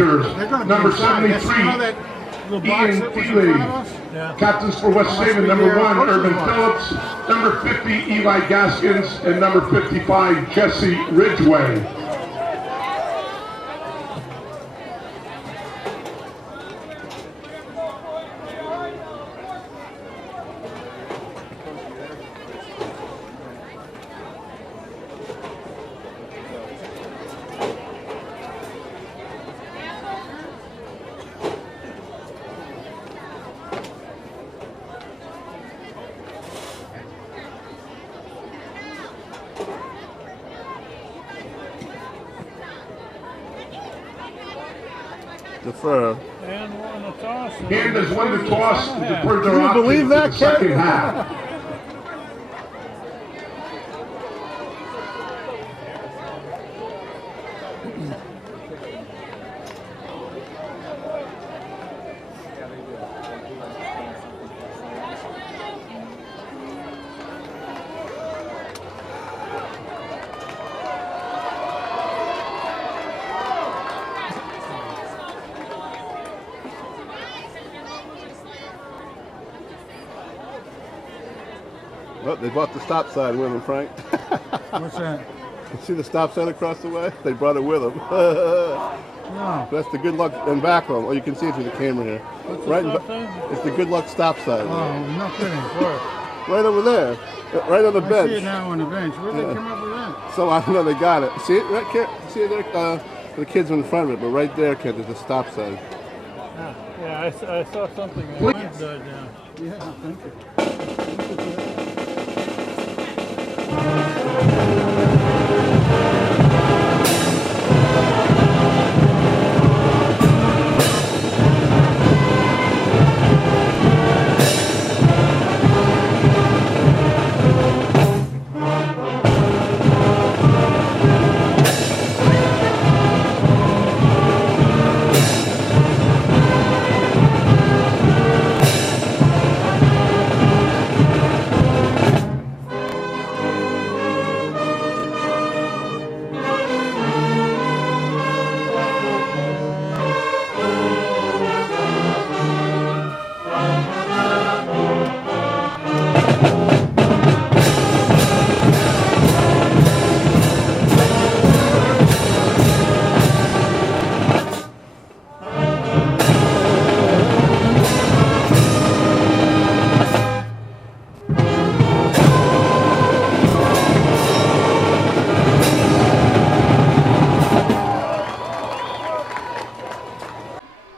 managers, number 73, Ian Feely. Captains for West Haven, number 1, Ervin Phillips, number 50, Eli Gaskins, and number 55, Jesse Ridgway. Defer. And won the toss. And has won the toss to defer their Can you believe that, option for the second Ken? half. Oh, they bought the stop sign with them, Frank. What's that? You see the stop sign across the way? They brought it with them. No. That's the good luck and back home. Oh, you can see it through the camera here. What's the Right, stop sign? it's the good luck stop sign. Oh, no kidding. Where? Right over there, right on the I bench. see it now on the bench. Where'd they come up with that? So I know they got it. See it right, Kent? See it there? The kids in front of it, but right there, Kent, there's a stop sign. Yeah, I saw something. My mind died down. Yeah, thank you.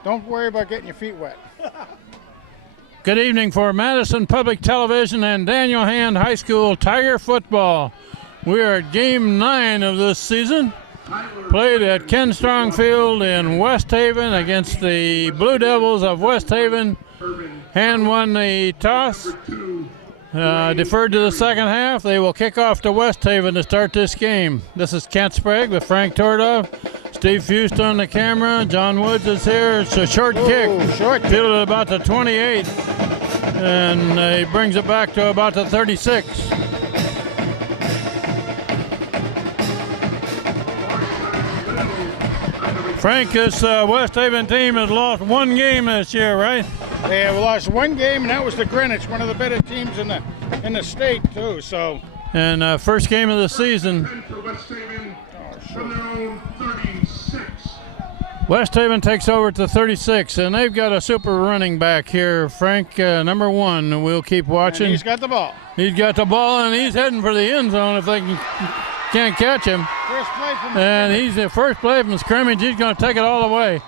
Don't worry about getting your feet wet. Good evening for Madison Public Television and Daniel Hand High School Tiger Football. We are at Game 9 of this season. Played at Ken Strong Field in West Haven against the Blue Devils of West Haven. Hand won the toss. Deferred to the second half. They will kick off to West Haven to start this game. This is Kent Sprague with Frank Tordoff. Steve Fust on the camera. John Woods is here. It's a short kick. Fielded about the 28. And he brings it back to about the 36. Frank, this West Haven team has lost one game this year, right? They have lost one game, and that was the Greenwich, one of the better teams in the state too. So. And first game of the season. West Haven takes over to 36, and they've got a super running back here, Frank, number 1. We'll keep watching. And he's got the ball. He's got the ball, and he's heading for the end zone if they can't catch him. First play from and he's the first play from scrimmage. He's going to take it all the way.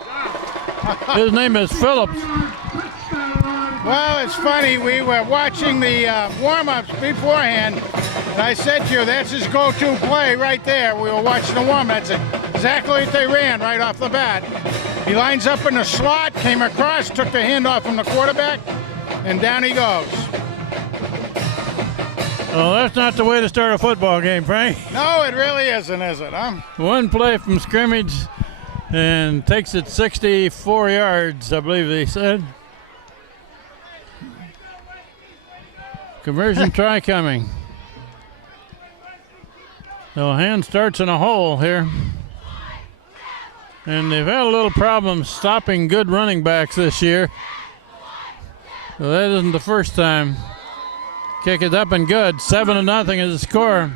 His name is Phillips. Well, it's funny. We were watching the warm-ups beforehand, and I said to you, that's his go-to play right there. We were watching the warm-ups. That's exactly what they ran right off the bat. He lines up in the slot, came across, took the handoff from the quarterback, and down he goes. Well, that's not the way to start a football game, Frank. No, it really isn't, is it, huh? One play from scrimmage and takes it 64 yards, I believe they said. Conversion try coming. So Hand starts in a hole here. And they've had a little problem stopping good running backs this year. So that isn't the first time. Kick is up and good. 7-0 is the score.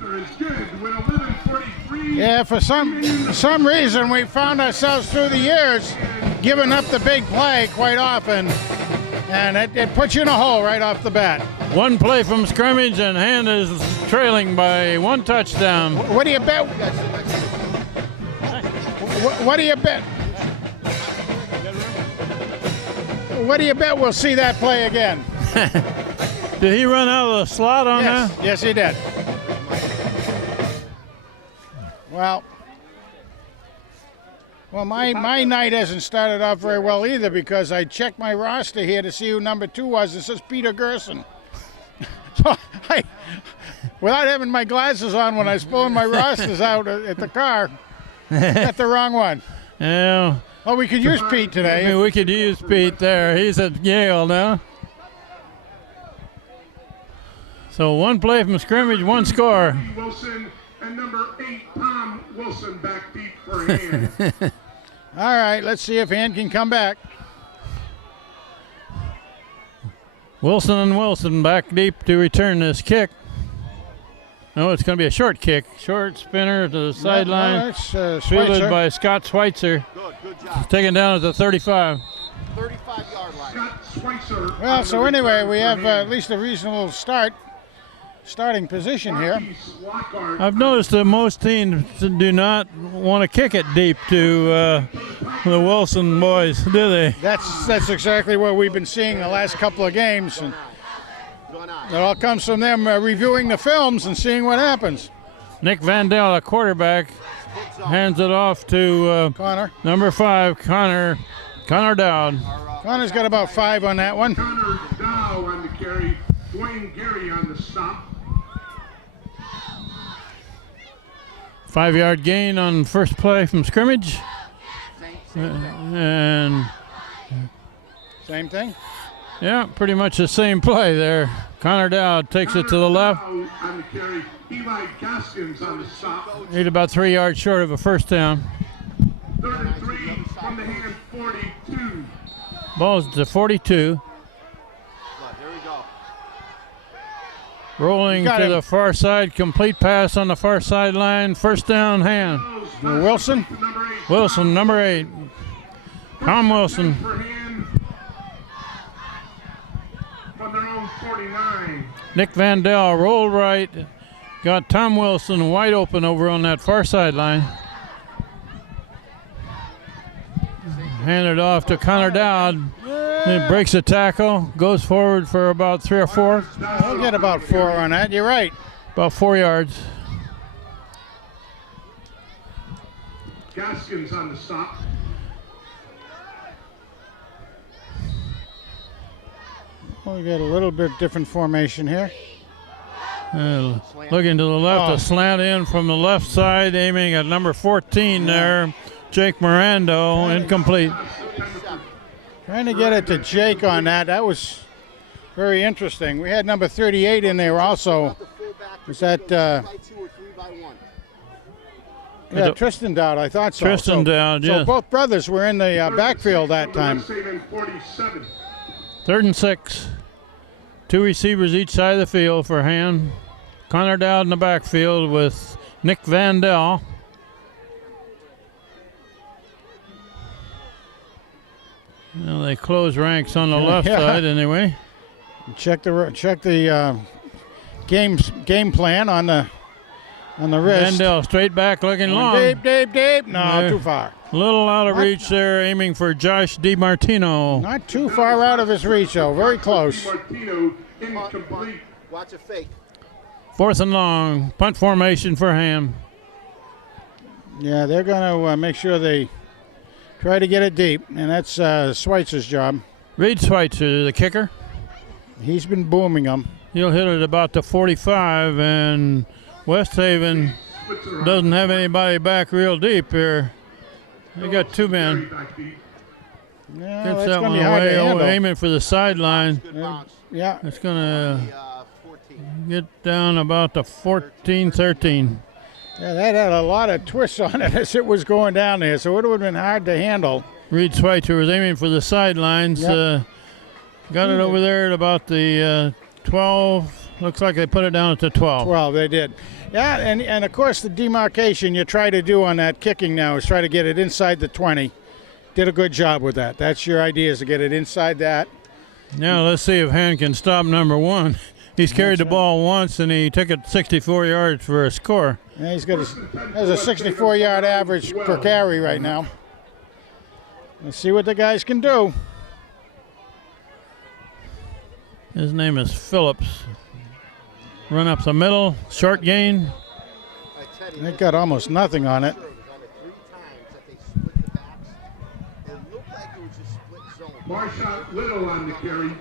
Yeah, for some reason we found ourselves through the years giving up the big play quite often, and it puts you in a hole right off the bat. One play from scrimmage, and Hand is trailing by 1 touchdown. What do you bet? What do you bet? What do you bet we'll see that play again? Did he run out of the slot on Yes, that? yes, he did. Well, my night hasn't started off very well either, because I checked my roster here to see who number 2 was. It says Peter Gerson. So without having my glasses on when I was pulling my rosters out at the car, got the wrong one. Yeah. Oh, we could use Pete today. I mean, we could use Pete there. He's at Yale now. So 1 play from scrimmage, 1 score. Wilson and number 8, Tom Wilson, back deep for Hand. All right, let's see if Hand can come back. Wilson and Wilson back deep to return this kick. Oh, it's going to be a short kick. Short spinner to the sideline. Fielded by Scott Schweitzer. Good job. It's taken down at the 35. 35-yard line. Scott Schweitzer. Well, so anyway, we have at least a reasonable starting position here. I've noticed that most teams do not want to kick it deep to the Wilson boys, do they? That's exactly what we've been seeing the last couple of games, and it all comes from them reviewing the films and seeing what happens. Nick van Dell, a quarterback, hands it off to Connor. number 5, Connor Dowd. Connor's got about 5 on that one. Connor Dow on the carry. Dwayne Gary on the stop. 5-yard gain on first play from scrimmage. And Same thing. yeah, pretty much the same play there. Connor Dowd takes it to the left. On the carry. Eli Gaskins on the stop. He's about 3 yards short of a first down. 3rd and 3 from the Hand 42. Ball's to 42. There we go. Rolling Got to him. the far side. Complete pass on the far sideline. First down, Hand. Wilson. Wilson, number 8. Tom Wilson. For Hand from their own 49. Nick van Dell rolled right. Got Tom Wilson wide open over on that far sideline. Handed off to Connor Dowd. He breaks a tackle, goes forward for about 3 or 4. I'll get about 4 on that. You're right. About 4 yards. Gaskins on the stop. Well, we got a little bit different formation here. Looking to the left, Oh. a slant in from the left side, aiming at number 14 there. Jake Mirando, incomplete. Trying to get it to Jake on that. That was very interesting. We had number 38 in there also. Was that, yeah, Tristan Dowd, I thought so. Tristan Dowd, So yes. both brothers were in the backfield that time. 47. 3rd and 6. 2 receivers each side of the field for Hand. Connor Dowd in the backfield with Nick van Dell. Well, they close ranks on the left Yeah. side anyway. Check the game plan on the Van wrist. Dell straight back looking long. Deep. No, There. too far. Little out of reach there, aiming for Josh DiMartino. Not too far out of his reach, though. Very close. Martino incomplete. Watch a fake. 4th and long. Punt formation for Ham. Yeah, they're going to make sure they try to get it deep, and that's Schweitzer's job. Reed Schweitzer, the kicker. He's been booming them. He'll hit it about the 45, and West Haven doesn't have anybody back real deep here. They got 2 men. Yeah, Gets that's that going one to be hard to away, handle. aiming for the sideline. Good bounce. Yeah, It's going to 14. get down about the 14-13. Yeah, that had a lot of twists on it as it was going down there, so it would have been hard to handle. Reed Schweitzer was aiming for the sidelines. Yep. Got it over there at about the 12. Looks like they put it down at the 12. 12, they did. Yeah, and of course the demarcation you try to do on that kicking now is try to get it inside the 20. Did a good job with that. That's your idea, is to get it inside that. Now let's see if Hand can stop number 1. He's carried the ball once and he took it 64 yards for a score. Yeah, he's got has a 64-yard average per carry right now. Let's see what the guys can do. His name is Phillips. Run up the middle, short gain. They got almost nothing on it. Marshawn Little on the carry.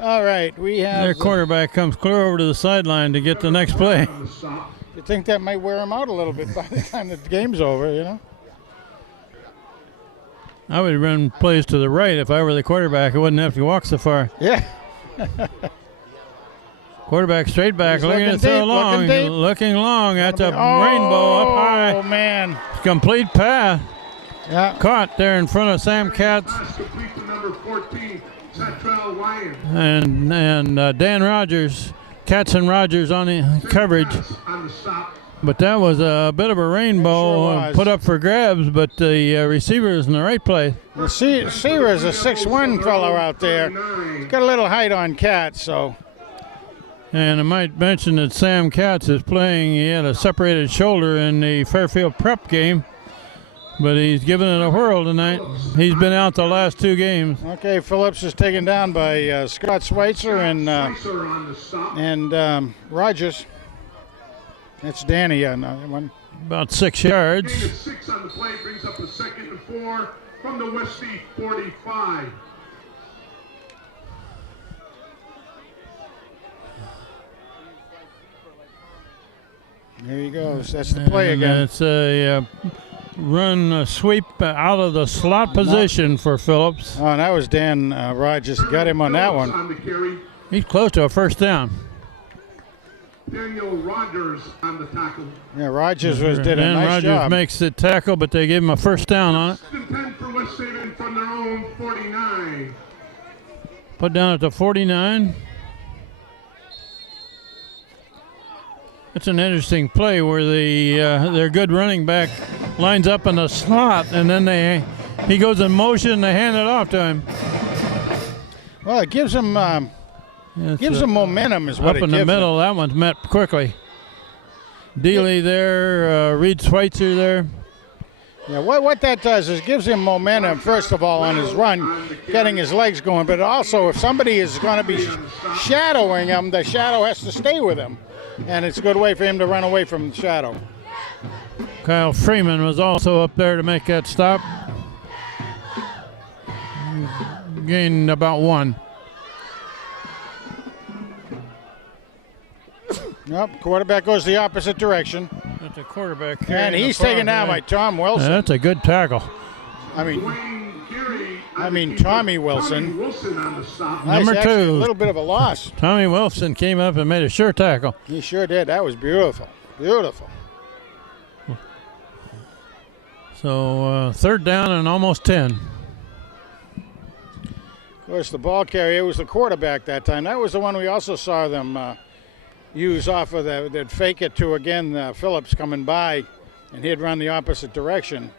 All right, we have. Their quarterback comes clear over to the sideline to get the next play. You think that might wear him out a little bit by the time the game's over, you know? I would run plays to the right if I were the quarterback. I wouldn't have to walk so far. Yeah. Quarterback straight back, He's looking looking to throw deep, long, looking deep. looking long. That's a rainbow up high. Oh, man. Complete pass. Yeah. Caught there in front of Sam Katz Complete to number 14, Central Lion. and Dan Rogers. Katz and Rogers on the coverage. On the stop. But that was a bit of a rainbow It sure was. put up for grabs, but the receiver is in the right place. The receiver is a 6'1" fellow out there. He's got a little height on Katz, so. And I might mention that Sam Katz is playing. He had a separated shoulder in the Fairfield Prep game, but he's giving it a whirl tonight. He's been out the last 2 games. Okay, Phillips is taken down by Scott Schweitzer and Schweitzer on the stop. Rogers. That's Danny on that one. About 6 yards. Gain of 6 on the play brings up a 2nd and 4 from the Westie 45. There he goes. That's the play And again. it's a run sweep out of the slot position for Phillips. Oh, and that was Dan Rogers. Got him on that Phillips one. On the carry. He's close to a first down. Daniel Rogers on the tackle. Yeah, Rogers did a Dan nice Rogers job. makes the tackle, but they give him a first down on it. 10 for West Haven from their own 49. Put down at the 49. It's an interesting play where their good running back lines up in the slot, and then he goes in motion. They hand it off to him. Well, it gives him momentum, is what Up it in gives the middle, that one's met quickly. Dealey there, Reed Schweitzer there. Yeah, what that does is gives him momentum, first of all, on his run, getting his legs going. But also, if somebody is going to be shadowing him, the shadow has to stay with him. And it's a good way for him to run away from the shadow. Kyle Freeman was also up there to make that stop. Gained about 1. Yep, quarterback goes the opposite direction. That's a quarterback. And he's taken down by Tom Wilson. That's a good tackle. I mean, Dwayne Geary Tommy Wilson. Tommy Wilson on the stop. That's Number actually 2. a little bit of a loss. Tommy Wilson came up and made a sure tackle. He sure did. That was beautiful. Beautiful. So 3rd down and almost 10. Of course, the ball carrier was the quarterback that time. That was the one we also saw them use off of they'd fake it to, again, Phillips coming by, and he'd run the opposite direction.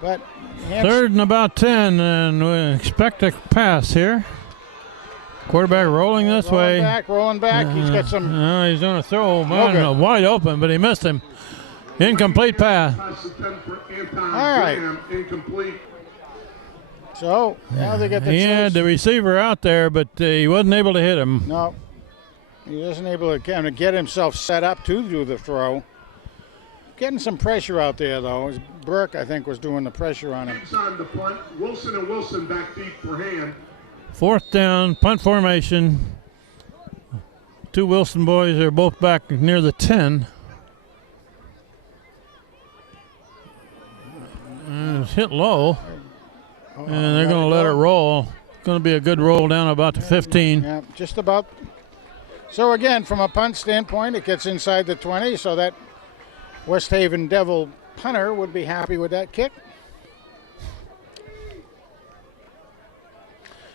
But 3rd and about 10, and we expect a pass here. Quarterback rolling this way. Rolling back. He's got some. He's going to throw good. wide open, but he missed him. Incomplete pass. Pass attempt for Anton All right. Graham, incomplete. So now they get the He choice. had the receiver out there, but he wasn't able to hit him. No, he wasn't able to kind of get himself set up to do the throw. Getting some pressure out there, though. It was Burke, I think, was doing the pressure on him. It's on the punt. Wilson and Wilson back deep for Hand. 4th down, punt formation. 2 Wilson boys are both back near the 10. And it's hit low. And they're going to let it roll. It's going to be a good roll down about to 15. Yeah, just about So again, from a punt standpoint, it gets inside the 20, so that West Haven Devil punter would be happy with that kick.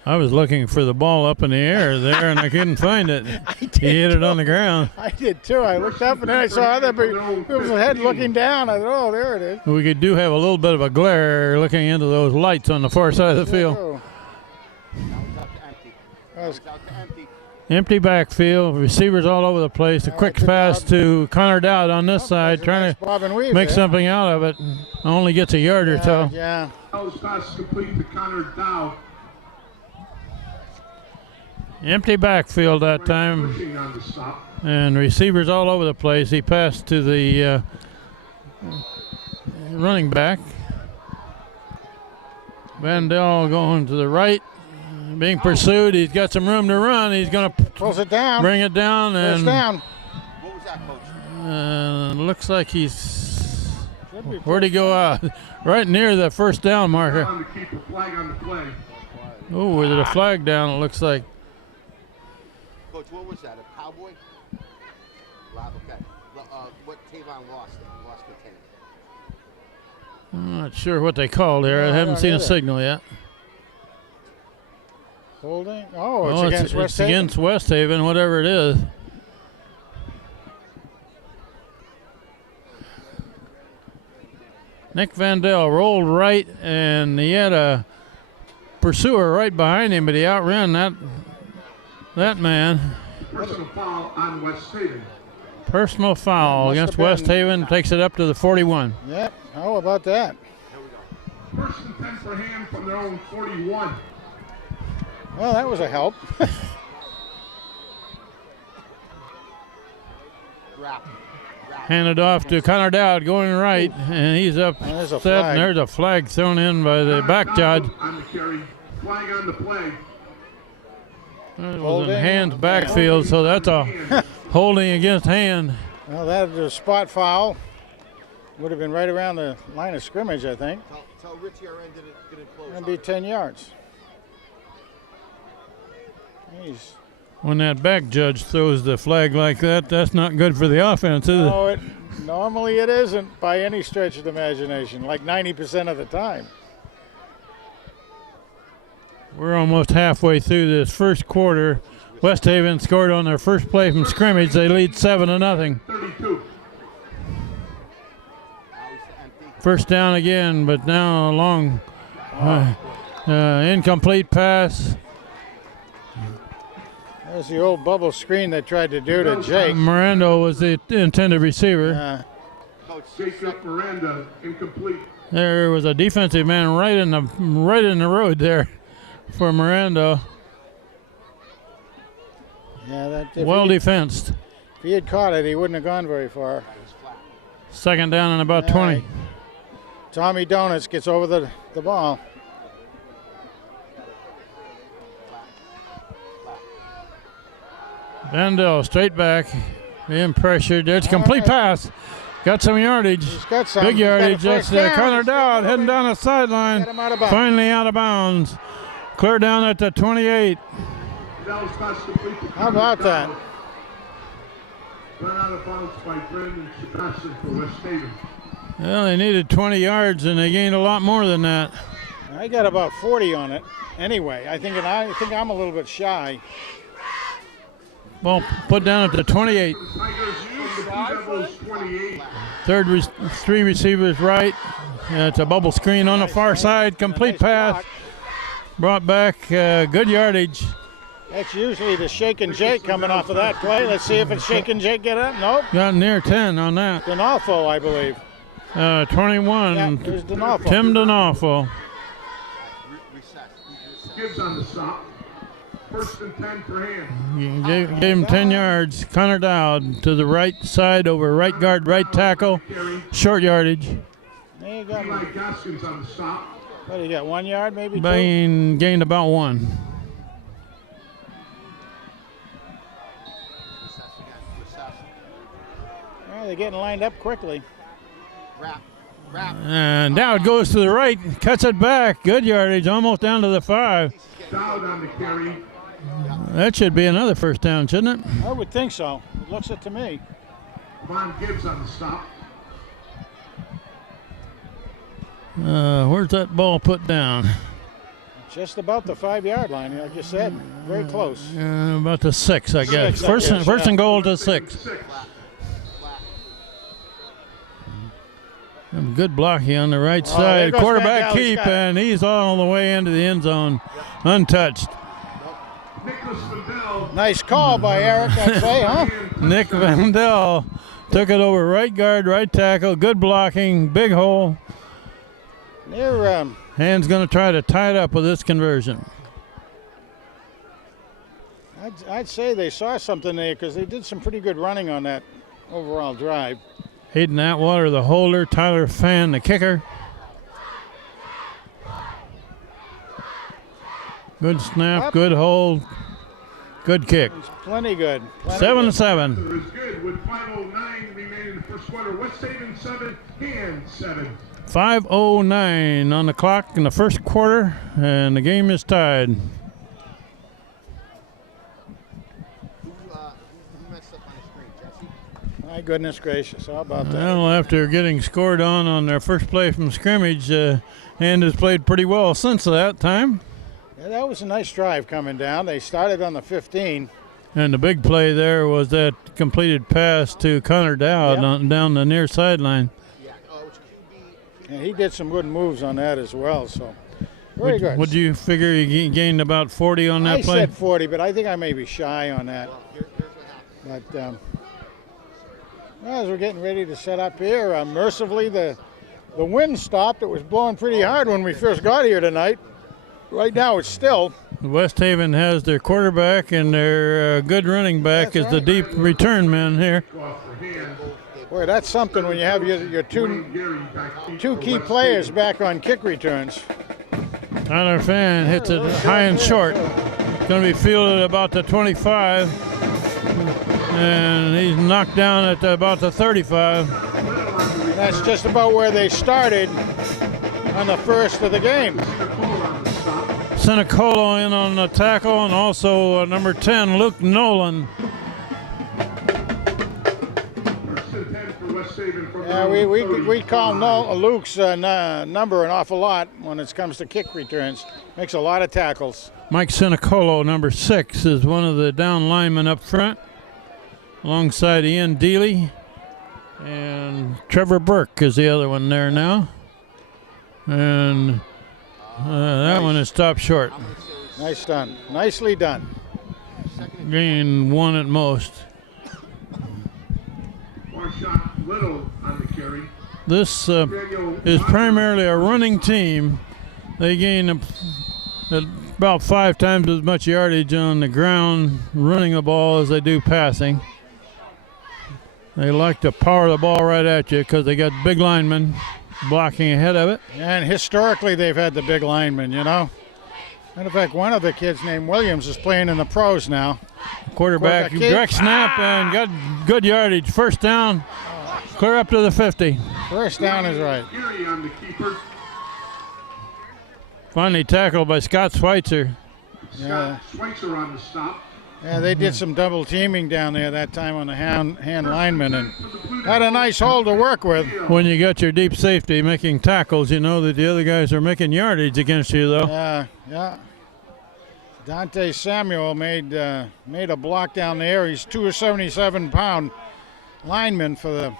I was looking for the ball up in the air there, and I couldn't find it. He hit it on the ground. I did too. I looked up and then I saw other people's head looking down. I thought, oh, there it is. We do have a little bit of a glare looking into those lights on the far side of the field. Now it's out to empty. Now it's out to empty. Empty backfield, receivers all over the place. A quick pass to Connor Dowd on this side, trying to make something out of it. Only gets a yard or so. Yeah. Pass complete to Connor Dow. Empty backfield that time, and receivers all over the place. He passed to the running back. Van Dell going to the right, being pursued. He's got some room to run. He's going to pulls it down, bring it down, and down. What was that, Coach? looks like he's. Where'd he go out? Right near the first down marker. Oh, with a flag down, it looks like. Coach, what was that? A cowboy? Okay. What Tavon lost? Lost the tape. I'm not sure what they call there. I haven't seen a signal yet. Holding? Oh, it's against West Haven. Against West Haven, whatever it is. Nick van Dell rolled right, and he had a pursuer right behind him, but he outran that man. Personal foul on West Haven. Personal foul against West Haven, takes it up to the 41. Yep, how about that? First and 10 for hand from their own 41. Well, that was a help. Handed off to Connor Dowd going right, and he's up set, and there's a flag thrown in by the back judge. On the carry. Flag on the play. It was in Hand's backfield, so that's a holding against Hand. Well, that was a spot foul. Would have been right around the line of scrimmage, I think. Tell Richie our end did it close. It'd be 10 yards. Jeez. When that back judge throws the flag like that, that's not good for the offense, is it? No, normally it isn't by any stretch of the imagination, like 90% of the time. We're almost halfway through this first quarter. West Haven scored on their first play from scrimmage. They lead 7-0. 32. First down again, but now a long incomplete pass. There's the old bubble screen they tried to do to Jake. Miranda was the intended receiver. Jacob Miranda, incomplete. There was a defensive man right in the road there for Miranda. Yeah, well defensed. If he had caught it, he wouldn't have gone very far. Second down and about 20. Right. Tommy Donuts gets over the ball. Van Dell straight back, being pressured. There's a complete pass. Got some yardage. He's got some. Big yardage. That's Connor Dowd heading down the sideline. Finally out of bounds. Clear down at the 28. How about that? Run out of bounds by Brendan Sebastian for West Haven. Well, they needed 20 yards, and they gained a lot more than that. I got about 40 on it. Anyway, I think I'm a little bit shy. Well, put down at the 28. Three receivers right. It's a bubble screen on the far side. Complete pass. Brought back good yardage. That's usually the Shake and Jake coming off of that play. Let's see if it's Shake and Jake get up. Nope. Got near 10 on that. Donalfo, I believe. 21. Yeah, there's Donalfo. Tim Donalfo. Gibbs on the stop. First and 10 for Hand. Gave him 10 yards. Connor Dowd to the right side over right guard, right tackle. Short yardage. There you go. Eli Gaskins on the stop. What do you got? 1 yard, maybe? Gained about 1. Well, they're getting lined up quickly. Wrap. And Dowd goes to the right, cuts it back. Good yardage, almost down to the 5. Dowd on the carry. That should be another first down, shouldn't it? I would think so. It looks it to me. Von Gibbs on the stop. Where's that ball put down? Just about the 5-yard line, like you said. Very close. About the 6, I guess. 6, I guess, First yeah. and goal to 6. Good blocking on the right there side. goes Quarterback Van Dell. He's keep, got it. and he's all the way into the end zone, untouched. Nicholas van Dell. Nice call by Eric, I'd say, huh? Nick van Dell took it over right guard, right tackle. Good blocking, big hole. They're, Hand's going to try to tie it up with this conversion. I'd say they saw something there because they did some pretty good running on that overall drive. Hayden Atwater, the holder. Tyler Fan, the kicker. Good snap, Up. good hold, good kick. It's plenty good. 7-7. Is good with 5:09 remaining in the first quarter. West Haven 7 and 7. 5:09 on the clock in the first quarter, and the game is tied. Who messed up on the screen, Jesse? My goodness gracious, how about that? Well, after getting scored on their first play from scrimmage, Hand has played pretty well since that time. Yeah, that was a nice drive coming down. They started on the 15. And the big play there was that completed pass to Connor Dowd down the near sideline. Yeah. Oh, it's QB. And he did some good moves on that as well, so very good. Would you figure he gained about 40 on that I play? said 40, but I think I may be shy on that. Well, here's what happened. But well, as we're getting ready to set up here, mercifully the wind stopped. It was blowing pretty hard when we first got here tonight. Right now it's still. West Haven has their quarterback and their good running back That's is the right. deep return man here. Boy, that's something when you have your two key players back on kick returns. Tyler Fan hits it high and short. Going to be fielded about the 25. And he's knocked down at about the 35. And that's just about where they started on the first of the game. Senecolo in on the tackle, and also number 10, Luke Nolan. Yeah, we call Luke's number an awful lot when it comes to kick returns. Makes a lot of tackles. Mike Senecolo, number 6, is one of the down linemen up front, alongside Ian Dealey. And Trevor Burke is the other one there now. And that one is stopped short. Nice done. Nicely done. Gain 1 at most. Little on the carry. This is primarily a running team. They gain about 5 times as much yardage on the ground running the ball as they do passing. They like to power the ball right at you because they got big linemen blocking ahead of it. And historically, they've had the big linemen, you know. Matter of fact, one of the kids named Williams is playing in the pros now. Quarterback direct snap and got good yardage. First down, clear up to the 50. First down is right. On the keeper. Finally tackled by Scott Schweitzer. Yeah. Schweitzer on the stop. Yeah, they did some double teaming down there that time on the hand lineman and had a nice hole to work with. When you got your deep safety making tackles, you know that the other guys are making yardage against you, though. Yeah. Dante Samuel made a block down there. He's 277-pound lineman for the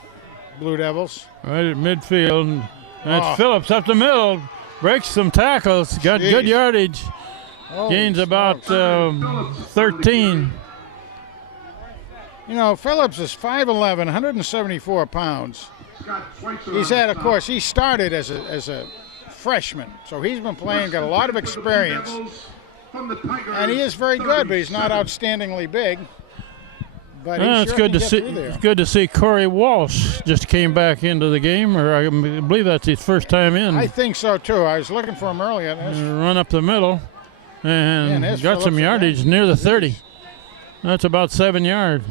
Blue Devils. Right at midfield. That's Oh. Phillips up the middle. Breaks some tackles. Got Jeez. good yardage. Holy Gains about smokes. 13. You know, Phillips is 5'11", 174 pounds. He's had, of course, he started as a freshman, so he's been playing, got a lot of experience. And he is very good, but he's not outstandingly big. But he It's sure good can to get see. through there. It's good to see Corey Walsh just came back into the game, or I believe that's his first time in. I think so too. I was looking for him earlier. Run up the middle, and there's got some Phillips yardage again. near the 30. That's about 7 yards.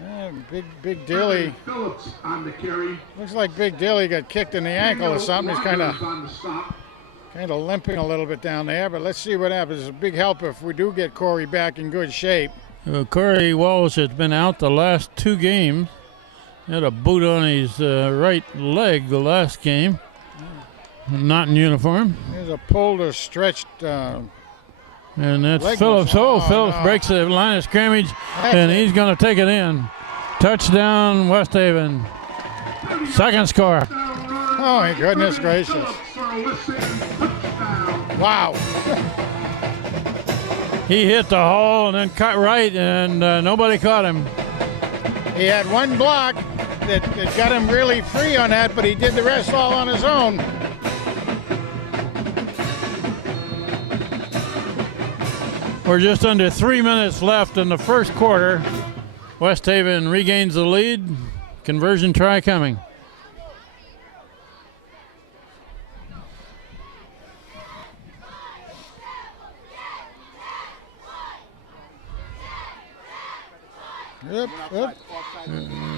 Yeah, Big Dilly. Phillips on the carry. Looks like Big Dilly got kicked in the ankle or something. He's kind of Kind of limping a little bit down there, but let's see what happens. It's a big help if we do get Corey back in good shape. Corey Walsh has been out the last 2 games. He had a boot on his right leg the last game. Not in uniform. There's a pulled or stretched. And that's leg Phillips. muscle. Phillips breaks the line of scrimmage, and he's going to take it in. Touchdown, West Haven. Second score. Oh, my goodness gracious. Wow. He hit the hole and then cut right, and nobody caught him. He had one block that got him really free on that, but he did the rest all on his own. We're just under 3 minutes left in the first quarter. West Haven regains the lead. Conversion try coming. Yep.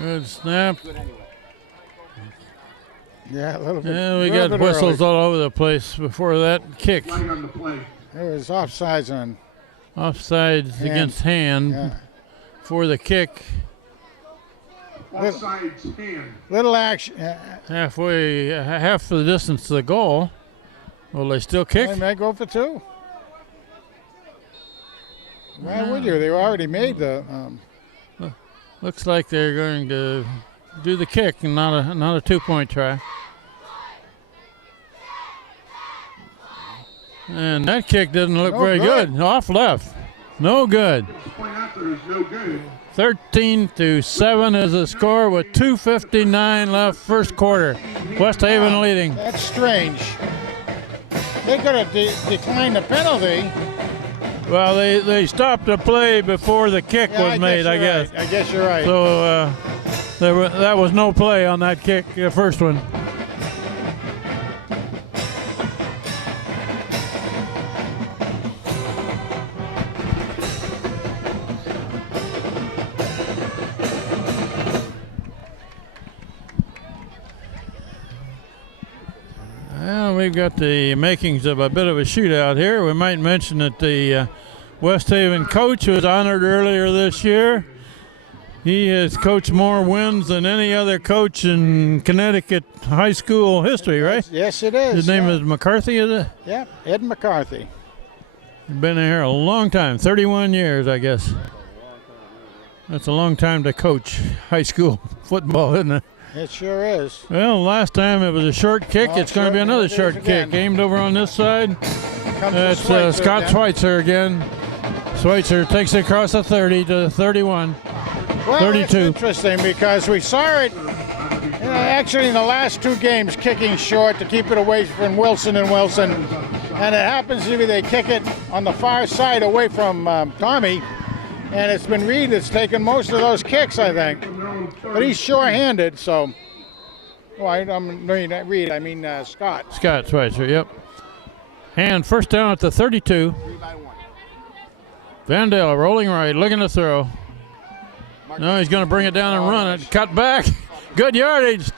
Good snap. Yeah, a little bit. Yeah, we got whistles all over the place before that kick. It was offsides on. Offsides against hand for the kick. Offsides hand. Little action. Halfway, half the distance to the goal. Will they still kick? They may go for 2. Why would you? They already made the. Looks like they're going to do the kick and not a 2-point try. And that kick didn't look very good. Off left. No good. 13-7 is the score with 2:59 left first quarter. West Haven leading. That's strange. They could have declined the penalty. Well, they stopped the play before the kick was made, I guess. Right. I guess you're right. So that was no play on that kick, the first one. Well, we've got the makings of a bit of a shootout here. We might mention that the West Haven coach was honored earlier this year. He has coached more wins than any other coach in Connecticut high school history, right? Yes, it is. His name is McCarthy, is it? Yeah, Ed McCarthy. He's been here a long time, 31 years, I guess. That's a long time to coach high school football, isn't it? It sure is. Well, last time it was a short kick. It's going to be another short kick. Aimed over on this side. That's Scott Schweitzer again. Schweitzer takes it across the 30 to the 31. Well, 32. that's interesting because we saw it actually in the last 2 games kicking short to keep it away from Wilson and Wilson. And it happens to be they kick it on the far side away from Tommy. And it's been Reed that's taken most of those kicks, I think. But he's sure-handed, so. Oh, I mean Reed, I mean Scott. Scott Schweitzer, yep. And first down at the 32. Van Dell rolling right, looking to throw. No, he's going to bring it down and run it. Cut back. Good yardage.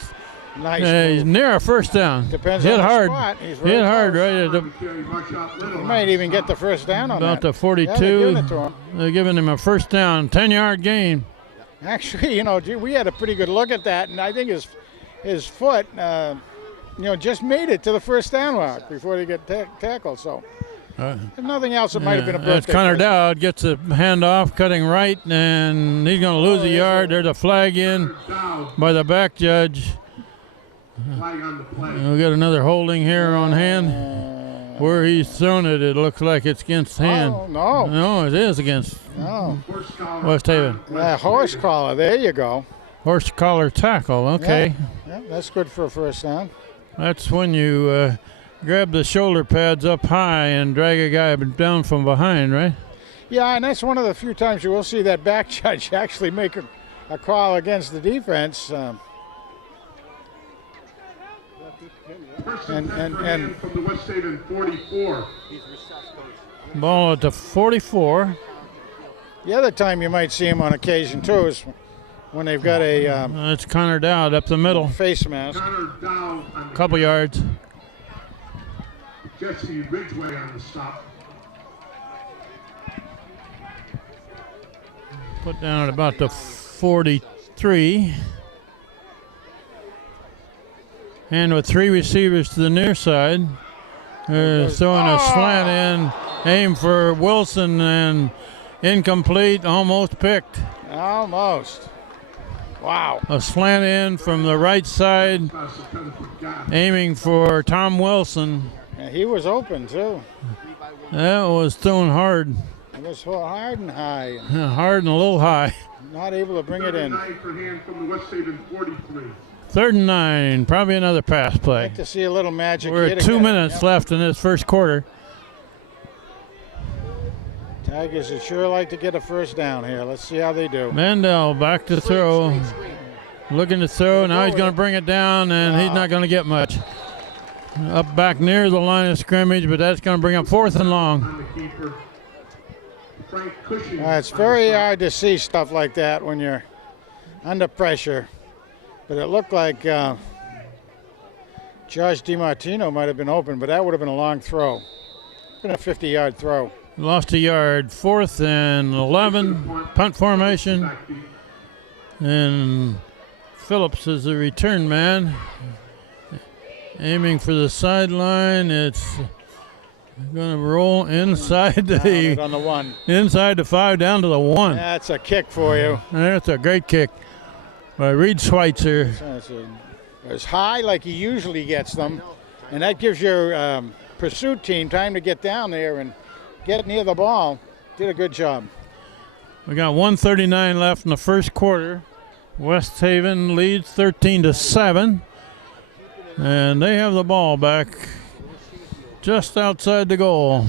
Nice. He's near a first down. Depends Hit on the hard. spot. Hit hard right at the, He might even get the first down on about that. the 42. Yeah, they're giving it to him. They're giving him a first down, 10-yard gain. Actually, you know, we had a pretty good look at that, and I think his foot, just made it to the first down mark before they get tackled. So, if nothing else, it might have been a birthday. That's Connor present. Dowd gets the handoff, cutting right, and he's going to lose a yard. There's a flag in by the back judge. We'll get another holding here on hand. Where he's thrown it, it looks like it's against hand. Oh, no. No, it is against West Haven. Horse collar, there you go. Horse collar tackle, okay. Yeah, that's good for a first down. That's when you grab the shoulder pads up high and drag a guy down from behind, right? Yeah, and that's one of the few times you will see that back judge actually make a call against the defense. And from the West Haven 44. Ball at the 44. The other time you might see him on occasion too is when they've got a That's Connor Dowd up the middle. face mask. Couple yards. Jesse Ridgway on the stop. Put down at about the 43. And with 3 receivers to the near side, they're throwing a slant in, aim for Wilson, and incomplete, almost picked. Almost. Wow. A slant in from the right side, aiming for Tom Wilson. Yeah, he was open, too. That was thrown hard. It was hard and high. Hard and a little high. Not able to bring it in. 9 for hand from the West Haven 43. 3rd and 9, probably another pass I'd play. like to see a little magic. We're at 2 minutes left in this first quarter. Tigers would sure like to get a first down here. Let's see how they do. Van Dell back to throw. Looking to throw. Now he's going to bring it down, and he's not going to get much. Up back near the line of scrimmage, but that's going to bring up 4th and long. It's very hard to see stuff like that when you're under pressure. But it looked like Josh DiMartino might have been open, but that would have been a long throw. Been a 50-yard throw. Lost a yard. 4th and 11. Punt formation. And Phillips is the return man. Aiming for the sideline. It's going to roll inside the on the 1. Inside the 5 down to the 1. That's a kick for you. That's a great kick by Reed Schweitzer. It's high like he usually gets them, and that gives your pursuit team time to get down there and get near the ball. Did a good job. We got 1:39 left in the first quarter. West Haven leads 13-7, and they have the ball back just outside the goal.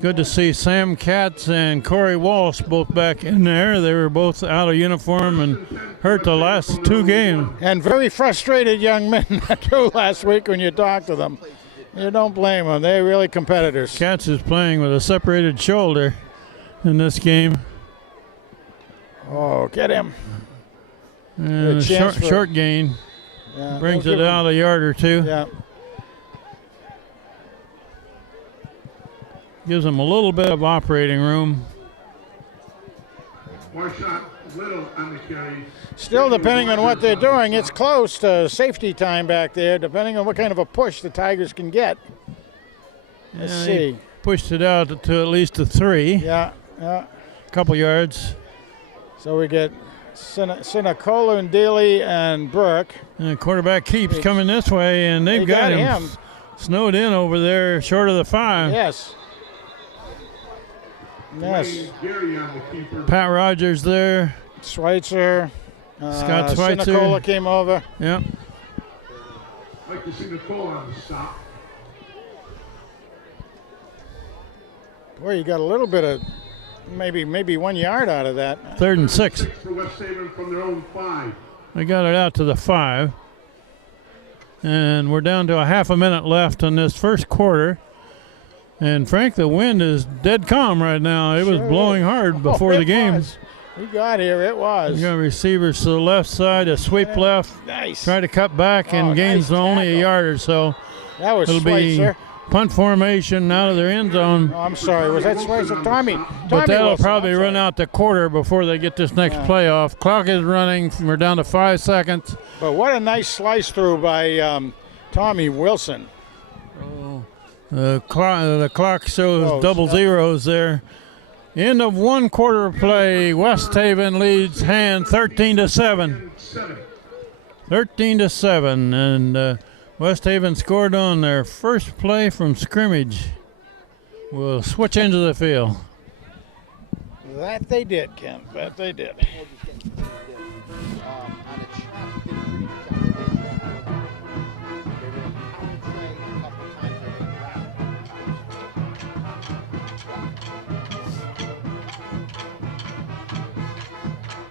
Good to see Sam Katz and Corey Walsh both back in there. They were both out of uniform and hurt the last 2 games. And very frustrated young men too last week when you talk to them. You don't blame them. They're really competitors. Katz is playing with a separated shoulder in this game. Oh, get him. And short gain. Yeah, brings it out a yard or 2. Yeah. Gives them a little bit of operating room. Little on the carry. Still, depending on what they're doing, it's close to safety time back there, depending on what kind of a push the Tigers can get. Let's see. Pushed it out to at least a 3. Yeah. A couple yards. So we get Sinacola and Daly and Burke. And the quarterback keeps coming this way, and they've got him snowed in over there short of the 5. Yes. Yes. Pat Rogers there. Schweitzer. Scott Schweitzer. Sinacola came over. Yep. Like to see Nicola on the stop. Boy, you got a little bit of maybe 1 yard out of that. 3rd and 6. For West Haven from their own 5. They got it out to the 5. And we're down to a half a minute left in this first quarter. And Frank, the wind is dead calm right now. It was blowing hard before the game. We got here, it was. We got receivers to the left side, a sweep left. Nice. Try to cut back and gains only a yard or so. That was It'll Schweitzer. be punt formation out of their end zone. Oh, I'm sorry, was that Schweitzer? Tommy But that'll Wilson, probably run out the quarter before they get this next play off. Clock is running. We're down to 5 seconds. But what a nice slice through by Tommy Wilson. The clock shows double zeros there. End of 1 quarter of play. West Haven leads hand 13-7. 13-7, and West Haven scored on their first play from scrimmage. We'll switch into the field. That they did, Ken. That they did.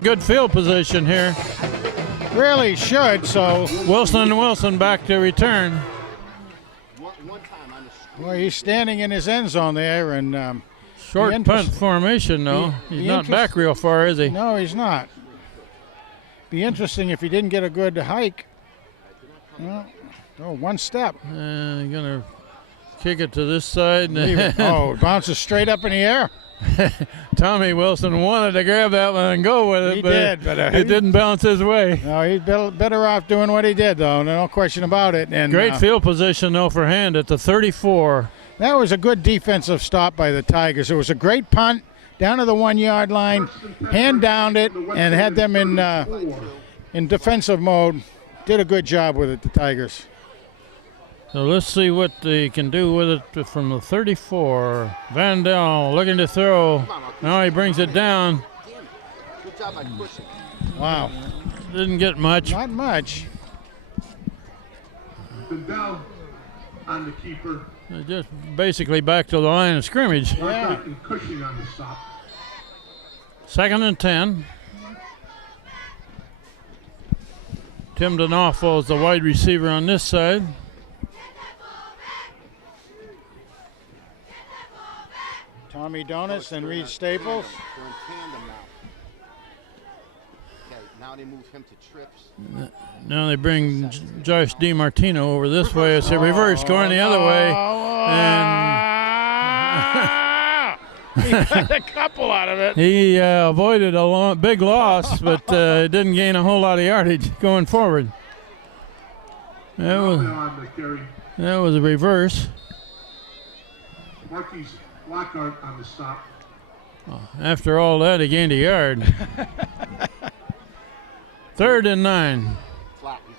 Good field position here. Really should, so. Wilson back to return. Well, he's standing in his end zone there, and short punt formation, though. He's not back real far, is he? No, he's not. Be interesting if he didn't get a good hike Oh, one step. And going to kick it to this side. Oh, it bounces straight up in the air. Tommy Wilson wanted to grab that one and go with it, He did, but it didn't bounce his way. No, he's better off doing what he did, though. No question about it. And great field position, though, for Hand at the 34. That was a good defensive stop by the Tigers. It was a great punt down to the 1 yard line, hand downed it, and had them in defensive mode. Did a good job with it, the Tigers. So let's see what they can do with it from the 34. Van Dell looking to throw. Now he brings it down. Good job by pushing. Wow. Didn't get much. Not much. Van Dell on the keeper. Just basically back to the line of scrimmage. Yeah. And Cushing on the stop. 2nd and 10. Tim D'Onofrio is the wide receiver on this side. Tommy Donuts and Reed Staples. They're in tandem now. Okay, now they move him to trips. Now they bring Josh DiMartino over this way. It's a reverse going the other way. And he got a couple out of it. he avoided a big loss, but didn't gain a whole lot of yardage going forward. That was a reverse. Marquis Lockhart on the stop. After all that, he gained a yard. 3rd and 9. Flat, he's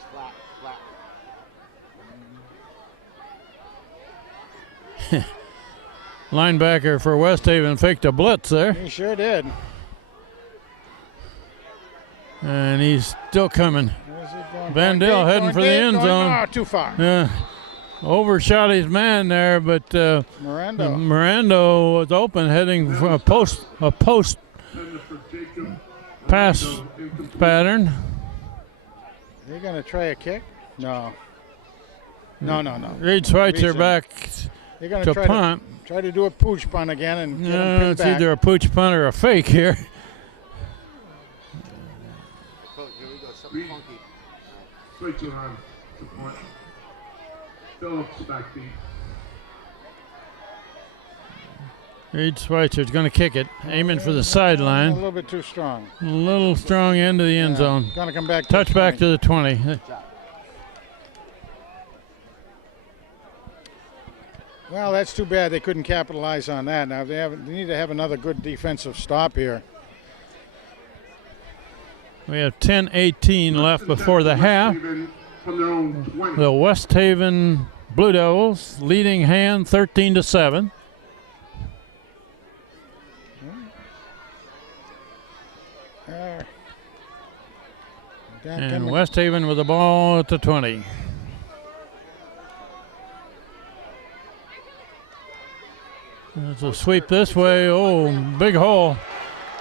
flat. Linebacker for West Haven faked a blitz there. He sure did. And he's still coming. Where's he going? Van Dell heading for the end zone. Oh, too far. Yeah. Overshot his man there, but Miranda was open, heading for a post pass pattern. Are you going to try a kick? No. Reed Schweitzer back You're going to punt. Try to do a pooch punt again and get him No, pinned it's back. either a pooch punt or a fake here. Coach, here we go, something funky. Schweitzer on the point. Phillips back deep. Reed Schweitzer's going to kick it, aiming for the A sideline. little bit too strong. A little strong end of the end zone. Going to come back. Touchback to the 20. Well, that's too bad they couldn't capitalize on that. Now they need to have another good defensive stop here. We have 10:18 left before the half. From their own 20. The West Haven Blue Devils leading Hand 13-7. And West Haven with the ball at the 20. It's a sweep this way. Oh, big hole.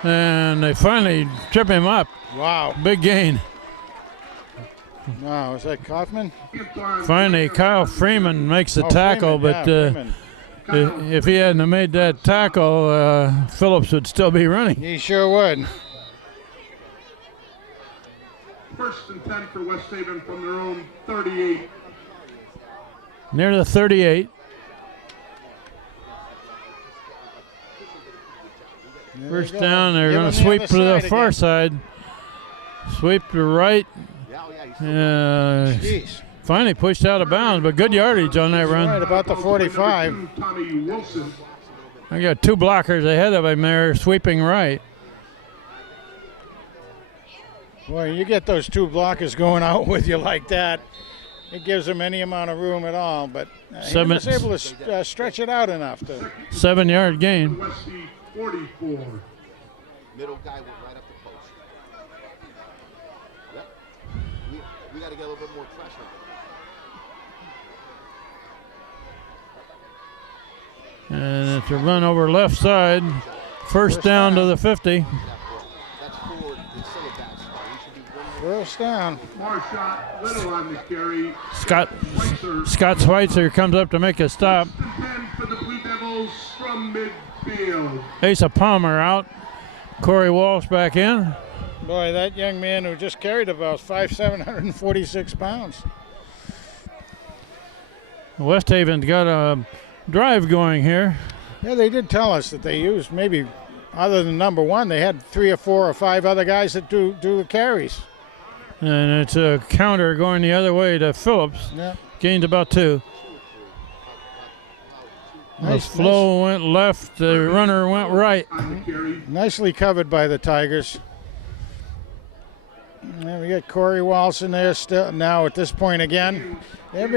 And they finally trip him up. Wow. Big gain. Wow, is that Kaufman? Finally, Kyle Freeman makes the tackle, Freeman, but if he hadn't have made that tackle, Phillips would still be running. He sure would. 1st and 10 for West Haven from their own 38. Near the 38. First down, they're going to sweep to the far side. Sweep to right. Finally pushed out of bounds, but good yardage on that run. Right about the 45. Tommy Wilson. I got two blockers ahead of him there, sweeping right. Boy, you get those two blockers going out with you like that, it gives them any amount of room at all. But he was able to stretch it out enough to. 7-yard gain. Westy 44. Middle guy went right up the post. Yep. We got to get a little bit more pressure. And it's a run over left side. First down to the 50. That's forward instead of back. We should be First down. Marshot Little on the carry. Scott Schweitzer comes up to make a stop. 10 for the Blue Devils from midfield. Asa Palmer out. Corey Walsh back in. Boy, that young man who just carried about 746 pounds. West Haven's got a drive going here. Yeah, they did tell us that they used maybe, other than number one, they had 3 or 4 or 5 other guys that do the carries. And it's a counter going the other way to Phillips. Yeah. Gained about 2. The flow went left, the runner went right. Nicely covered by the Tigers. And we got Corey Walson there still now at this point again. They're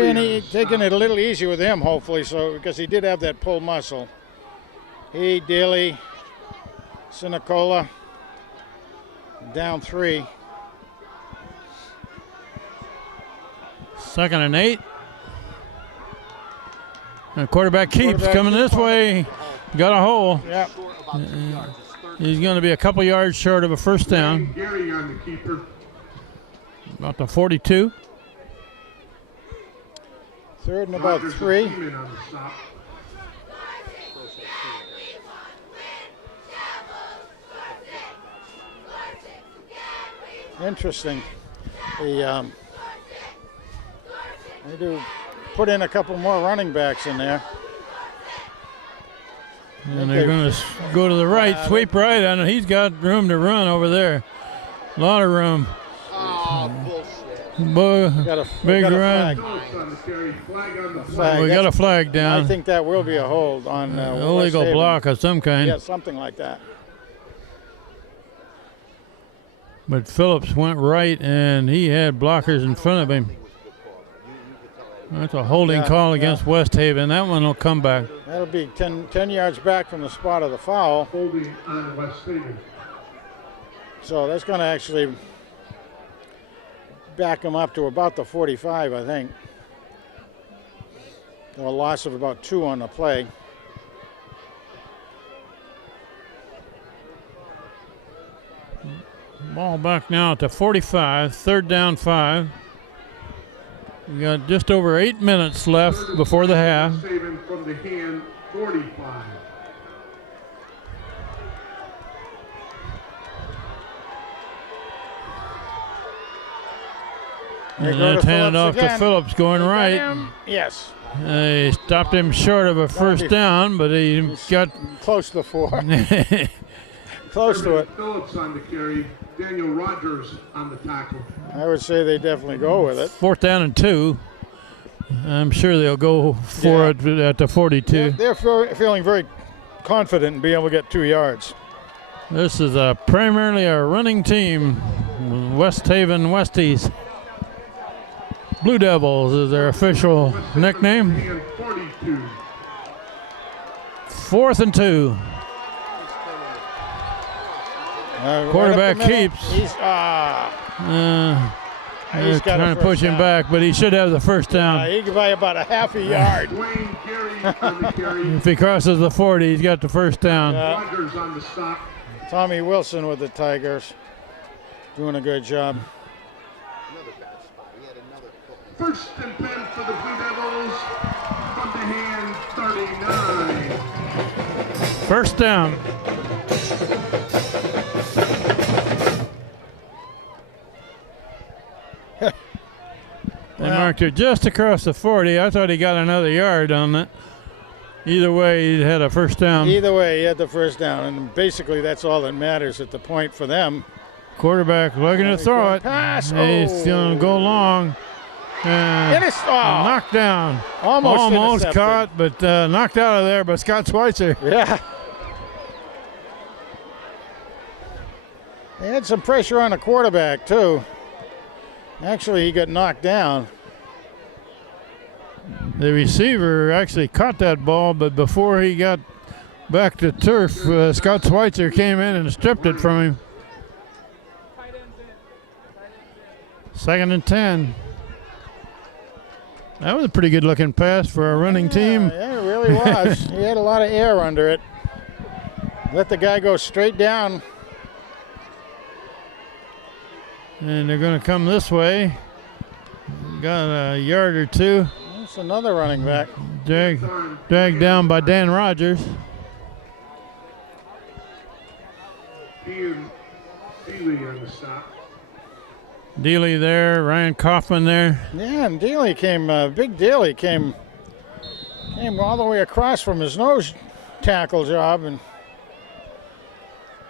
taking it a little easier with him, hopefully, so because he did have that pull muscle. He, Daly, Sinicola, down 3. 2nd and 8. And quarterback keeps coming this way. Got a hole. Yep. He's going to be a couple yards short of a first down. Gary on the keeper. About the 42. 3rd and about 3. Interesting. They do put in a couple more running backs in there. And they're going to go to the right, sweep right, and he's got room to run over there. A lot of room. Oh, bullshit. Big run. We got a flag down. I think that will be a hold on illegal block of some kind. Yeah, something like that. But Phillips went right, and he had blockers in front of him. That's a holding call against West Haven. That one will come back. That'll be 10 yards back from the spot of the foul. Holding on West Haven. So that's going to actually back him up to about the 45, I think. A loss of about 2 on the play. Ball back now at the 45, 3rd down 5. We got just over 8 minutes left before the half. Saving from the hand, 45. And that's handed off to Phillips going right. Yes. They stopped him short of a first down, but he got close to 4. Close to it. Phillips on the carry. Daniel Rogers on the tackle. I would say they definitely go with it. 4th down and 2. I'm sure they'll go for it at the 42. They're feeling very confident in being able to get 2 yards. This is primarily a running team. West Haven Westies. Blue Devils is their official nickname. 4th and 2. Quarterback keeps. He's trying to push him back, but he should have the first down. He could buy about a half a yard. If he crosses the 40, he's got the first down. Rogers on the stop. Tommy Wilson with the Tigers, doing a good job. First and 10 for the Blue Devils from the hand, 39. First down. They marked it just across the 40. I thought he got another yard on that. Either way, he had a first down. Either way, he had the first down, and basically that's all that matters at the point for them. Quarterback looking to throw it. Pass. He's going to go long. Knocked down. Almost caught, but knocked out of there by Scott Schweitzer. Yeah. They had some pressure on the quarterback, too. Actually, he got knocked down. The receiver actually caught that ball, but before he got back to turf, Scott Schweitzer came in and stripped it from him. 2nd and 10. That was a pretty good-looking pass for a running team. Yeah, it really was. He had a lot of air under it. Let the guy go straight down. And they're going to come this way. Got a yard or 2. That's another running back. Dragged down by Dan Rogers. Ian Dealey on the stop. Dealey there, Ryan Kaufman there. Yeah, and Daly came, Big Daly came Came all the way across from his nose tackle job and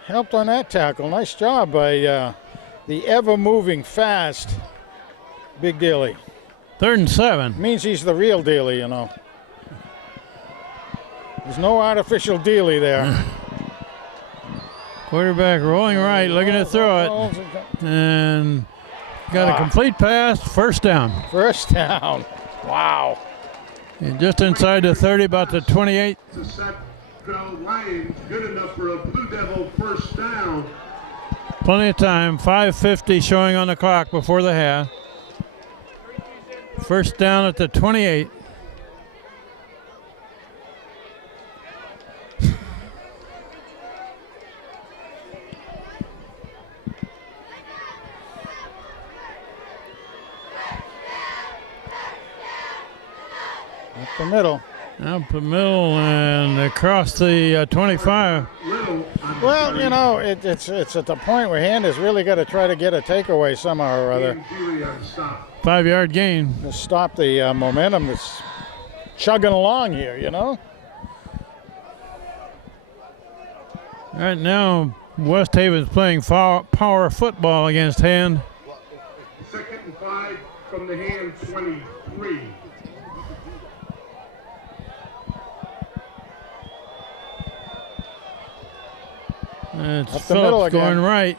helped on that tackle. Nice job by the ever-moving fast Big Dealy. 3rd and 7. Means he's the real Dealy, you know. There's no artificial Dealy there. Quarterback rolling right, looking to throw it. And got a complete pass, 1st down. 1st down. Wow. And just inside the 30, about the 28. To set the line, good enough for a Blue Devil 1st down. Plenty of time, 5:50 showing on the clock before the half. 1st down at the 28. Up the middle. Up the middle and across the 25. Well, you know, it's at the point where Hand has really got to try to get a takeaway somehow or other. 5-yard gain. To stop the momentum that's chugging along here, you know? Right now, West Haven's playing power football against Hand. 2nd and 5 from the Hand 23. It's Phillips going right.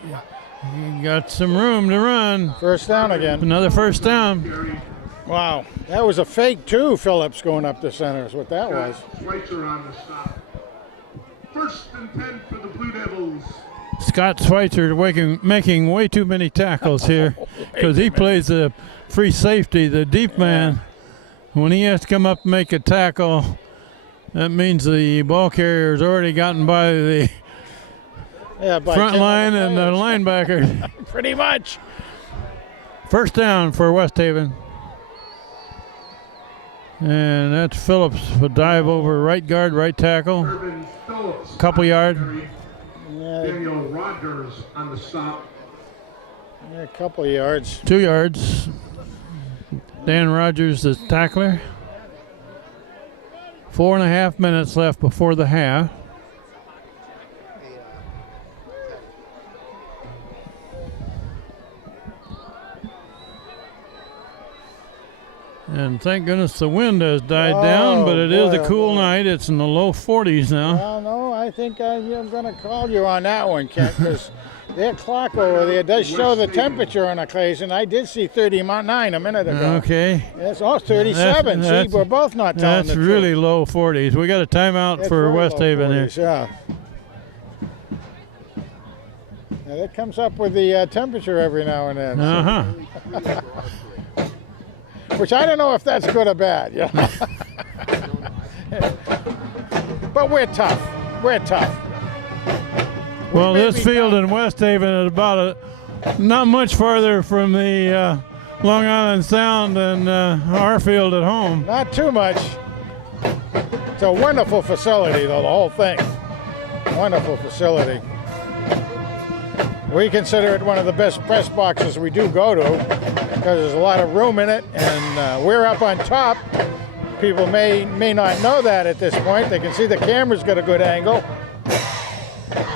He got some room to run. 1st down again. Another 1st down. Wow, that was a fake too, Phillips going up the center is what that was. Schweitzer on the stop. 1st and 10 for the Blue Devils. Scott Schweitzer making way too many tackles here because he plays the free safety, the deep man. When he has to come up and make a tackle, that means the ball carrier's already gotten by the front line and the linebacker. Pretty much. 1st down for West Haven. And that's Phillips, a dive over right guard, right tackle. Ervin Phillips. Couple yard. Daniel Rogers on the stop. Yeah, a couple of yards. 2 yards. Dan Rogers, the tackler. 4.5 minutes left before the half. And thank goodness the wind has died down, but it is a cool night. It's in the low 40s now. Well, no, I think I'm going to call you on that one, Kent, because their clock over there does show the temperature on occasion. I did see 39 a minute ago. Okay. Yes, 37. See, we're both not telling the truth. That's really low 40s. We got a timeout for West Haven here. Yeah. Now, that comes up with the temperature every now and then. Uh-huh. Which I don't know if that's good or bad. Yeah. But we're tough. We're tough. Well, this field in West Haven is about not much farther from the Long Island Sound than our field at home. Not too much. It's a wonderful facility, though, the whole thing. Wonderful facility. We consider it one of the best press boxes we do go to because there's a lot of room in it, and we're up on top. People may not know that at this point. They can see the camera's got a good angle.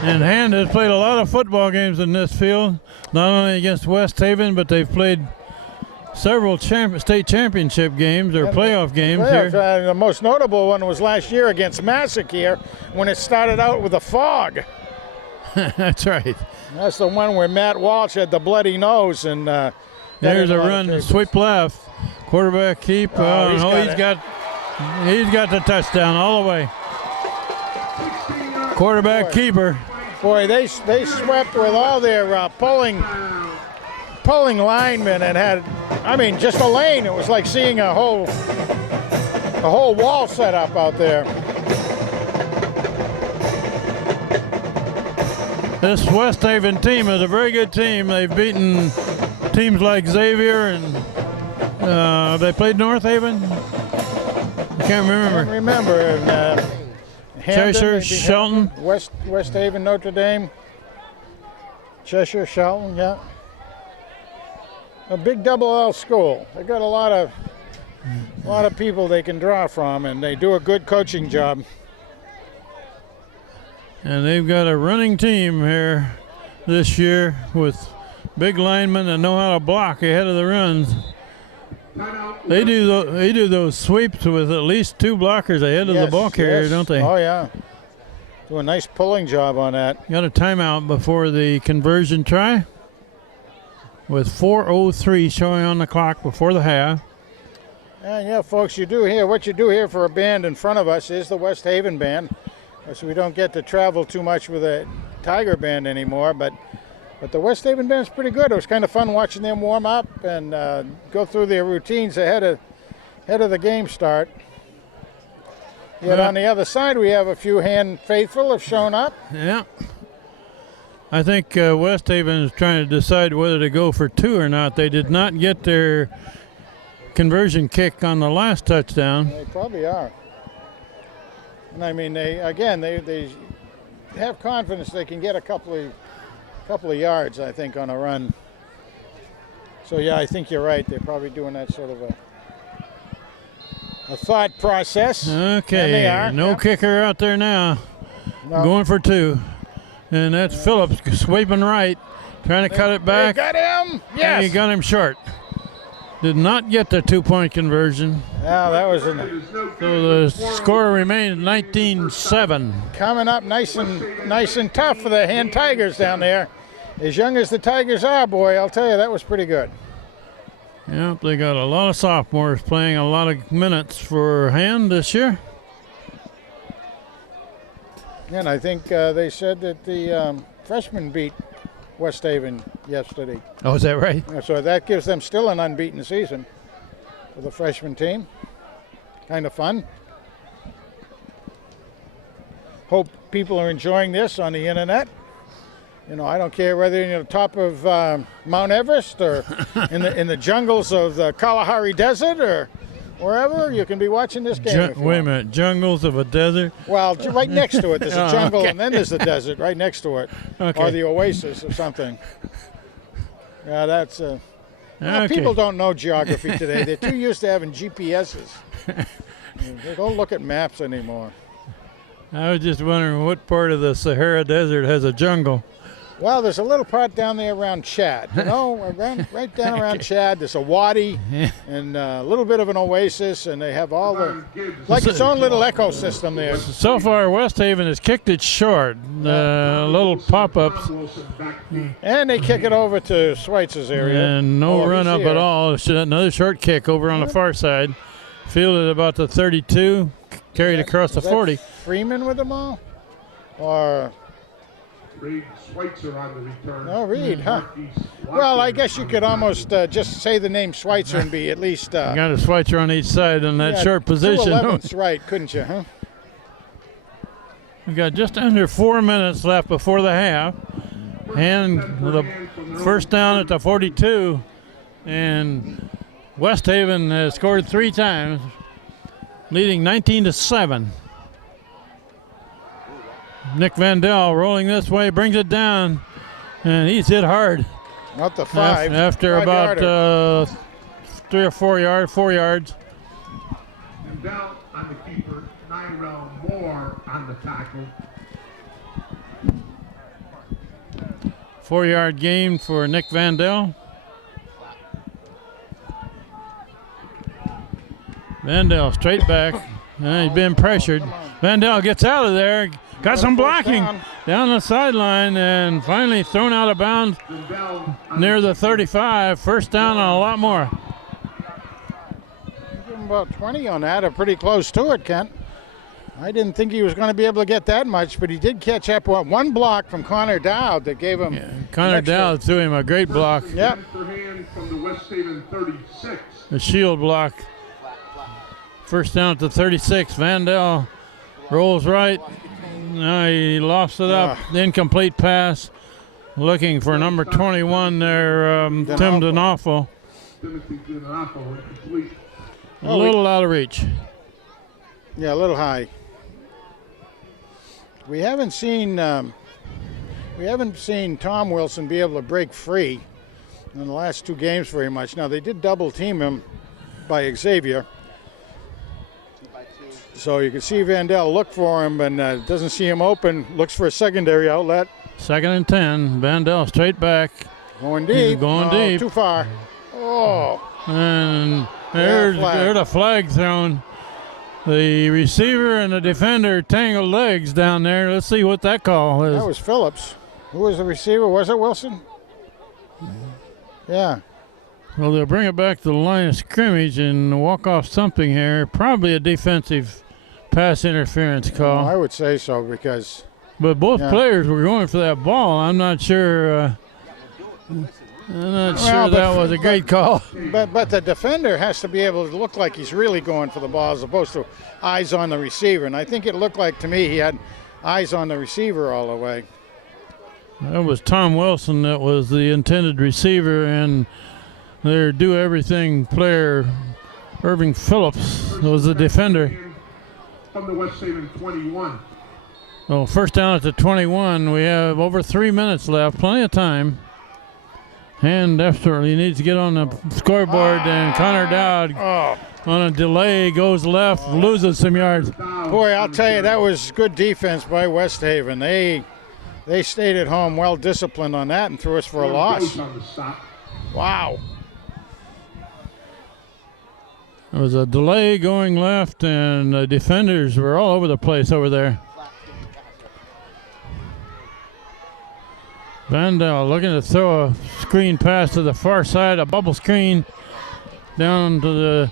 And Hand has played a lot of football games in this field, not only against West Haven, but they've played several state championship games or playoff games here. The most notable one was last year against Massac here when it started out with a fog. That's right. That's the one where Matt Walsh had the bloody nose. And there's a run, sweep left, quarterback keep. He's got the touchdown all the way. Quarterback keeper. Boy, they swept with all their pulling linemen and had, I mean, just a lane. It was like seeing a whole wall set up out there. This West Haven team is a very good team. They've beaten teams like Xavier and they played North Haven. I can't remember. Cheshire, Shelton. West Haven, Notre Dame. Cheshire, Shelton, yeah. A big double L school. They got a lot of a lot of people they can draw from, and they do a good coaching job. And they've got a running team here this year with big linemen that know how to block ahead of the runs. They do those sweeps with at least 2 blockers ahead of the ball carrier, don't they? Oh, yeah. Do a nice pulling job on that. Got a timeout before the conversion try with 4:03 showing on the clock before the half. And yeah, folks, what you do here for a band in front of us is the West Haven band. So we don't get to travel too much with a Tiger band anymore, but the West Haven band's pretty good. It was kind of fun watching them warm up and go through their routines ahead of the game start. Yet on the other side, we have a few hand faithful have shown up. Yeah. I think West Haven is trying to decide whether to go for 2 or not. They did not get their conversion kick on the last touchdown. They probably are. And I mean, they have confidence they can get a couple of yards, I think, on a run. So yeah, I think you're right. They're probably doing that sort of a thought process. Okay, and they are. No kicker out there now. No. Going for 2. And that's Phillips sweeping right, trying to cut it back. They got him. Yes. And he got him short. Did not get the 2-point conversion. Yeah, that was So the score remained 19-7. Coming up nice and tough for the Hand Tigers down there. As young as the Tigers are, boy, I'll tell you, that was pretty good. Yep, they got a lot of sophomores playing a lot of minutes for Hand this year. And I think they said that the freshmen beat West Haven yesterday. Oh, is that right? So that gives them still an unbeaten season for the freshman team. Kind of fun. Hope people are enjoying this on the internet. You know, I don't care whether you're on the top of Mount Everest or in the jungles of the Kalahari Desert or wherever, you can be watching this game. Wait a minute, jungles of a desert? Well, right next to it, there's a jungle, okay. and then there's the desert right next to it, Okay. or the oasis or something. Yeah, that's. Well, Okay. people don't know geography today. They're too used to having GPSs. They don't look at maps anymore. I was just wondering what part of the Sahara Desert has a jungle. Well, there's a little part down there around Chad, you know, right down around Chad. There's a wadi and a little bit of an oasis, and they have all like its own little ecosystem there. So far, West Haven has kicked it short. Little pop-ups. And they kick it over to Schweitzer's area. And no run up here. at all. Another short kick over on the far side. Fielded about the 32, carried across the Is that 40. Freeman with them all? Or Reed Schweitzer on the return. no, Reed, huh? Well, I guess you could almost just say the name Schweitzer and be at least. Got a Schweitzer on each side in that short position. 211's right, couldn't you, huh? We got just under 4 minutes left before the half. And the first down at the 42. And West Haven has scored 3 times, leading 19-7. Nick van Dell rolling this way, brings it down, and he's hit hard. Not the 5. After about 3 or 4 yards, 4 yards. And down on the keeper, 9 round more on the tackle. 4-yard gain for Nick van Dell. Van Dell straight back. He's been pressured. Van Dell gets out of there. Got some blocking down the sideline and finally thrown out of bounds near the 35. First down and a lot more. Give him about 20 on that, or pretty close to it, Kent. I didn't think he was going to be able to get that much, but he did catch up one block from Connor Dowd that gave him. Connor Dowd threw him a great block. Yep. For hand from the West Haven 36. The shield block. First down at the 36. Van Dell rolls right. No, he lofts it up. Incomplete pass. Looking for number 21 there, Tim Denawful. Timothy Denawful incomplete. A little out of reach. Yeah, a little high. We haven't seen Tom Wilson be able to break free in the last 2 games very much. Now they did double team him by Xavier. 2x2. So you can see Van Dell look for him, and doesn't see him open. Looks for a secondary outlet. 2nd and 10. Van Dell straight back. Going deep. Going deep. Too far. Oh. And there's a flag thrown. The receiver and the defender tangled legs down there. Let's see what that call is. That was Phillips. Who was the receiver? Was it Wilson? Yeah. Well, they'll bring it back to the line of scrimmage and walk off something here. Probably a defensive pass interference call. I would say so because. But both players were going for that ball. I'm not sure. That was a great call. But the defender has to be able to look like he's really going for the ball as opposed to eyes on the receiver. And I think it looked like to me he had eyes on the receiver all the way. That was Tom Wilson that was the intended receiver, and their do-everything player, Ervin Phillips, was the defender. From the West Haven 21. Well, first down at the 21. We have over 3 minutes left, plenty of time. And desperately needs to get on the scoreboard, and Connor Dowd on a delay goes left, loses some yards. Boy, I'll tell you, that was good defense by West Haven. They stayed at home, well disciplined on that, and threw us for a loss. Wow. There was a delay going left, and the defenders were all over the place over there. Van Dell looking to throw a screen pass to the far side, a bubble screen down to the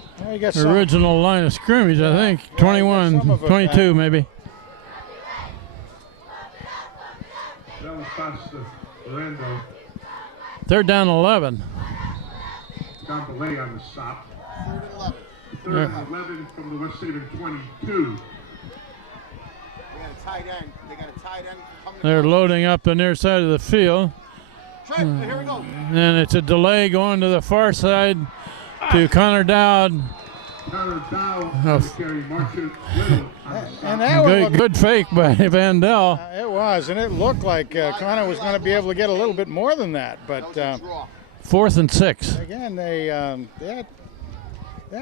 original line of scrimmage, I think. 21, 22 maybe. That was past the Orlando. 3rd down 11. Down delay on the stop. 3rd and 11. 3rd and 11 from the West Haven 22. They got a tight end. They're loading up the near side of the field. Here we go. And it's a delay going to the far side to Connor Dowd. Connor Dowd carry Marshall Little. And that good fake by Van Dell. It was, and it looked like Connor was going to be able to get a little bit more than that. But 4th and 6. Again, that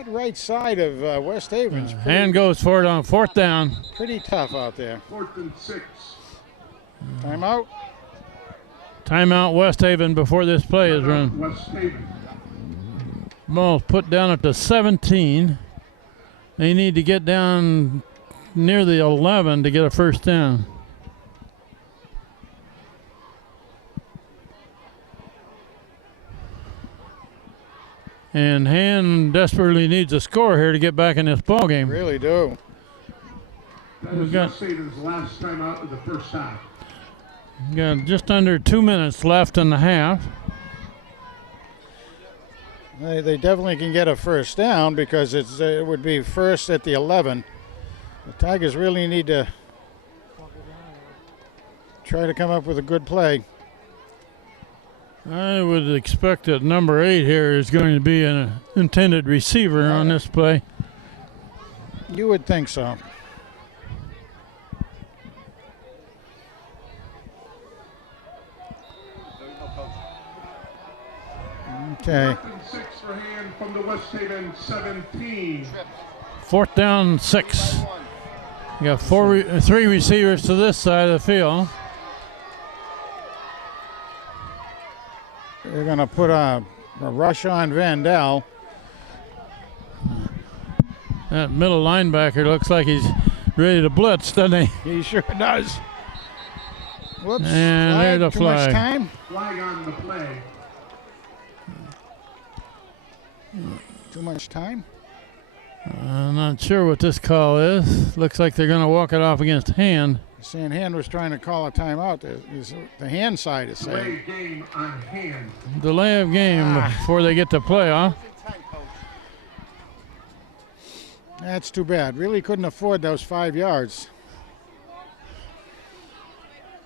right side of West Haven's hand goes for it on 4th down. Pretty tough out there. 4th and 6. Timeout. Timeout West Haven before this play is run. West Haven. Ball's put down at the 17. They need to get down near the 11 to get a first down. And Hand desperately needs a score here to get back in this ball game. Really do. That is West Haven's last time out of the first half. Got just under 2 minutes left in the half. They definitely can get a first down because it would be first at the 11. The Tigers really need to try to come up with a good play. I would expect that number 8 here is going to be an intended receiver on this play. You would think so. Okay. 4th and 6 for Hand from the West Haven 17. 4th down 6. You got 3 receivers to this side of the field. They're going to put a rush on Van Dell. That middle linebacker looks like he's ready to blitz, doesn't he? He sure does. Whoops. And there's a flag. Too much time? Flag on the play. Too much time? I'm not sure what this call is. Looks like they're going to walk it off against Hand. Saying Hand was trying to call a timeout. The Hand side is saying. Delay game on Hand. Delay of game before they get to play, huh? That's too bad. Really couldn't afford those 5 yards.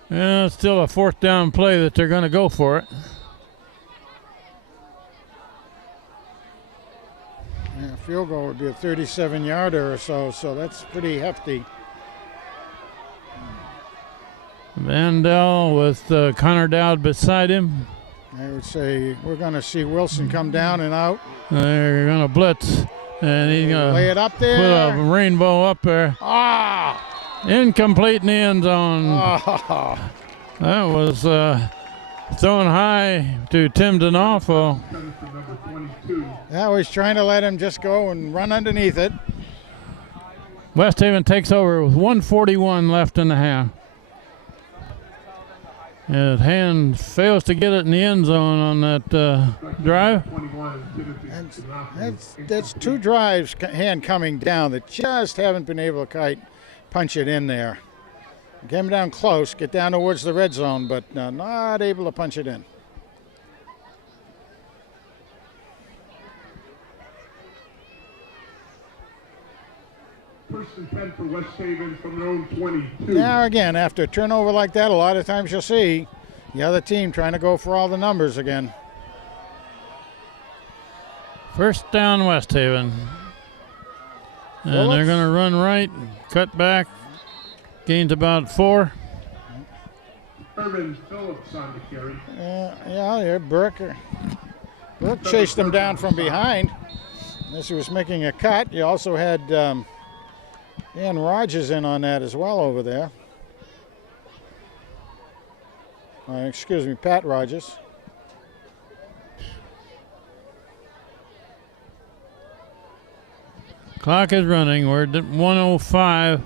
Yeah, it's still a 4th down play that they're going to go for it. Yeah, field goal would be a 37-yarder or so that's pretty hefty. Van Dell with Connor Dowd beside him. I would say we're going to see Wilson come down and out. They're going to blitz, and he's going to lay it up there. Put a rainbow up there. Ah! Incomplete in the end zone. Oh. That was thrown high to Tim D'Onofrio. I was trying to let him just go and run underneath it. West Haven takes over with 1:41 left in the half. And Hand fails to get it in the end zone on that drive. That's 2 drives, Hand coming down, that just haven't been able to quite punch it in there. Came down close, get down towards the red zone, but not able to punch it in. First and 10 for West Haven from their own 22. Now again, after a turnover like that, a lot of times you'll see the other team trying to go for all the numbers again. First down, West Haven. And Phillips. They're going to run right, cut back, gains about 4. Ervin Phillips on the carry. Yeah, Burke chased him down from behind as he was making a cut. You also had Dan Rogers in on that as well over there. Excuse me, Pat Rogers. Clock is running. We're at 1:05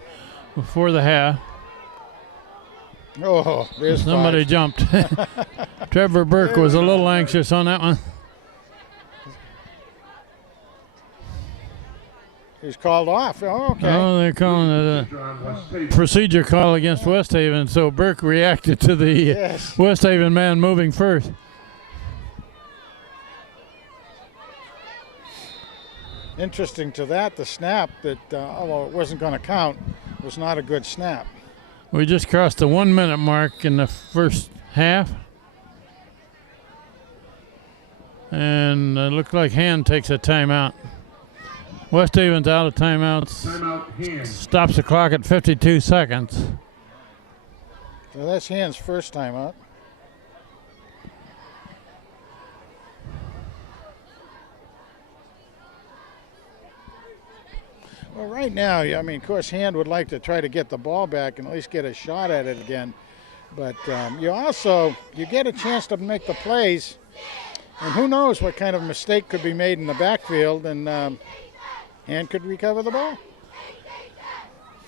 before the half. Oh, there's Somebody 5. jumped. Trevor Burke was a little anxious on that one. He's called off. Oh, okay. Oh, they're calling it a procedure call against West Haven, so Burke reacted to the Yes. West Haven man moving first. Interesting to that, the snap that, although it wasn't going to count, was not a good snap. We just crossed the 1 minute mark in the first half. And it looked like Hand takes a timeout. West Haven's out of timeouts. Timeout, Hand. Stops the clock at 52 seconds. So that's Hand's first time out. Well, right now, I mean, of course, Hand would like to try to get the ball back and at least get a shot at it again. But you get a chance to make the plays, and who knows what kind of mistake could be made in the backfield, and Hand could recover the ball.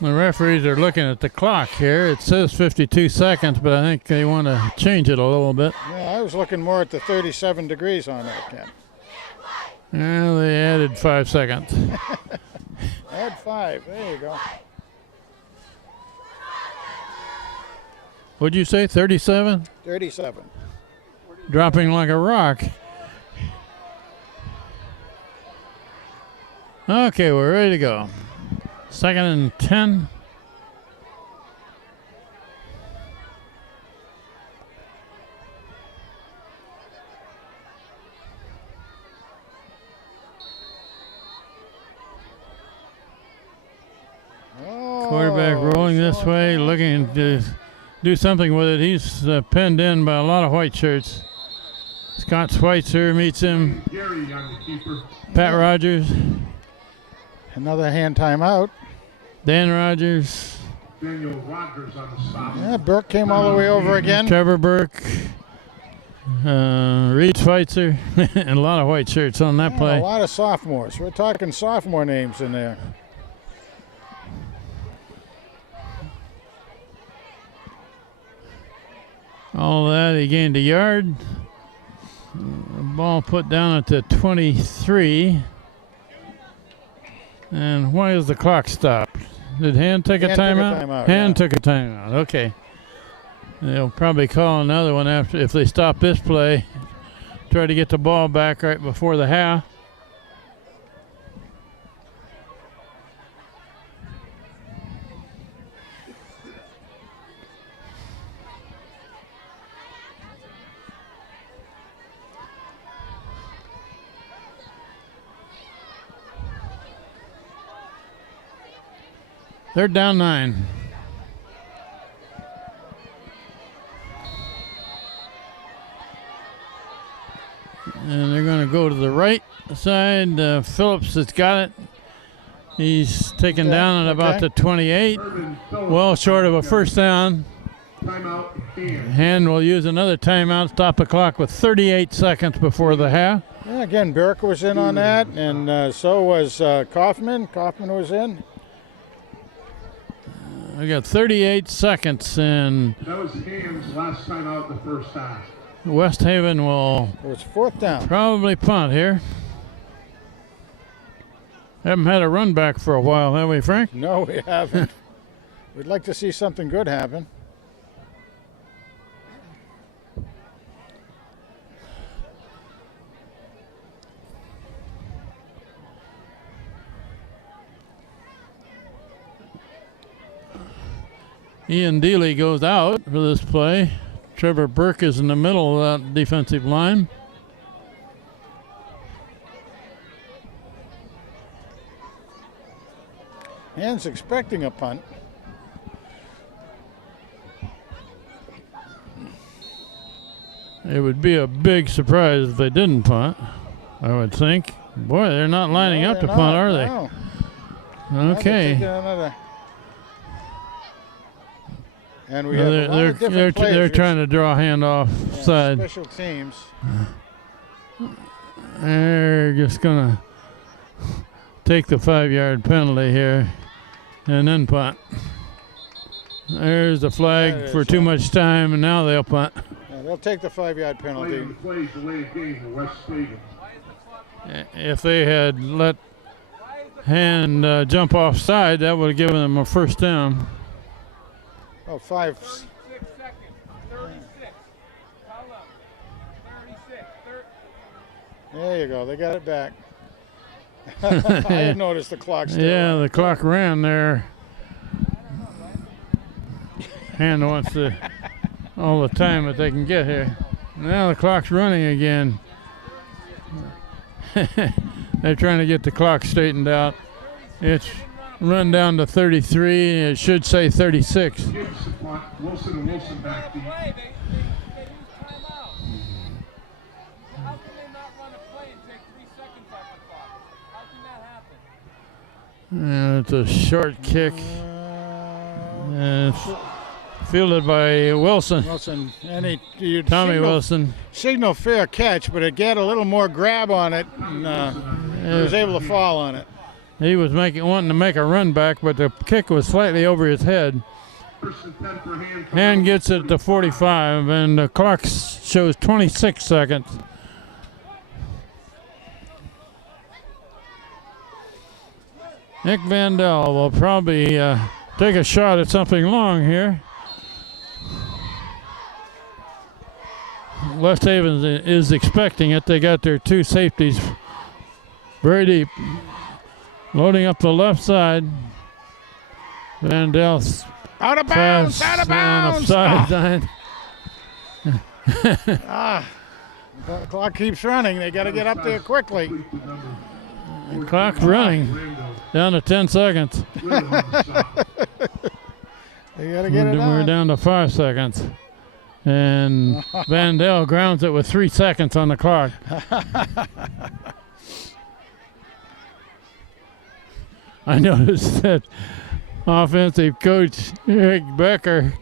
The referees are looking at the clock here. It says 52 seconds, but I think they want to change it a little bit. Yeah, I was looking more at the 37 degrees on that, Ken. Yeah, they added 5 seconds. Add 5. There you go. What'd you say, 37? 37. Dropping like a rock. Okay, we're ready to go. 2nd and 10. Quarterback rolling this way, looking to do something with it. He's pinned in by a lot of white shirts. Scott Schweitzer meets him. Gary on the keeper. Pat Rogers. Another Hand timeout. Dan Rogers. Daniel Rogers on the stop. Yeah, Burke came all the way over again. Trevor Burke. Reed Schweitzer. And a lot of white shirts on that A play. lot of sophomores. We're talking sophomore names in there. All that, he gained a yard. The ball put down at the 23. And why is the clock stopped? Did Hand take a Hand took a timeout? timeout, Hand yeah. took a timeout. Okay. They'll probably call another one after if they stop this play. Try to get the ball back right before the half. They're down 9. go to the right side. Phillips has got it. He's taken down at about the 28. Well short of a first down. Timeout. Hand will use another timeout, stop the clock with 38 seconds before the half. Yeah, again, Burke was in on that, and so was Kaufman. Kaufman was in. We got 38 seconds, and That was Ham's last time out the first half. West Haven will It was fourth down. probably punt here. Haven't had a run back for a while, have we, Frank? No, we haven't. We'd like to see something good happen. Ian Dealey goes out for this play. Trevor Burke is in the middle of that defensive line. Hand's expecting a punt. It would be a big surprise if they didn't punt, I would think. Boy, they're not lining No, up to they're punt, not, are they? no. No, they're Okay. taking another. And we have a lot of different they're players. trying to draw a hand off Yeah, side. Special teams. They're just going to take the 5-yard penalty here and then punt. There's the flag There it for is, too yeah. much time, and now they'll punt. Yeah, they'll take the 5-yard Play penalty. of the play, delay game for West Haven. If they had let Hand jump offside, that would have given them a first down. Oh, 5. 36 seconds. 36. Tell them. 36. There you go. They got it back. I didn't notice the clock still. Yeah, the clock ran there. Hand wants all the time that they can get here. Now the clock's running again. They're trying to get the clock straightened out. It's run down to 33. It should say 36. Gibbs, Wilson and Wilson back deep. Play, they use timeout. How can they not run a play and take 3 seconds off the clock? How can that happen? And it's a short kick. And it's fielded by Wilson. Wilson, and you Tommy Wilson. signal fair catch, but it got a little more grab on it, and he was able to fall on it. He was wanting to make a run back, but the kick was slightly over his head. First and 10 for Hand. Hand gets it to 45, and the clock shows 26 seconds. Nick van Dell will probably take a shot at something long here. West Haven is expecting it. They got their 2 safeties very deep. Loading up the left side. Van Dell's Out of bounds! Out of bounds! Side. The clock keeps running. They got to get up there quickly. The clock's running down to 10 seconds. They got to get it We're on. down to 5 seconds. And Van Dell grounds it with 3 seconds on the clock. I noticed that offensive coach Eric Becker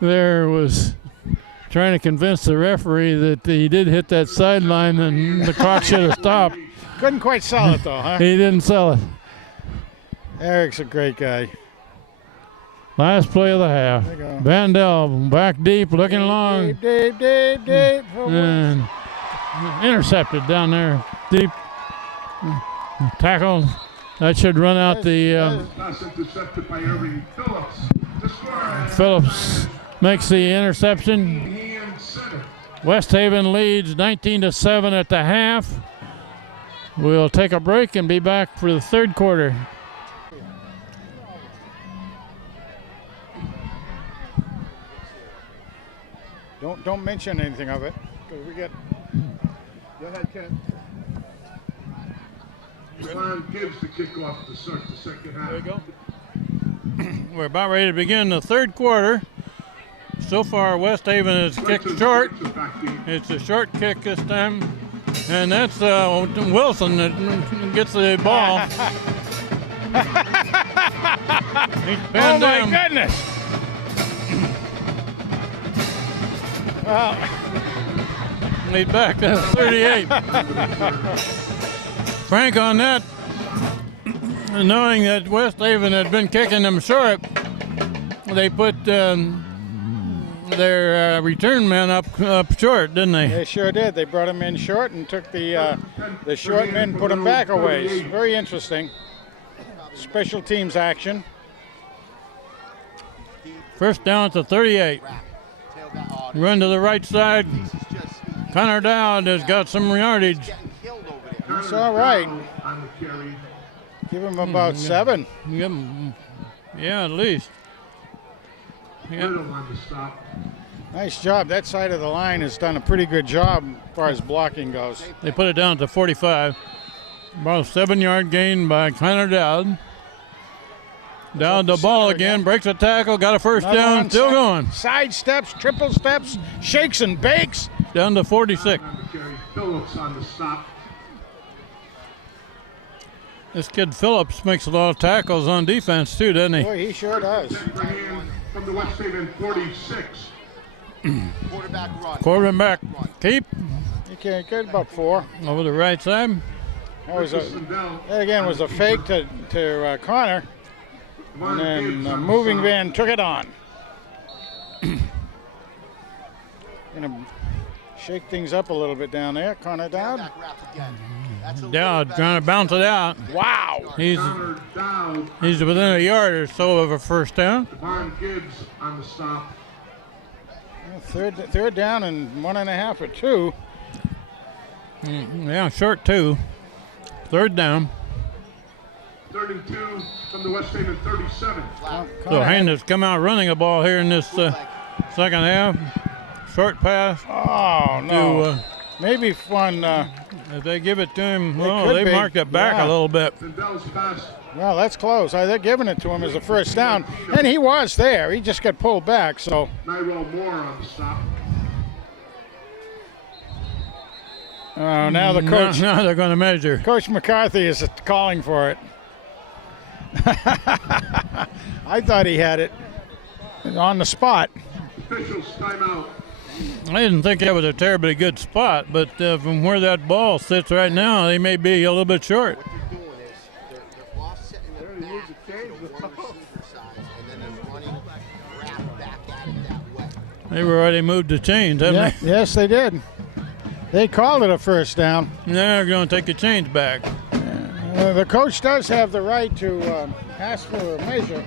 there was trying to convince the referee that he did hit that sideline and the clock should have stopped. Couldn't quite sell it, though, huh? He didn't sell it. Eric's a great guy. Last play of the half. There you go. Van Dell back deep, looking long. Deep. And intercepted down there, deep. Tackled. That should run out the. Pass intercepted by Ervin. Phillips. To score. Phillips makes the interception. Hand center. West Haven leads 19-7 at the half. We'll take a break and be back for the third quarter. Don't mention anything of it, because we get. Go ahead, Ken. Ron Gibbs to kick off the second half. There we go. We're about ready to begin the third quarter. So far, West Haven has kicked short. It's a short kick this time. And that's Wilson that gets the ball. He's Oh pinned my him. goodness! Well, He's back to 38. Frank on that, knowing that West Haven had been kicking them short, they put their return man up short, didn't they? they sure did. They brought him in short and took the short men and put him back a ways. Very interesting. Special teams action. First down to 38. Run to the right side. Connor Dowd has got some yardage. It's all right. Give him about 7. Yeah, at least. Yeah. Nice job. That side of the line has done a pretty good job as far as blocking goes. They put it down to 45. About a 7-yard gain by Connor Dowd. Down the ball again, breaks a tackle, got a first Another down, one, still going. Side steps, triple steps, shakes and bakes. Down to 46. Phillips on the stop. This kid Phillips makes a lot of tackles on defense too, doesn't he? Boy, he sure does. From the West Haven 46. Quarterback run. Quarterback keep He can't get about 4. over the right side. That was that again was a fake to Connor, and then moving van took it on. Gonna shake things up a little bit down there. Connor Dowd. Quarterback wrap again. That's a Dowd little trying to bounce it out. Wow. He's within a yard or so of a first down. Devon Gibbs on the stop. Third down and 1.5 or 2. Yeah, short 2. Third down. 32 from the West Haven 37. So Haynes has come out running a ball here in this second half. Short pass. Oh no. To, Maybe one. if they give it to him, It oh, could they be. marked it back Yeah. a little bit. Dell's pass. Well, that's close. They're giving it to him as a first down, and he was there. He just got pulled back. So Nyrell Moore on the stop. now the coach, Now they're going to measure. Coach McCarthy, is calling for it. I thought he had it on the spot. Officials timeout. I didn't think that was a terribly good spot, but from where that ball sits right now, they may be a little bit short. What they're doing is they're offsetting the back to the one receiver side, and then they're running wrap back at it that way. They've already moved the chains, haven't Yeah, yes, they did. They called it a first down. they? They're going to take the chains back. The coach does have the right to ask for a measure.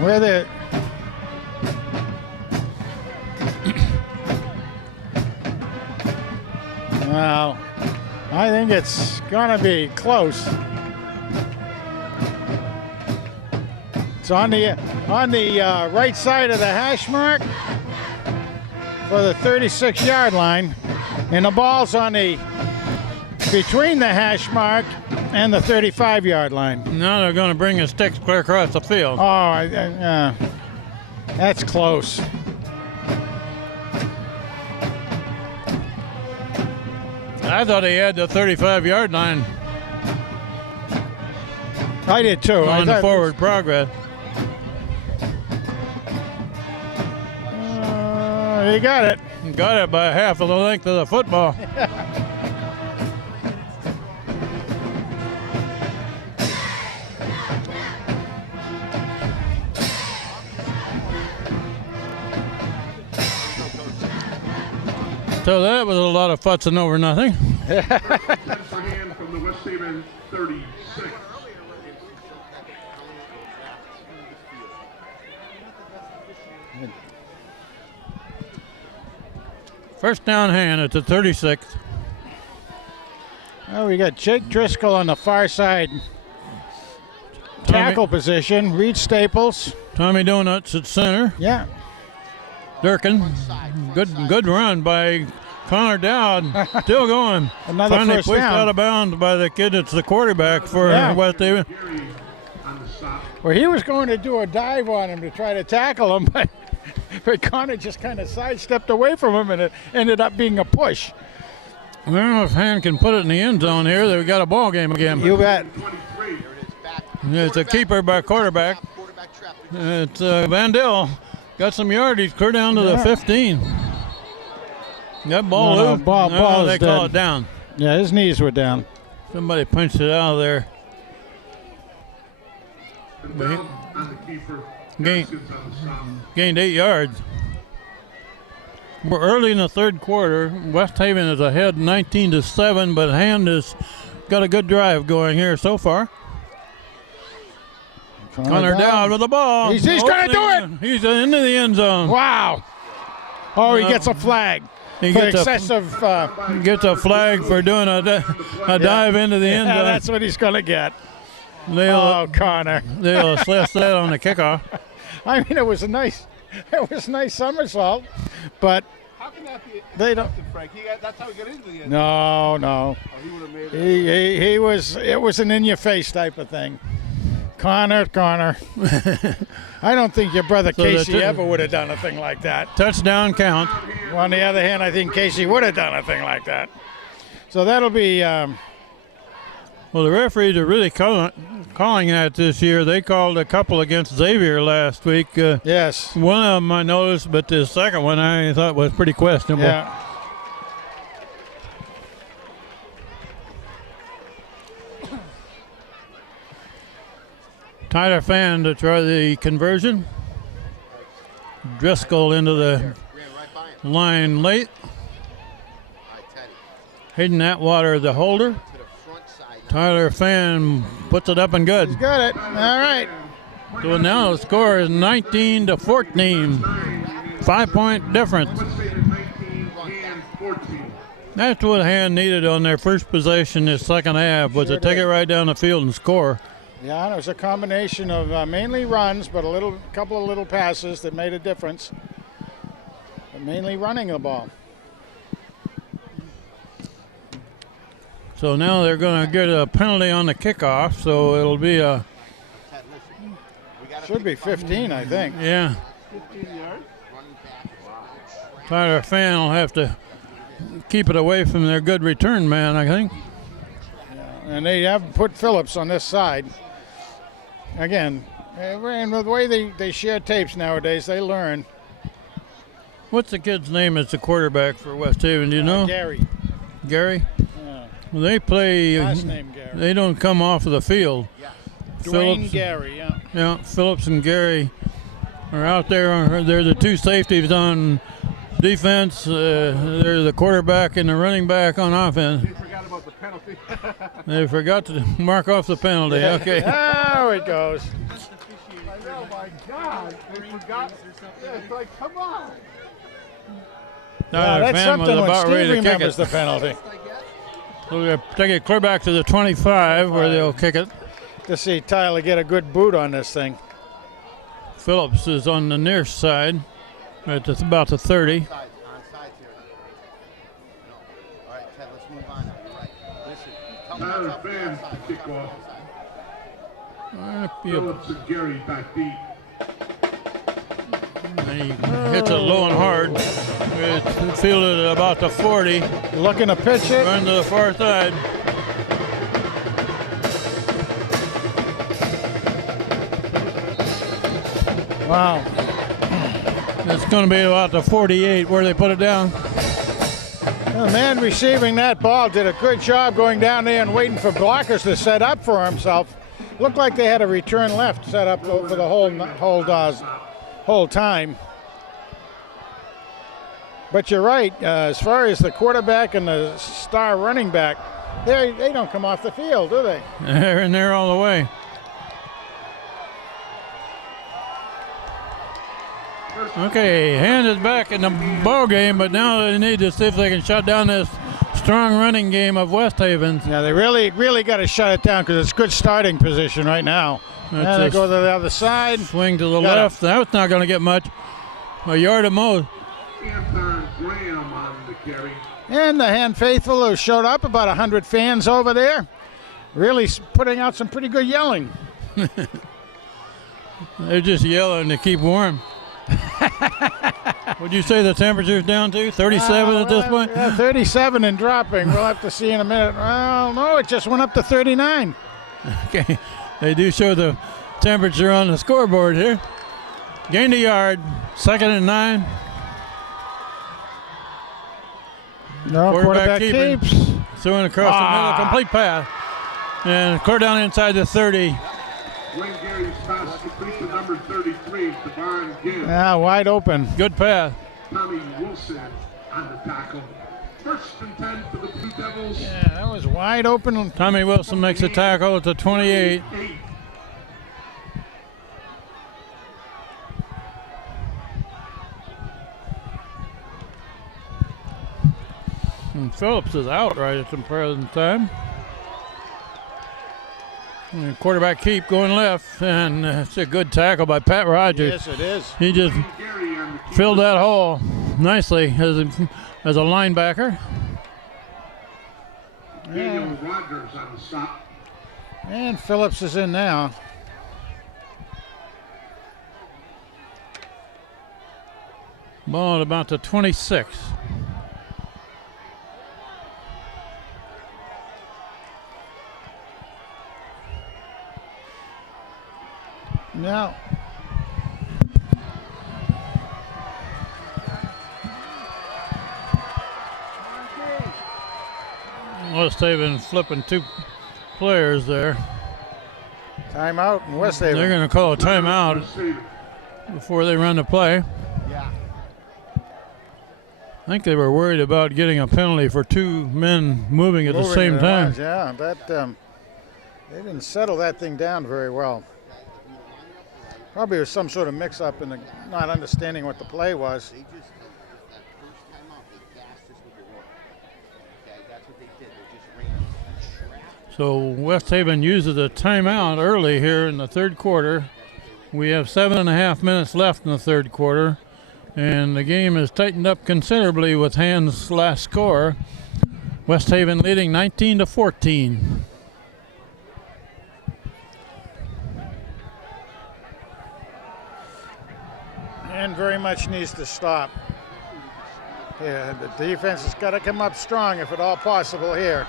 Where the well, I think it's gonna be close. It's on the right side of the hash mark for the 36-yard line, and the ball's on the between the hash mark and the 35-yard line. Now they're going to bring his sticks clear across the field. Oh, that's close. I thought he had the 35-yard line I did too. I on the thought- forward progress. He got it. Got it by half of the length of the football. So that was a lot of futzing over nothing. For hand from the West Haven 36. First down hand at the 36th. Well, we got Jake Driscoll on the far side tackle position. Reed Staples. Tommy Donuts at center. Yeah. Durkin. Good run by Connor Dowd. Still going. Another Finally first pushed down. out of bounds by the kid that's the quarterback for Yeah. West Haven. Gary on the sop. Well, he was going to do a dive on him to try to tackle him, but Connor just kind of sidestepped away from him, and it ended up being a push. Well, if Han can put it in the end zone here, they've got a ball game again. You bet. 23. It's a keeper by quarterback. It's Van Dell. Got some yardage, clear down to the 15. That ball No, loose. ball They is call dead. it down. Yeah, his knees were down. Somebody punched it out of there. And down on the keeper. Gain- Gaskins on the sop. Gained 8 yards. We're early in the third quarter. West Haven is ahead 19-7, but Hand has got a good drive going here so far. Connor down with the ball. He's gonna do it. He's into the end zone. Wow. Oh, he gets a flag He for gets excessive. Gets a flag for doing a dive into the end Yeah, zone. that's what he's gonna get. They'll Oh, Connor. assess that on the kickoff. I mean, it was a nice somersault, but How can that be? they don't. Frank, that's how he got into the end. No. Oh, he would have made it. He was. It was an in-your-face type of thing. Connor. I don't think your brother So the Casey ever would have done a thing like that. Touchdown count. On the other hand, I think Casey would have done a thing like that. So that'll be. Well, the referees are really calling that this year. They called a couple against Xavier last week. Yes. One of them I noticed, but the second one I thought was pretty questionable. Yeah. Tyler Fan to try the conversion. Driscoll into the Ran right by him. line late. All right, Teddy. Hayden Atwater the holder. To the front side. Tyler Fan puts it up and good. He's got it. All right. So now the score is 19-14. 5-point difference. West Haven 19 and 14. That's what Hand needed on their first possession this second half, was to take it right down the field and score. Yeah, and it was a combination of mainly runs, but couple of little passes that made a difference. But mainly running the ball. So now they're going to get a penalty on the kickoff, so it'll be a, Ted, listen. We gotta Should be pick up 15, I think. yeah. 15 yards. running back. Tyler Fan will have to keep it away from their good return man, I think. And they have put Phillips on this side. Again, and the way they share tapes nowadays, they learn. What's the kid's name as the quarterback for West Haven, do you know? Gary. Gary? Yeah. Well, they play, Last name Gary. they don't come off of the field. Dwayne Gary, yeah. Yeah, Phillips and Gary are out there. They're the two safeties on defense. They're the quarterback and the running back on offense. They forgot about the penalty. They forgot to mark off the penalty. Okay. There it goes. Oh my God! They forgot. Yeah, it's like, come on. Tyler That's Fan was something when about Steve ready to kick remembers it. the penalty. So they're take it clear back to the 25 where they'll kick it. To see Tyler get a good boot on this thing. Phillips is on the near side at about the 30. On sides here. All right, Ted, let's move on now. You're right. Listen. Tell me Tyler what's up Fan on side. kick off. He Phillips and Gary back deep. hits it low and hard. It's fielded at about the 40. Looking to pitch it. Run to the far side. Wow. It's going to be about the 48 where they put it down. The man receiving that ball did a good job going down there and waiting for blockers to set up for himself. Looked like they had a return left set up for the whole time. But you're right, as far as the quarterback and the star running back, they don't come off the field, do they? They're in there all the way. Okay, Hand is back in the ball game, but now they need to see if they can shut down this strong running game of West Haven. Yeah, they really got to shut it down because it's good starting position right now. That's They a go to the other side. Swing to the Got it. left. That's not going to get much. A yard at most. Anthony Graham on the carry. And the Hand faithful who showed up, about 100 fans over there, really putting out some pretty good yelling. They're just yelling to keep warm. Would you say the temperature's down to 37 at this point? Yeah, 37 and dropping. We'll have to see in a minute. Well, no, it just went up to 39. Okay, they do show the temperature on the scoreboard here. Gained a yard, 2nd and 9. No, quarterback keeps. Throwing across the middle, complete pass. And clear down inside the 30. Wayne Gary's pass complete to number 33, Devon Gibbs. Yeah, wide open. Good pass. Tommy Wilson on the tackle. 1st and 10 for the Blue Devils. Yeah, that was wide open. Tommy Wilson makes a tackle at the 28. And Phillips is out right at the present time. And quarterback keep going left, and it's a good tackle by Pat Rogers. Yes, it is. He just filled that hole nicely as a linebacker. Daniel Rogers on the stop. And Phillips is in now. Ball at about the 26. Now, West Haven flipping 2 players there. timeout in West Haven. They're going to call a timeout before they run the play. Yeah. I think they were worried about getting a penalty for 2 men moving at the same time. Yeah, that they didn't settle that thing down very well. Probably was some sort of mix-up in the not understanding what the play was. They just, that first time out, they gassed us with the water. Okay, that's what they did. They just ran a trap. So West Haven uses a timeout early here in the 3rd quarter. We have 7.5 minutes left in the 3rd quarter, and the game has tightened up considerably with Hand's last score. West Haven leading 19-14. And very much needs to stop. Yeah, the defense has got to come up strong if at all possible here.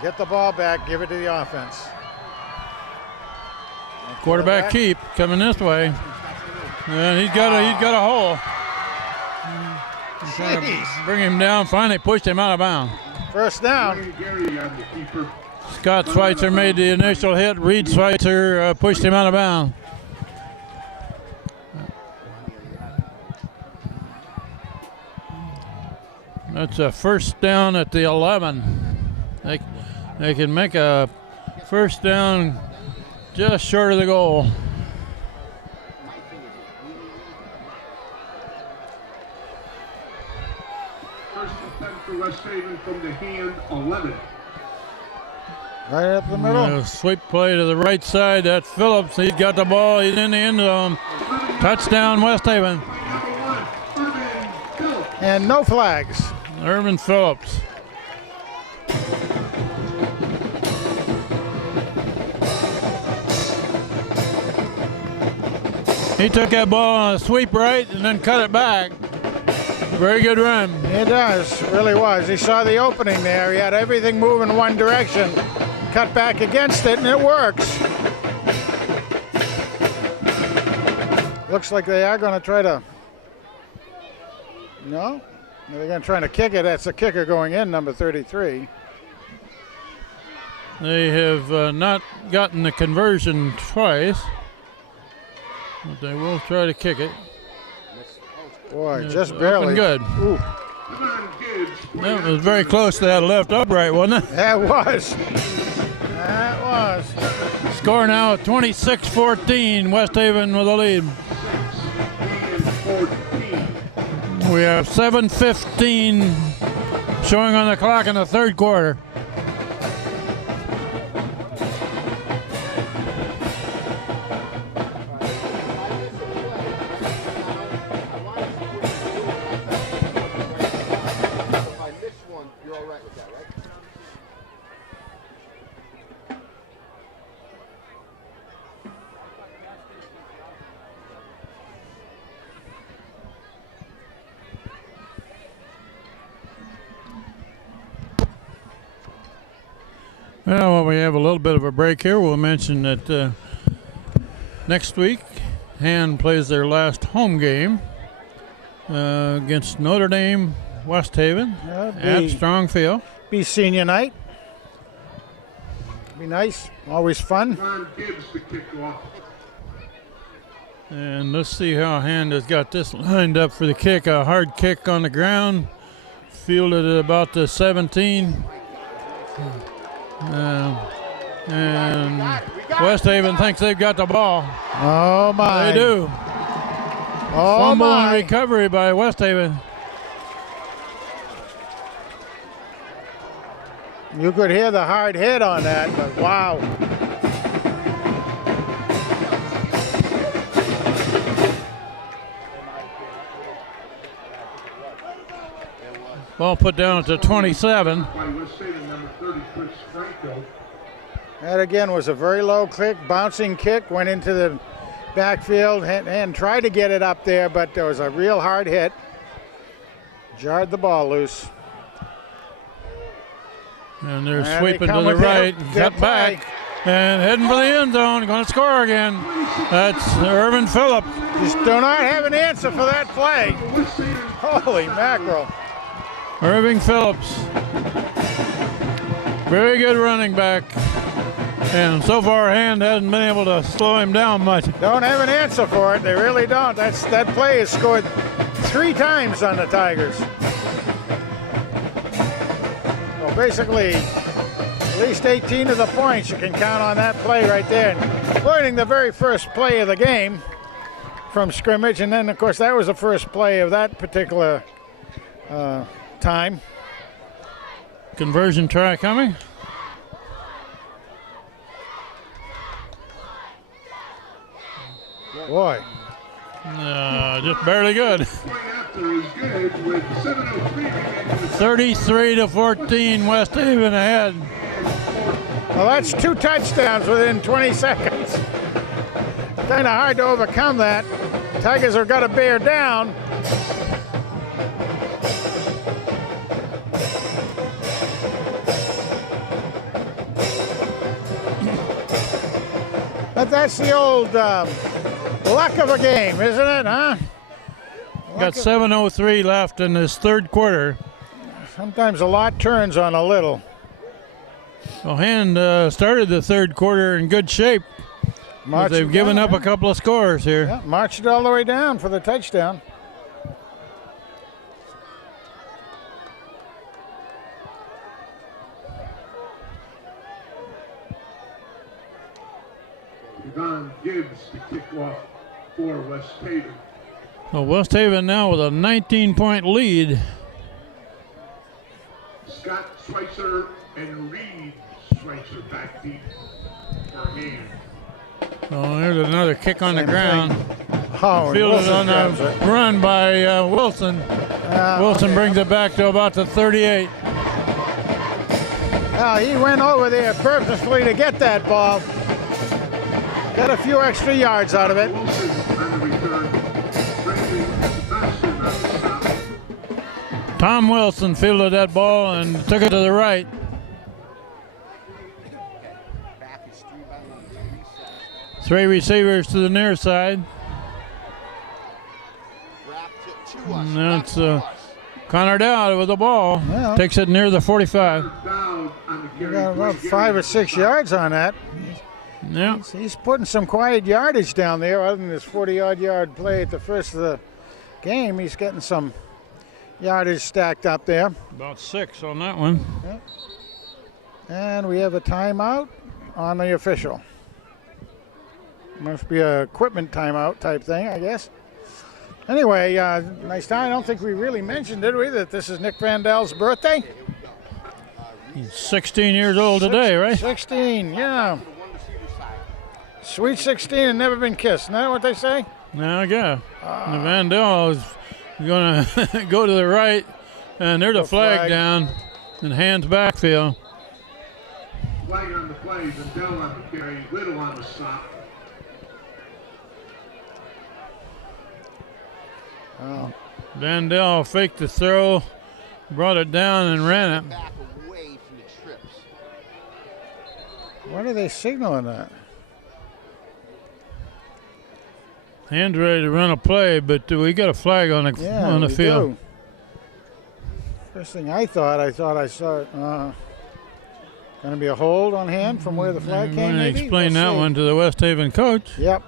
Get the ball back, give it to the offense. Quarterback keep coming this way, and he's got a hole. Trying to bring him down. Finally pushed him out of bounds. First down. Wayne Gary on the keeper. Scott Schweitzer made the initial hit. Reed Schweitzer pushed him out of bounds. That's a first down at the 11. They can make a first down just short of the goal. First and 10 for West Haven from the Hand 11. Right up the middle. Sweep play to the right side. That's Phillips. He's got the ball. He's in the end zone. Touchdown, West Haven. And no flags. Ervin Phillips. He took that ball on a sweep right and then cut it back. Very good run. It does, really was. He saw the opening there. He had everything moving in one direction. Cut back against it, and it works. Looks like they are going to try to. No? They're going to try to kick it. That's the kicker going in, number 33. They have not gotten the conversion twice, but they will try to kick it. Boy, It's just up barely. and good. Ooh. That was very close to that left upright, wasn't it? That was. That was. Score now 26-14. West Haven with a lead. We have 7:15 showing on the clock in the 3rd quarter. If I miss one, you're all right with that, right? Well, while we have a little bit of a break here, we'll mention that next week, Hand plays their last home game against Notre Dame West Haven at Strong Field. Be senior night. Be nice. Always fun. Ron Gibbs to kick off. And let's see how Hand has got this lined up for the kick. A hard kick on the ground, fielded at about the 17. And West Haven thinks they've got the ball. Oh, my. They do. Oh, Fumble my. and recovery by West Haven. You could hear the hard hit on that, but wow. Ball put down at the 27. By West Haven, number 30, Chris Franco. That again was a very low kick, bouncing kick, went into the backfield and tried to get it up there, but there was a real hard hit. Jarred the ball loose. And they're And sweeping they to come the with right, their cut back, and heading for the end zone. Going to score again. That's Ervin Phillips. Just do not have an answer for that play. Holy mackerel. Irving Phillips. Very good running back. And so far, Hand hasn't been able to slow him down much. Don't have an answer for it. They really don't. That play has scored 3 times on the Tigers. Well, basically, at least 18 of the points you can count on that play right there, including the very first play of the game from scrimmage. And then, of course, that was the first play of that particular time. Conversion try coming. Boy. Just barely good. 33-14, West Haven ahead. Well, that's 2 touchdowns within 20 seconds. Kind of hard to overcome that. Tigers have got to bear down. But that's the old luck of a game, isn't it, huh? Got 7:03 left in this third quarter. Sometimes a lot turns on a little. Well, Hand started the third quarter in good shape. But they've given up a couple of scores here. Yeah, marched it all the way down for the touchdown. Ron Gibbs to kick off for West Haven. Well, West Haven now with a 19-point lead. Scott Schweitzer and Reed Schweitzer back deep for Hand. Oh, here's another kick on the Same ground. Oh, Fielded on a run by Wilson. Wilson brings it back to about the 38. Well, he went over there purposefully to get that ball. Got a few extra yards out of it. Wilson on the return. Brandon Sebastian on the stop. Tom Wilson fielded that ball and took it to the right. Three receivers to the near side. And that's Connor Dowd with the ball. Yeah. Takes it near the 45. Down on the carry. Got about 5 or 6 yards on that. Yeah. He's putting some quiet yardage down there other than his 40-odd yard play at the first of the game. He's getting some yardage stacked up there. About 6 on that one. And we have a timeout on the official. Must be a equipment timeout type thing, I guess. Anyway, nice time. I don't think we really mentioned, did we, that this is Nick van Dell's birthday? He's 16 years old today, right? 16, yeah. Sweet 16 and never been kissed. Isn't that what they say? Now, yeah. Van Dell is going to go to the right, and there's a flag down in Hand's backfield. Flag on the play, Vandell on the carry, Little on the stop. Oh. Van Dell faked the throw, brought it down and ran it. Back away from the trips. What are they signaling at? Hands ready to run a play, but we got a flag on the we field. do. First thing I thought I saw it. Going to be a hold on hand from where the flag I'm came, going to maybe? explain We'll that see. one to the West Haven coach. Yep.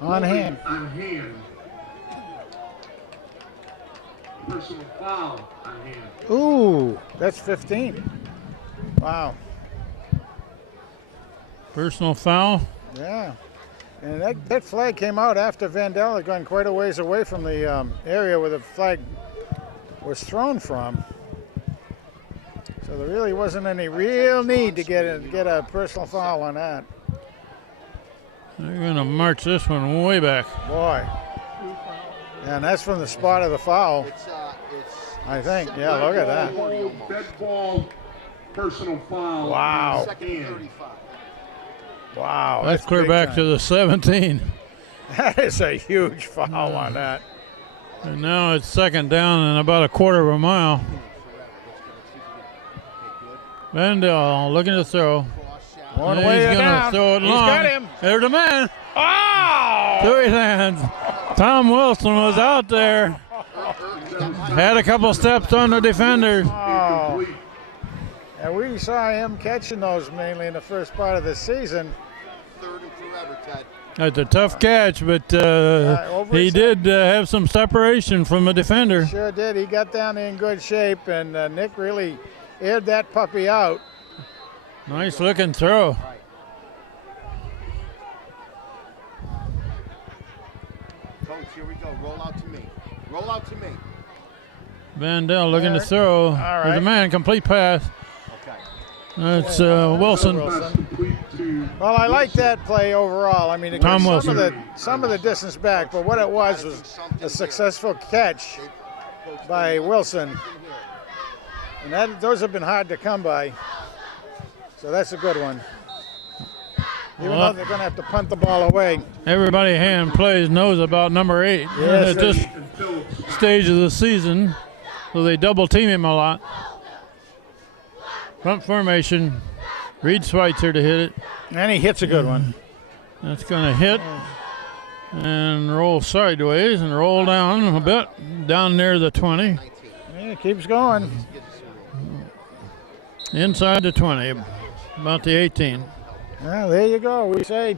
On hand. On hand. Personal foul on hand. Ooh, that's 15. Wow. Personal foul. Yeah. And that flag came out after Van Dell had gone quite a ways away from the area where the flag was thrown from. So there really wasn't any real need to get a personal foul on that. They're going to march this one way back. Boy. And that's from the spot of the foul, I think. Yeah, look at that. Dead ball, personal foul. Wow. Second 35. Wow. That's clear big back time. to the 17. That is a huge foul on that. And now it's second down and about a quarter of a mile. Van Dell looking to throw. One And way he's to going to down. throw it He's long. got him. There's the man. Oh! To his hands. Tom Wilson was out there. Had a couple steps on the defender. Oh. And we saw him catching those mainly in the first part of the season. Third and forever, Ted. That's a tough catch, but he did have some separation from the defender. Sure did. He got down in good shape, and Nick really aired that puppy out. Nice looking throw. Coach, here we go. Roll out to me. Roll out to me. Van Dell looking to throw. right. There's a man, complete pass. Okay. That's Wilson. Pass complete to Well, I like that play overall. I mean, it Tom got Wilson. some of the distance back, but what it was a successful catch by Wilson. And those have been hard to come by. So that's a good one. Even Well, though they're going to have to punt the ball away. Everybody hand plays knows about number 8 Yes, at this and Phillips. stage of the season, so they double team him a lot. Front formation. Reed Schweitzer to hit it. And he hits a good one. That's going to hit and roll sideways and roll down a bit, down near the 20. Yeah, it keeps going. Inside the 20, about the 18. Well, there you go. We say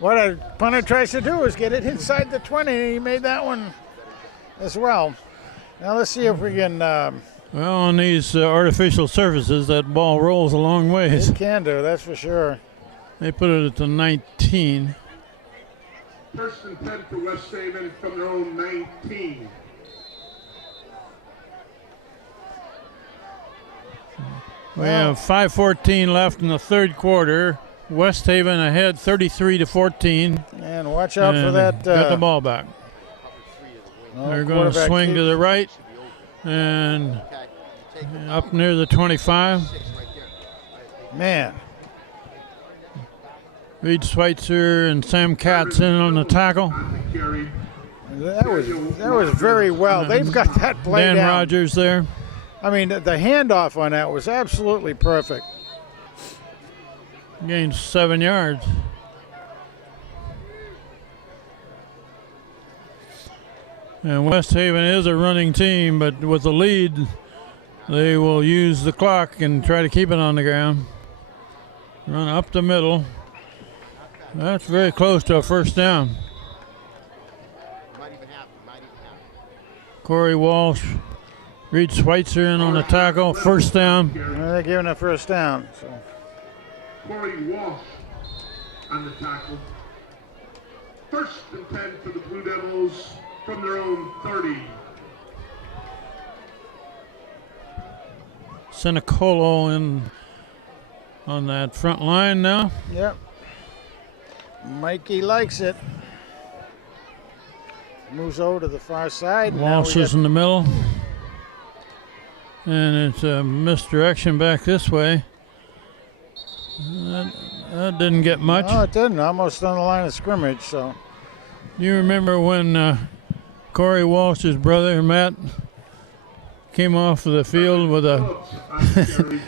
what a punter tries to do is get it inside the 20, and he made that one as well. Now let's see if we can. Well, on these artificial surfaces, that ball rolls a long ways. It can do, that's for sure. They put it at the 19. First and 10 for West Haven from their own 19. We have 5:14 left in the third quarter. West Haven ahead 33-14. And watch out for And that. got the ball back. They're going to quarterback swing keep- to the right and up near the 25. Man, Reed Schweitzer and Sam Katz in on the tackle. Carry. that was very well. They've got that play Dan down. Rogers there. I mean, the handoff on that was absolutely perfect. Gained 7 yards. And West Haven is a running team, but with the lead, they will use the clock and try to keep it on the ground. Run up the middle. That's very close to a first down. Might even happen. Corey Walsh, Reed Schweitzer in on the tackle. First down. They're giving a first down. So. Corey Walsh on the tackle. First and 10 for the Blue Devils from their own 30. Senecolo in on that front line now. Yep. Mikey likes it. Moves over to the far side. Now Walsh we is got- in the middle. And it's a misdirection back this way. That didn't get much. No, it didn't. Almost on the line of scrimmage. So You remember when Corey Walsh's brother, Matt, came off of the field with a Phillips on the carry.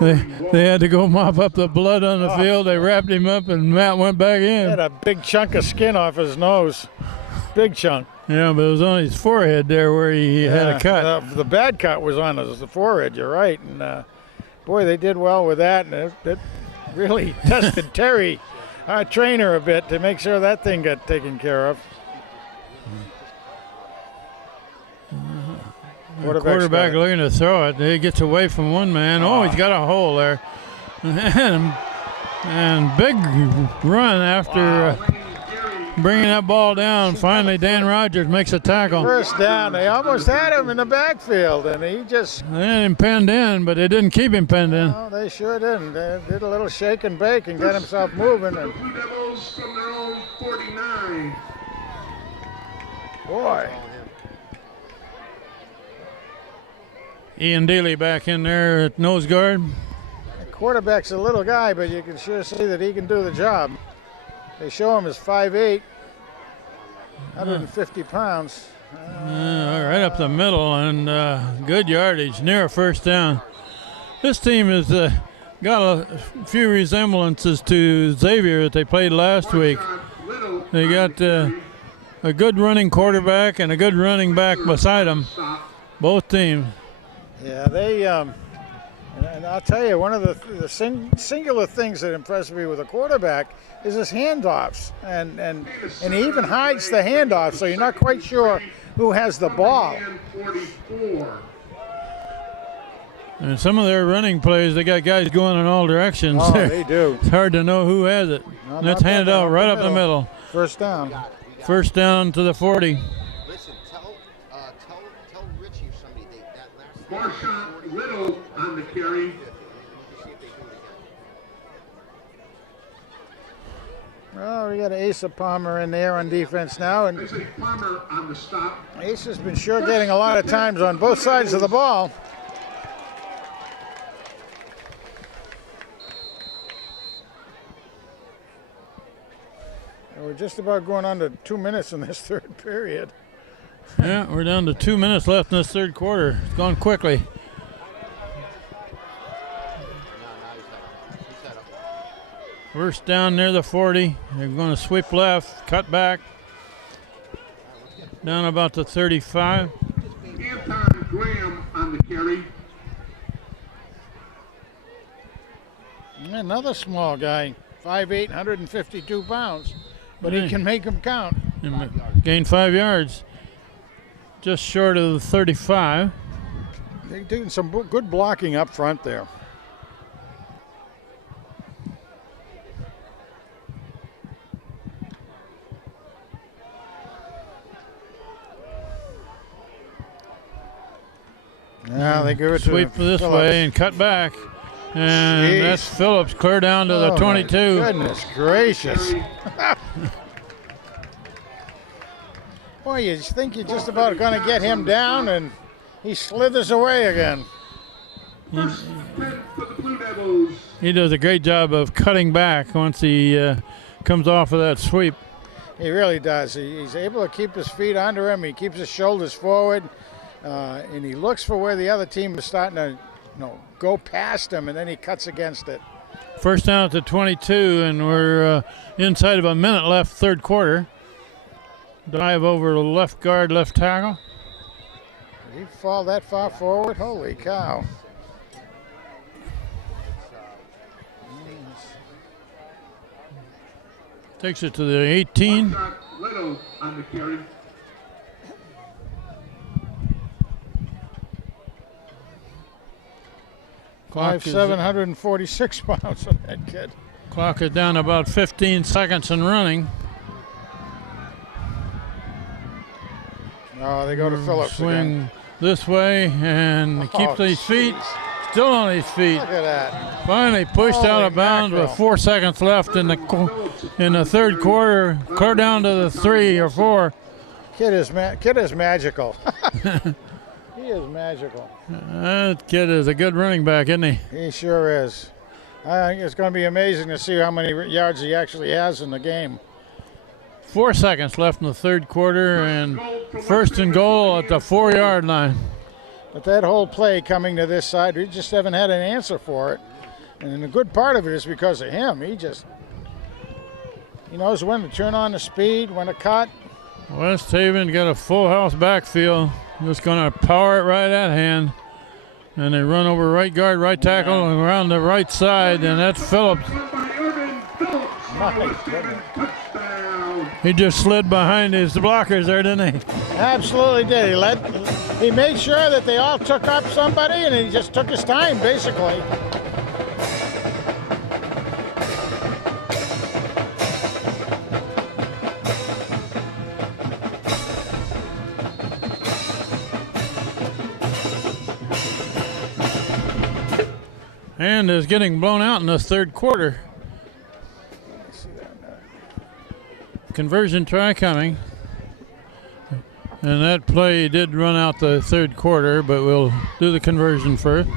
they had to go mop up the blood on the field. They wrapped him up, and Matt went back He in. had a big chunk of skin off his nose. Big chunk. Yeah, but it was on his forehead there where he had a cut. The bad cut was on the forehead, you're right. And boy, they did well with that. And it really tested Terry, our trainer, a bit to make sure that thing got taken care of. The quarterback looking to throw it. He gets away from one man. Oh, he's got a hole there. And big run after bringing that ball down. Finally, Dan Rogers makes a tackle. First down. They almost had him in the backfield, and he just... They had him pinned in, but they didn't keep him pinned in. No, they sure didn't. They did a little shake and bake and got himself moving. And Blue Devils from their own 49. boy. Ian Daly back in there at nose guard. The quarterback's a little guy, but you can sure see that he can do the job. They show him as 5'8", 150 pounds. Right up the middle, and good yardage, near a first down. This team has got a few resemblances to Xavier that they played last week. They got a good running quarterback and a good running back beside them, both teams. Yeah, they, and I'll tell you, one of the singular things that impressed me with a quarterback is his handoffs. And he even hides the handoff, so you're not quite sure who has the ball. And some of their running plays, they got guys going in all directions. Oh, they do. It's hard to know who has it. No, Let's hand it out right up the middle. First down. First down to the 40. Listen, tell Richie if somebody that last. Marshawn Little on the carry. Well, we got Asa Palmer in there on defense now, and There's a Palmer on the stop. Asa's been sure getting a lot of times on both sides of the ball. And we're just about going on to 2 minutes in this third period. Yeah, we're down to 2 minutes left in this third quarter. It's gone quickly. First down near the 40. They're going to sweep left, cut back. Down about the 35. Anton Graham on the carry. Another small guy, 5'8", 152 pounds, but he can make them count. Gained 5 yards. Just short of the 35. They're doing some good blocking up front there. Now they give it to Sweep this Phillips. way and cut back. And Jeez. that's Phillips clear down to the Oh, 22. my goodness gracious. Boy, you think you're just about going to get him down, and he slithers away again. First hit for the Blue Devils. He does a great job of cutting back once he comes off of that sweep. He really does. He's able to keep his feet under him. He keeps his shoulders forward, and he looks for where the other team is starting to, go past him, and then he cuts against it. First down at the 22, and we're inside of a minute left, third quarter. Dive over to left guard, left tackle. Did he fall that far forward? Holy cow. Takes it to the 18. Marshawn Little on the carry. Clock 5'7", 146 pounds on that kid. Clock is down about 15 seconds and running. Oh, they go to Phillips Swing again. this way and he keeps his feet. Still on his feet. Look at that. Finally pushed out of bounds with 4 seconds left in the third quarter. Clear down to the 3 or 4. Kid is magical. He is magical. That kid is a good running back, isn't he? He sure is. I think it's going to be amazing to see how many yards he actually has in the game. 4 seconds left in the third quarter, and first and goal at the 4-yard line. But that whole play coming to this side, we just haven't had an answer for it. And the good part of it is because of him. He knows when to turn on the speed, when to cut. West Haven got a full house backfield. Just going to power it right at hand. And they run over right guard, right tackle, and around the right side, and that's Phillips. He just slid behind his blockers there, didn't he? Absolutely did. He made sure that they all took up somebody, and he just took his time, basically. And is getting blown out in the third quarter. Conversion try coming. And that play did run out the third quarter, but we'll do the conversion first.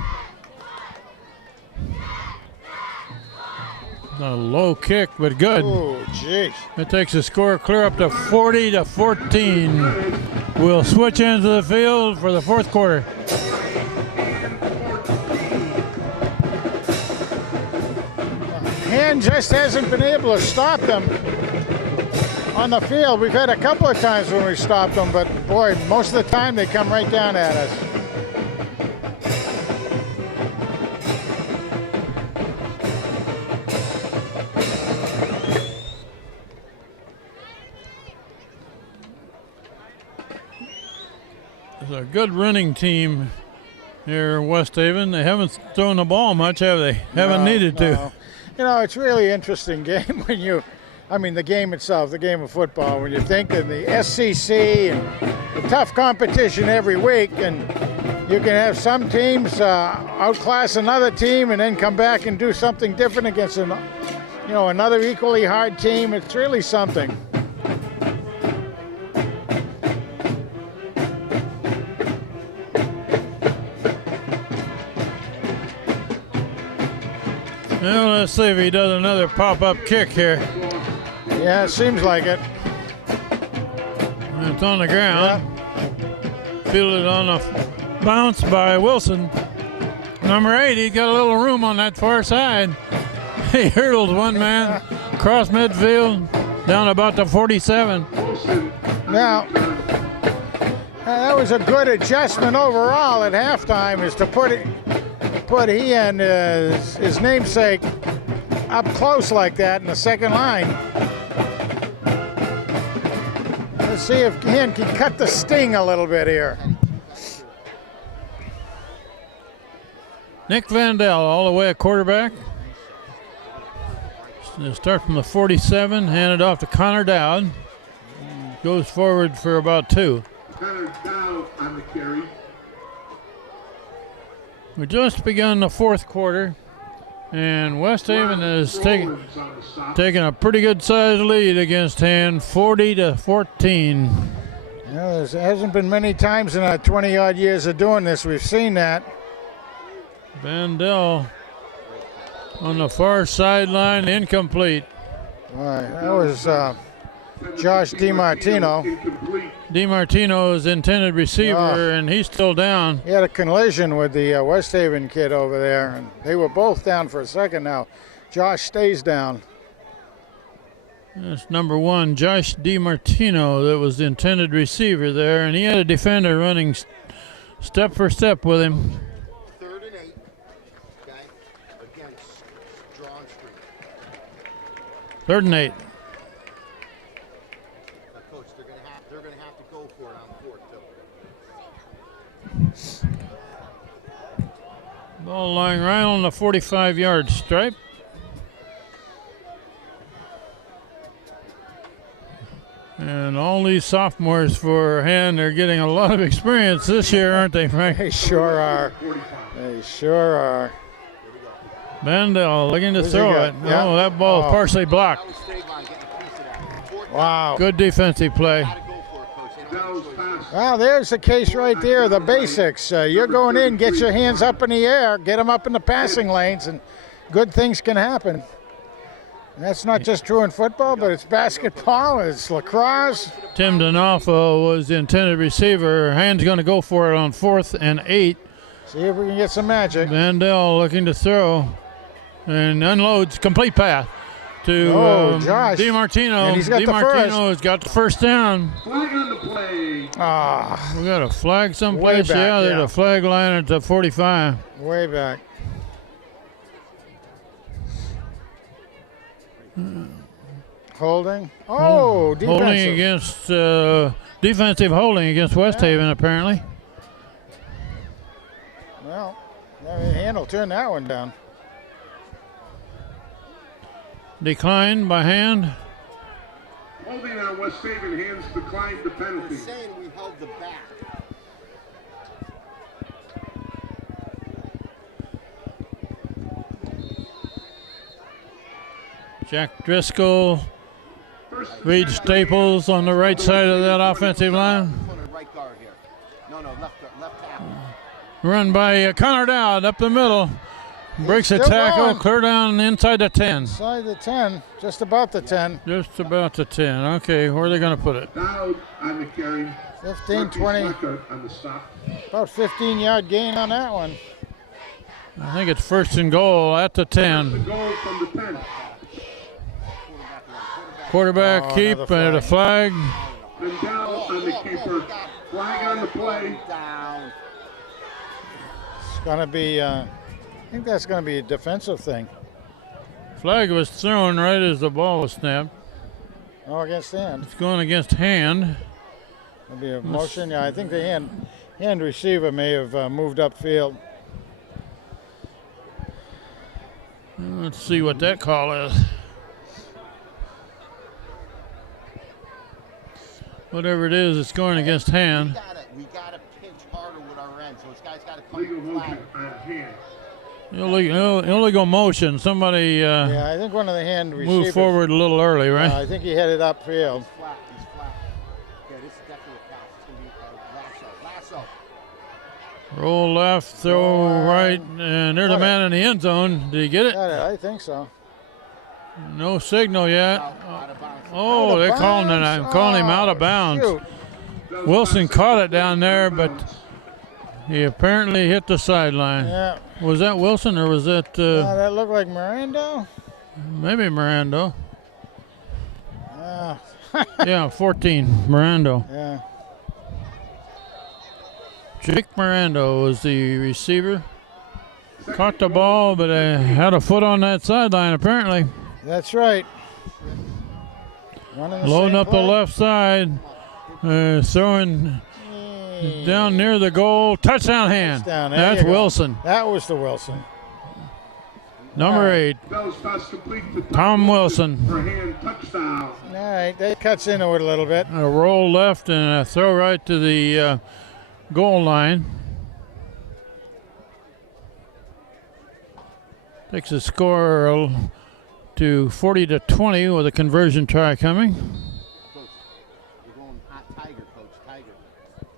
A low kick, but good. Oh, jeez. It takes the score clear up to 40-14. We'll switch into the field for the fourth quarter. Hand just hasn't been able to stop them on the field. We've had a couple of times when we stopped them, but boy, most of the time they come right down at us. It's a good running team here in West Haven. They haven't thrown the ball much, have they? Haven't needed to. You know, it's really interesting game when the game itself, the game of football, when you think of the SCC and the tough competition every week, and you can have some teams outclass another team and then come back and do something different against another equally hard team. It's really something. Well, let's see if he does another pop-up kick here. Yeah, it seems like it. It's on the ground. Fielded on a bounce by Wilson. Number 8, he's got a little room on that far side. He hurdles one man across midfield down about the 47. Now, that was a good adjustment overall at halftime, is to put he and his namesake up close like that in the second line. Let's see if he can cut the sting a little bit here. Nick van Dell all the way at quarterback. They start from the 47, hand it off to Connor Dowd. Goes forward for about 2. Connor Dowd on the carry. We just begun the fourth quarter, and West Haven is taking a pretty good sized lead against Hand, 40-14. There hasn't been many times in our 20-odd years of doing this we've seen that. Van Dell on the far sideline, incomplete. All right, that was Josh DiMartino. DiMartino is intended receiver, and he's still down. He had a collision with the West Haven kid over there, and they were both down for a second now. Josh stays down. That's number 1, Josh DiMartino, that was the intended receiver there, and he had a defender running step for step with him. 3rd and 8, okay, against Strong Street. 3rd and 8. Coach, they're gonna have to go for it on 4th too. Ball lying right on the 45-yard stripe. And all these sophomores for Hand are getting a lot of experience this year, aren't they, Frank? They sure are. They sure are. Van Dell looking to throw it. Yeah. Oh, that ball is partially blocked. Wow. Good defensive play. Well, there's the case right there, the basics. You're going in, get your hands up in the air, get them up in the passing lanes, and good things can happen. And that's not just true in football, but it's basketball, it's lacrosse. Tim D'Onofrio was the intended receiver. Hand's going to go for it on 4th and 8. See if we can get some magic. Van Dell looking to throw and unloads, complete pass to Josh. DiMartino. And he's got the DiMartino has got the first down. Flag on the play. Ah, We got a flag someplace. Way back, yeah, there's yeah. a flag line at the 45. way back. Holding. Oh, defensive. Holding against defensive holding against West Haven apparently. Well, hand will turn that one down. Declined by hand. Holding on West Haven, hands declined the penalty. We're saying we held the back. Jack Driscoll, Reed Staples on the right side of that offensive line. Right guard here. No, left tackle. Run by Connor Dowd up the middle. Breaks a Still tackle, going. clear down inside the 10. Inside the 10, just about the 10. Just about the 10. Okay, where are they going to put it? Dowd on the carry. 15, 20, On the stop. about 15-yard gain on that one. I think it's 1st and goal at the 10. Goal from the 10. Quarterback keep another and a flag. Van Dell on the keeper. Flag on the play. Down. It's going to be, I think that's going to be a defensive thing. Flag was thrown right as the ball was snapped. Oh, against the hand. It's going against hand. It'll be a motion. Yeah, I think the hand receiver may have moved upfield. Let's see what that call is. Whatever it is, it's going against hand. We gotta pinch harder with our end, so this guy's gotta come Legal motion flat. on hand. Illegal motion. Somebody Yeah, I think one of the hand receivers. moved forward a little early, right? I think he headed upfield. He's flat. Yeah, this is definitely a foul. It's gonna be lasso. Roll left, throw right, and there's a man in the end zone. Did he get it? Yeah, I think so. No signal yet. Out of bounds. Oh, Out of they're calling it. bounds? I'm calling him out of Oh, bounds. shoot. Wilson caught it down there, but he apparently hit the sideline. Yeah, Was that Wilson or was that that looked like Miranda. maybe Mirando? Yeah, Yeah, 14, Mirando. yeah. Jake Mirando was the receiver. Caught the ball, but had a foot on that sideline apparently. That's right. Running the Loading same up the play. left side, throwing Hey. down near the goal. Touchdown hand. Touchdown, there That's you go. Wilson. That was the Wilson. Number 8, Bell's pass complete to Tom Wilson. for hand touchdown. All right, that cuts into it a little bit. A roll left and a throw right to the goal line. Takes the score to 40-20 with a conversion try coming. Coach, we're going hot tiger, coach.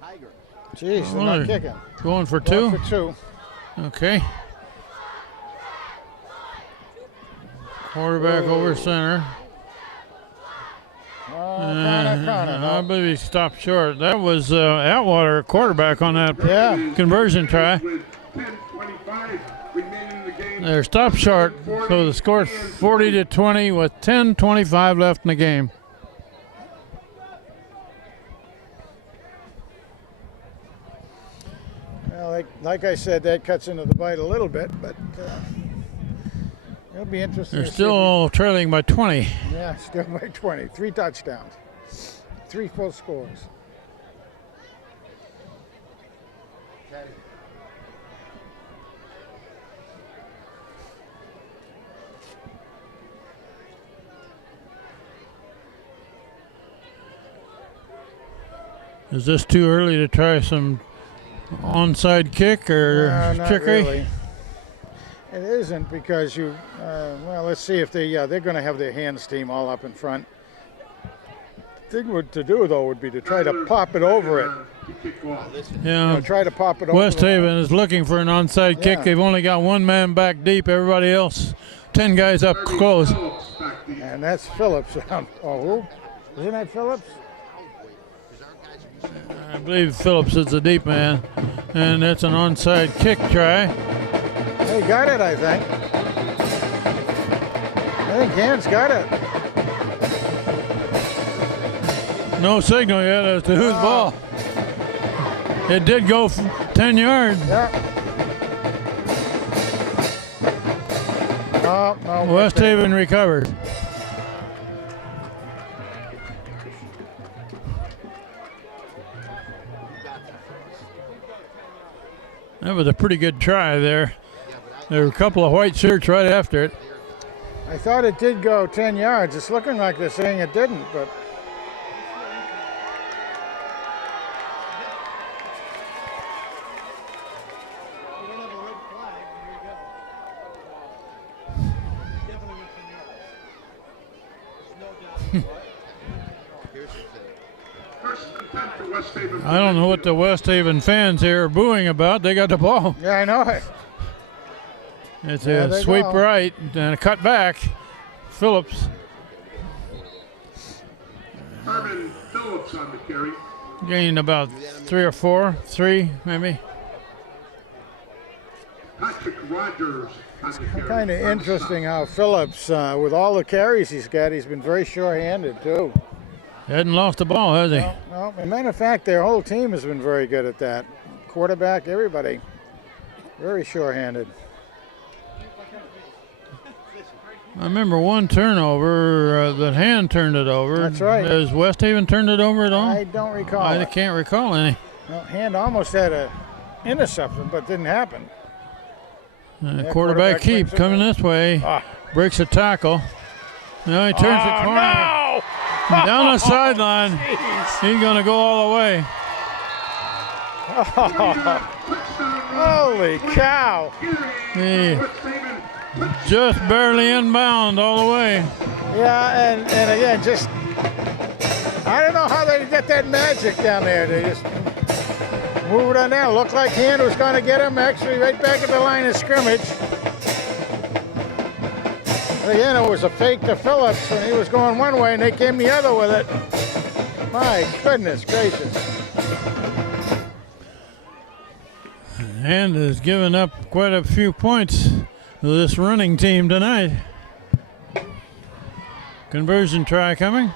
Tiger. Jeez, they're Well, not kicking. Going for Going two. for two. Okay. Quarterback over center. Connor, I no. believe he stopped short. That was Atwater, quarterback on that Yeah. conversion try. With 10:25 remaining in the game. They're stopped short, so the score is 40-20 with 10:25 left in the game. Well, like I said, that cuts into the bite a little bit, but it'll be interesting. They're to see still trailing by 20. yeah, still by 20. 3 touchdowns, 3 full scores. Is this too early to try some onside kick or Not trickery? really. It isn't because you. Well, let's see if they're going to have their hands team all up in front. The thing to do though would be to try to pop it over it. Yeah. Try to pop it over. West Haven is looking for an onside kick. Yeah. They've only got one man back deep. Everybody else, 10 guys up close. Phillips back And that's Phillips. Oh, who? Isn't that Phillips? I believe Phillips is the deep man, and that's an onside kick try. They got it, I think. I think Hans got it. No signal yet as to whose ball. It did go 10 yards. Yeah. No. West Haven recovered. That was a pretty good try there. There were a couple of white shirts right after it. I thought it did go 10 yards. It's looking like they're saying it didn't, but. I don't know what the West Haven fans here are booing about. They got the ball. Yeah, I know it. It's a sweep right and a cut back. Phillips. Ervin Phillips on the carry. Gained about 3 maybe. Patrick Rogers on the carry. Kind of interesting how Phillips, with all the carries he's got, he's been very sure-handed too. Hadn't lost the ball, has he? No. As a matter of fact, their whole team has been very good at that. Quarterback, everybody. Very sure-handed. I remember one turnover that Hand turned it over. That's right. Has West Haven turned it over at all? I don't recall. I can't recall any. Well, Hand almost had a interception, but didn't happen. Quarterback keep coming this way. Breaks a tackle. Now he turns the corner. No! Down the sideline. He's going to go all the way. Holy cow! He just barely inbound all the way. Yeah, and again, just I don't know how they get that magic down there. They just move it on down. Looked like Hand was going to get him. Actually, right back at the line of scrimmage. Again, it was a fake to Phillips when he was going one way, and they came the other with it. My goodness gracious. Hand has given up quite a few points to this running team tonight. Conversion try coming.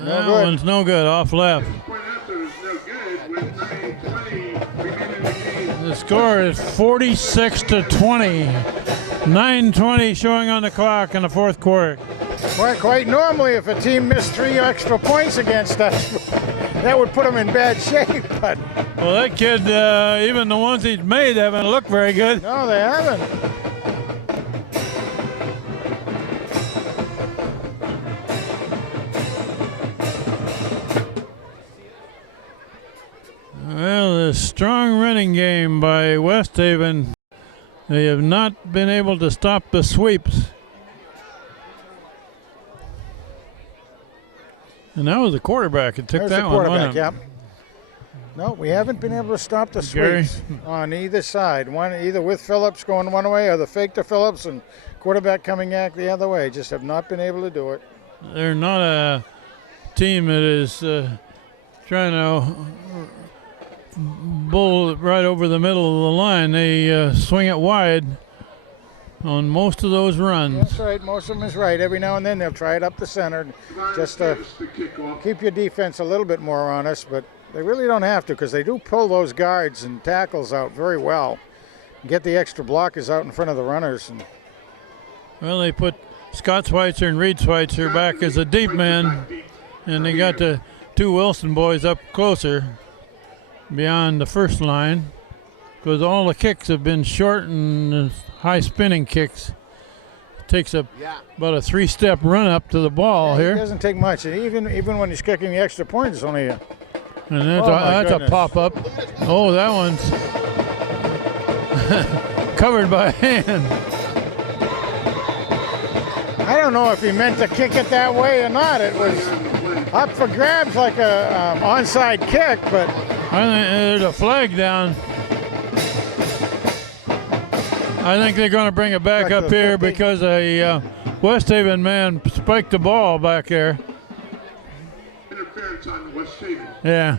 That one's no good, off left. The score is 46-20. 9:20 showing on the clock in the fourth quarter. Quite normally, if a team missed 3 extra points against us, that would put them in bad shape. But well, that kid, even the ones he's made haven't looked very good. No, they haven't. Well, a strong running game by West Haven. They have not been able to stop the sweeps. And that was the quarterback. It took that one. Quarterback, yep. No, we haven't been able to stop the sweeps on either side. Either with Phillips going one way or the fake to Phillips and quarterback coming back the other way. Just have not been able to do it. They're not a team that is trying to bull it right over the middle of the line. They swing it wide on most of those runs. That's right. Most of them is right. Every now and then they'll try it up the center just to keep your defense a little bit more honest, but they really don't have to because they do pull those guards and tackles out very well. Get the extra blockers out in front of the runners. Well, they put Scott Schweitzer and Reed Schweitzer back as a deep man, and they got the 2 Wilson boys up closer beyond the first line because all the kicks have been short and high spinning kicks. It takes about a 3-step run up to the ball here. It doesn't take much. And even when he's kicking the extra point, it's only and that's a pop up. Oh, that one's covered by Hand. I don't know if he meant to kick it that way or not. It was up for grabs like a onside kick, but I think there's a flag down. I think they're going to bring it back up here because a West Haven man spiked the ball back there. Interference on West Haven. Yeah.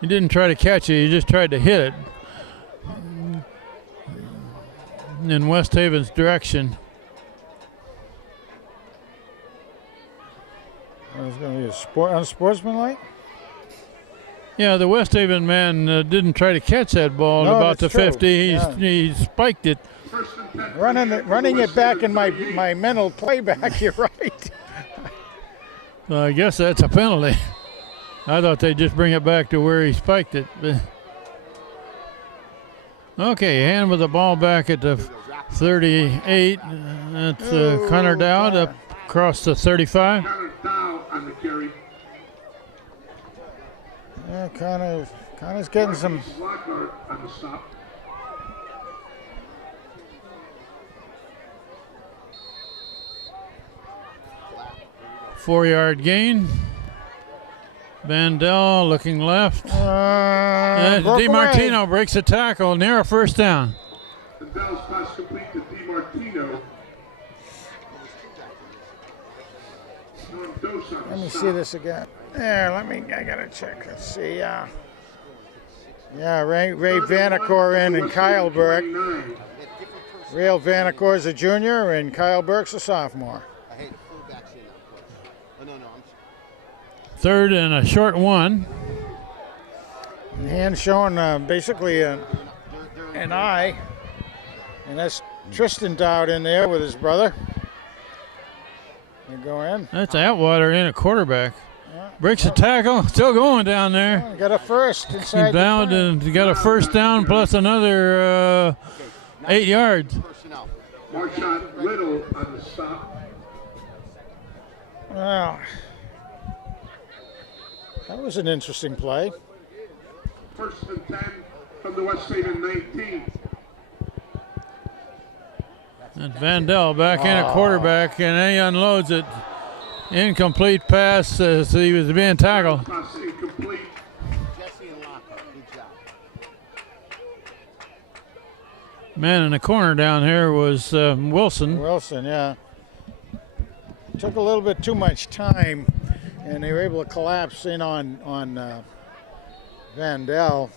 He didn't try to catch it, he just tried to hit it in West Haven's direction. It's going to be unsportsmanlike? Yeah, the West Haven man didn't try to catch that ball at about the 50. He spiked it. Running it back in my mental playback, you're right. I guess that's a penalty. I thought they'd just bring it back to where he spiked it. Okay, hand with the ball back at the 38. That's Connor Dowd up across the 35. Connor Dowd on the carry. Yeah, Connor's getting some. Lockhart on the stop. Four-yard gain. Van Dell looking left. DiMartino breaks a tackle near a first down. Van Dell's pass complete to DiMartino. Let me see this again. There, I gotta check. Let's see. Yeah, Ray Vanacore in and Kyle Burke. Ray Vanacore's a junior and Kyle Burke's a sophomore. Third and a short one. Hand showing basically an eye. And that's Tristan Dowd in there with his brother. They go in. That's Atwater in a quarterback. Breaks a tackle, still going down there. Oh, got a first inside. Down and got a first down plus another 8 yards. Marshawn Little on the stop. Well, that was an interesting play. First and 10 from the West Haven 19. And Van Dell back in a quarterback, and he unloads it. Incomplete pass as he was being tackled. Pass incomplete. Man in the corner down here was Wilson. Wilson, yeah. Took a little bit too much time, and they were able to collapse in on Van Dell.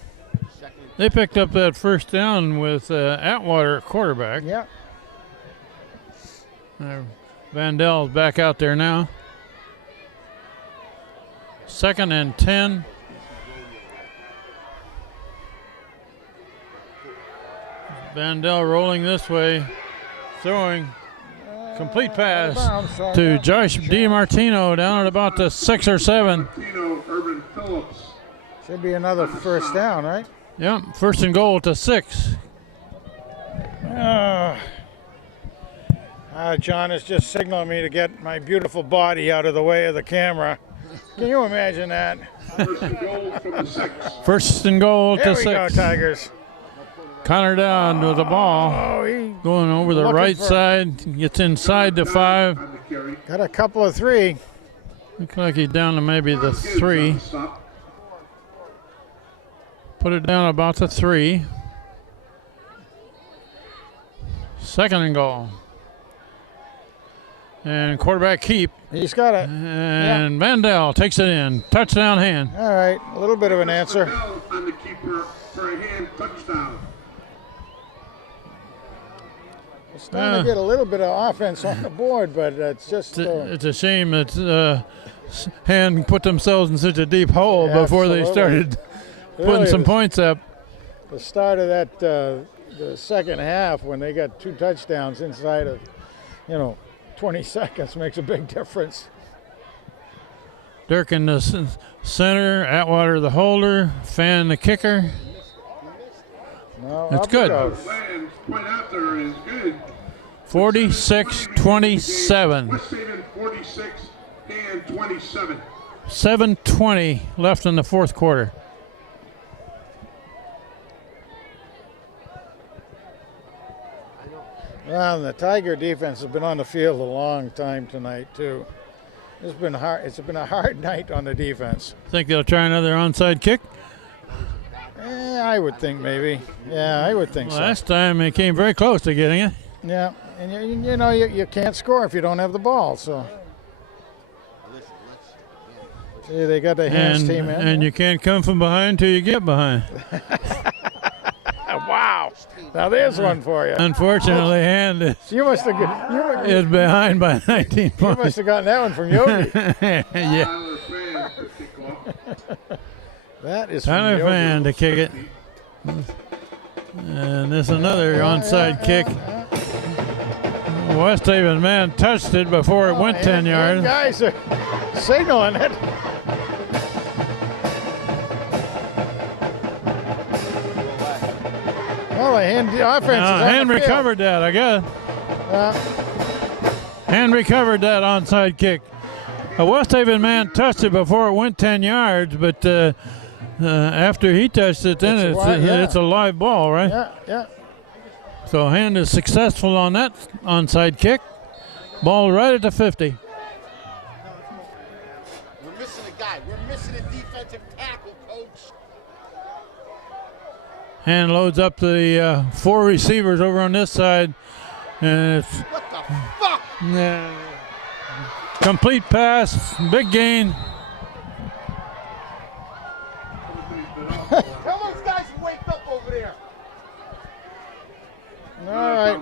They picked up that first down with Atwater at quarterback. Yeah. Van Dell's back out there now. 2nd and 10. Van Dell rolling this way, throwing complete pass to Josh DiMartino down at about the 6 or 7. Ervin Phillips. Should be another first down, right? Yep, 1st and goal to 6. John is just signaling me to get my beautiful body out of the way of the camera. Can you imagine that? 1st and goal from the 6. 1st and goal to 6. There we go, Tigers. Connor down with the ball. Going over the right side. Gets inside the 5. Got a couple of 3. Looks like he's down to maybe the 3. Put it down about the 3. 2nd and goal. And quarterback keep. He's got it. And Van Dell takes it in. Touchdown hand. All right, a little bit of an answer. On the keeper for a hand touchdown. It's starting to get a little bit of offense on the board, but it's just... It's a shame that Hand put themselves in such a deep hole before they started putting some points up. The start of that, the second half, when they got 2 touchdowns inside of, 20 seconds makes a big difference. Dirk in the center, Atwater the holder, Fan the kicker. No, it's good. Point out there is good. 46-27. West Haven 46 and 27. 7:20 left in the 4th quarter. Well, the Tiger defense has been on the field a long time tonight, too. It's been hard. It's been a hard night on the defense. Think they'll try another onside kick? I would think maybe. Yeah, I would think so. Last time he came very close to getting it. Yeah, and you know you can't score if you don't have the ball. So see, they got the hands team in. And you can't come from behind till you get behind. Wow! Now there's one for you. Unfortunately, Hand is behind by 19 You points. must have gotten that one from Yogi. Yeah. That is Tyler from Yogi. Fan to kick it. And there's another onside kick. West Haven man touched it before it went 10 yards. Guys are signaling it. Well, the offense is on Hand the field. recovered that, I guess. Hand recovered that onside kick. A West Haven man touched it before it went 10 yards, but after he touched it, then it's a live ball, right? Yeah. So Hand is successful on that onside kick. Ball right at the 50. We're missing a guy. We're missing a defensive tackle, coach. Hand loads up the 4 receivers over on this side. And it's What the fuck? complete pass, big gain. Tell those guys to wake up over there. All right.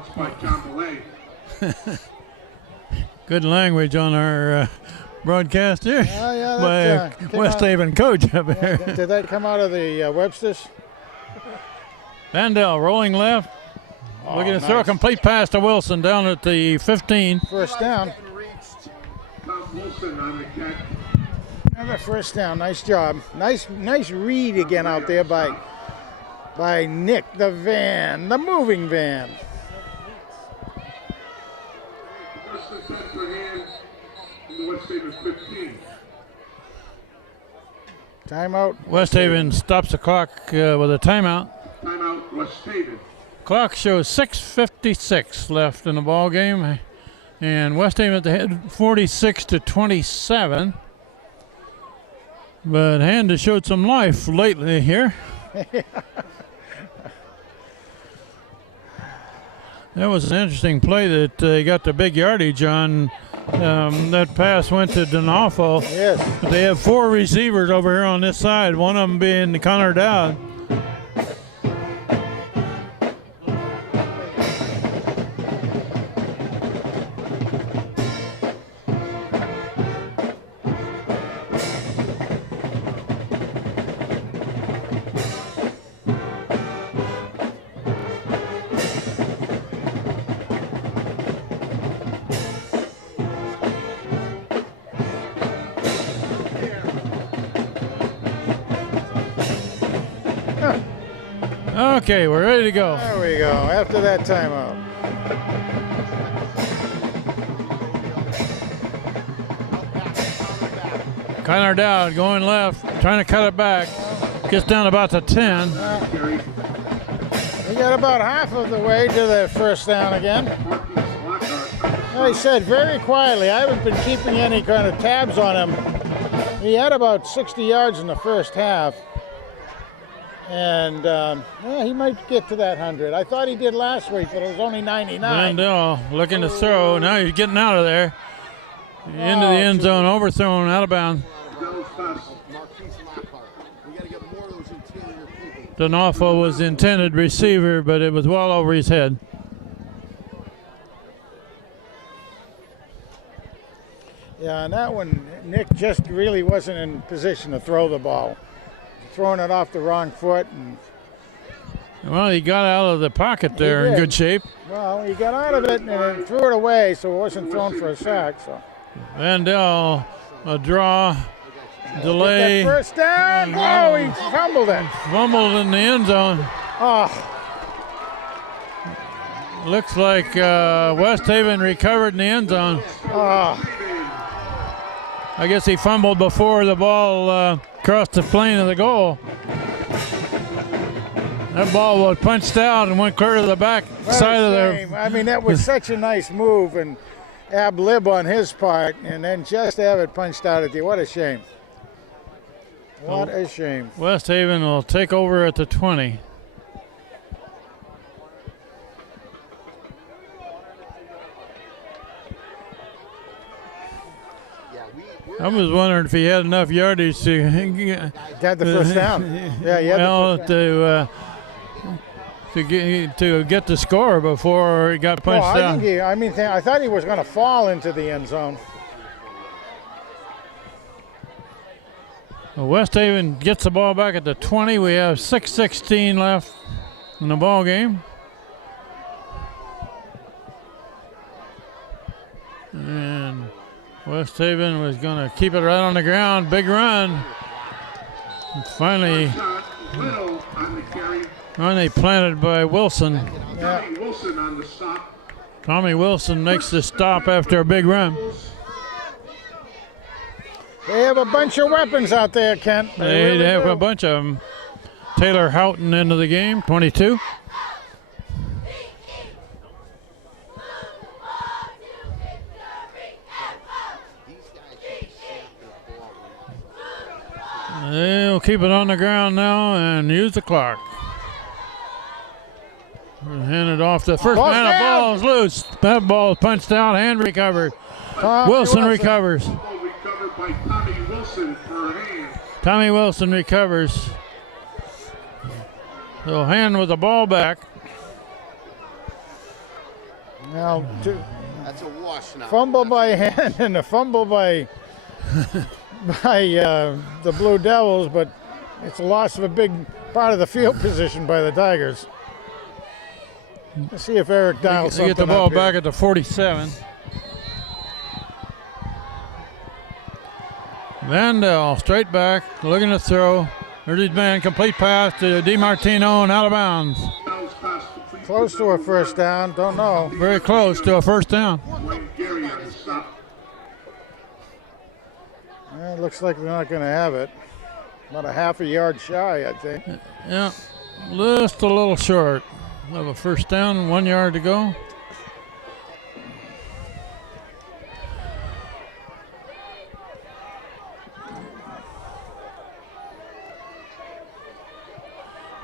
Good language on our broadcast here Yeah, by West Haven coach up here. Did that come out of the Webster's? Van Dell rolling left. Looking to throw a complete pass to Wilson down at the 15. First down. Wilson on the catch. Another first down. Nice job. Nice read again out there by Nick the moving van. First and 10 for Hand in the West Haven 15. Timeout. West Haven stops the clock with a timeout. Timeout, West Haven. Clock shows 6:56 left in the ball game, and West Haven at the head 46-27. But Hand has showed some life lately here. That was an interesting play that he got the big yardage on. That pass went to D'Onofrio. Yes. They have 4 receivers over here on this side, one of them being Connor Dowd. Okay, we're ready to go. There we go. After that timeout. Connor Dowd going left, trying to cut it back. Gets down about the 10. He got about half of the way to the first down again. Like I said, very quietly. I haven't been keeping any kind of tabs on him. He had about 60 yards in the first half. And he might get to that 100. I thought he did last week, but it was only 99. Van Dell looking to throw. Now he's getting out of there. Into the end zone, overthrown, out of bounds. D'Onofrio was the intended receiver, but it was well over his head. Yeah, and that one, Nick just really wasn't in position to throw the ball. Throwing it off the wrong foot. And well, he got out of the pocket there in good shape. Well, he got out of it and threw it away, so it wasn't thrown for a sack. So Van Dell, a draw, delay. That first down. Whoa, he fumbled it. Fumbled in the end zone. Oh. Looks like West Haven recovered in the end zone. Oh. I guess he fumbled before the ball crossed the plane of the goal. That ball was punched out and went clear to the back side of the. I mean, that was such a nice move and ab lib on his part, and then just have it punched out at you. What a shame. What a shame. West Haven will take over at the 20. I was wondering if he had enough yardage to Got the first down. Yeah, he had the first down. to get the score before he got punched down. I thought he was going to fall into the end zone. Well, West Haven gets the ball back at the 20. We have 6:16 left in the ball game. And West Haven was going to keep it right on the ground. Big run. And finally, planted by Wilson. Tommy Wilson on the stop. Tommy Wilson makes the stop after a big run. They have a bunch of weapons out there, Kent. They really have do. a bunch of them. Taylor Houghton into the game, 22. They'll keep it on the ground now and use the clock. Hand it off to first man. The ball is loose. That ball is punched out. Hand recovered. Wilson recovers. By Tommy Wilson for a hand. Tommy Wilson recovers. So hand with the ball back. Now, That's a wash now. fumble by hand and a fumble by the Blue Devils, but it's a loss of a big part of the field position by the Tigers. Let's see if Eric dials They get the something ball up here. back at the 47. Van Dell, straight back, looking to throw. There's his man, complete pass to DiMartino and out of bounds. Close to a first down, don't know. Very close to a first down. It looks like they're not going to have it. About a half a yard shy, I think. Yeah, just a little short of a first down, 1 yard to go.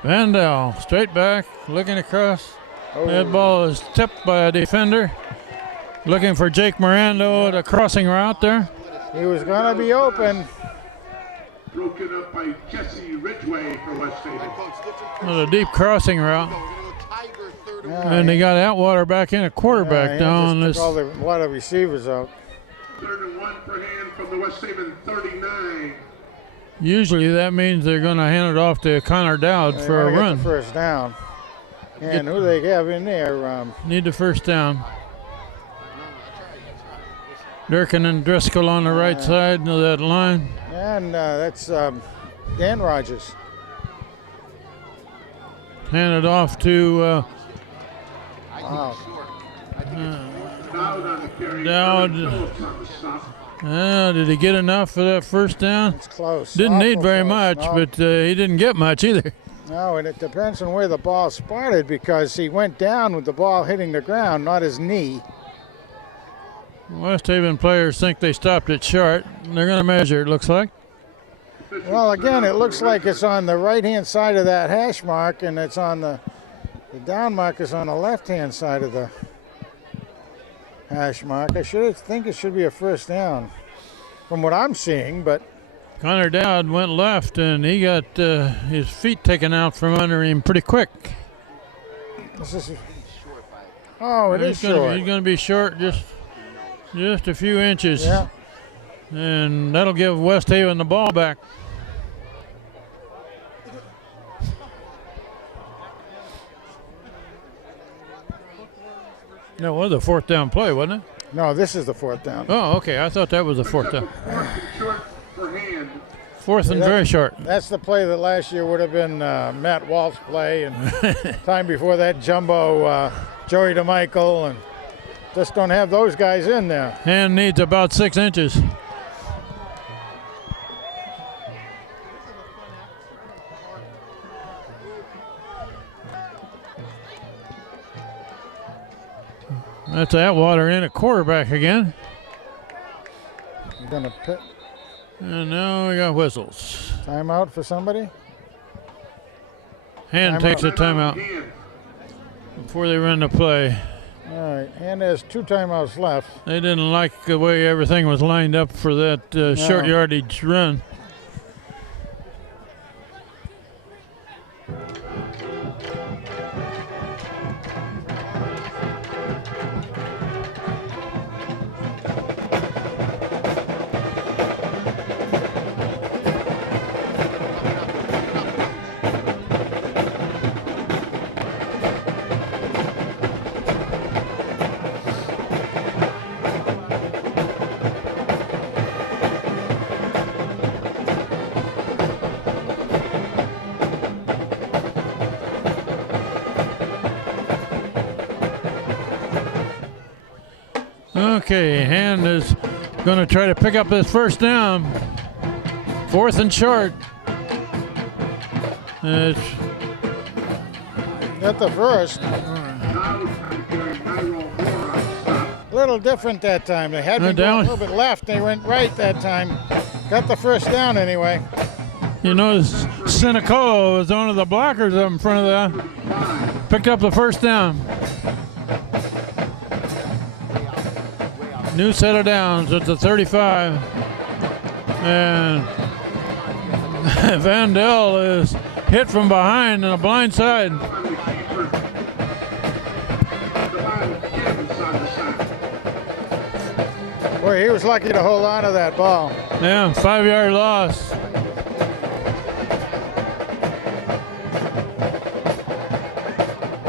Van Dell, straight back, looking across. That ball is tipped by a defender. Looking for Jake Mirando, the crossing route there. He was going to be open. Broken up by Jesse Ridgway for West Haven. A deep crossing route. And they got Atwater back in, a quarterback down Just this. took a lot of receivers out. 3rd and 1 for hand from the West Haven 39. Usually that means they're going to hand it off to Connor Dowd They for a wanna get run. the first down. And who they have in there? Need the first down. Durkin and Driscoll on the right side of that line. And that's Dan Rogers. Hand it off to Wow. Dowd on the carry. Dowd. Phillips on the stop. Did he get enough for that first down? It's close. Didn't need Awful very close. much, No. but he didn't get much either. No, and it depends on where the ball spotted because he went down with the ball hitting the ground, not his knee. West Haven players think they stopped it short. They're going to measure, it looks like. Well, again, it looks like it's on the right-hand side of that hash mark, and it's on the down mark is on the left-hand side of the hash mark. I think it should be a first down from what I'm seeing, but Connor Dowd went left, and he got his feet taken out from under him pretty quick. this is. Oh, it is short. He's going to be short just a few inches. Yeah. And that'll give West Haven the ball back. That was a fourth down play, wasn't it? No, this is the fourth down. Oh, okay. I thought that was a fourth down. 4th and short for hand. Fourth and very short. That's the play that last year would have been Matt Walt's play, and time before that, Jumbo, Joey DeMichael, and just don't have those guys in there. Hand needs about 6 inches. That's Atwater in at quarterback again. You're gonna And now we got whistles. Timeout for somebody? Hand takes a timeout before they run the play. All right, and there's 2 timeouts left. They didn't like the way everything was lined up for that short yardage run. Okay, Hand is going to try to pick up this first down. 4th and short. It's Got the first. A little different that time. They had me going a little bit left. They went right that time. Got the first down anyway. You notice Sinicolo was one of the blockers up in front of that. Picked up the first down. New set of downs at the 35. And Van Dell is hit from behind on a blind side. Boy, he was lucky to hold on to that ball. Yeah, 5-yard loss.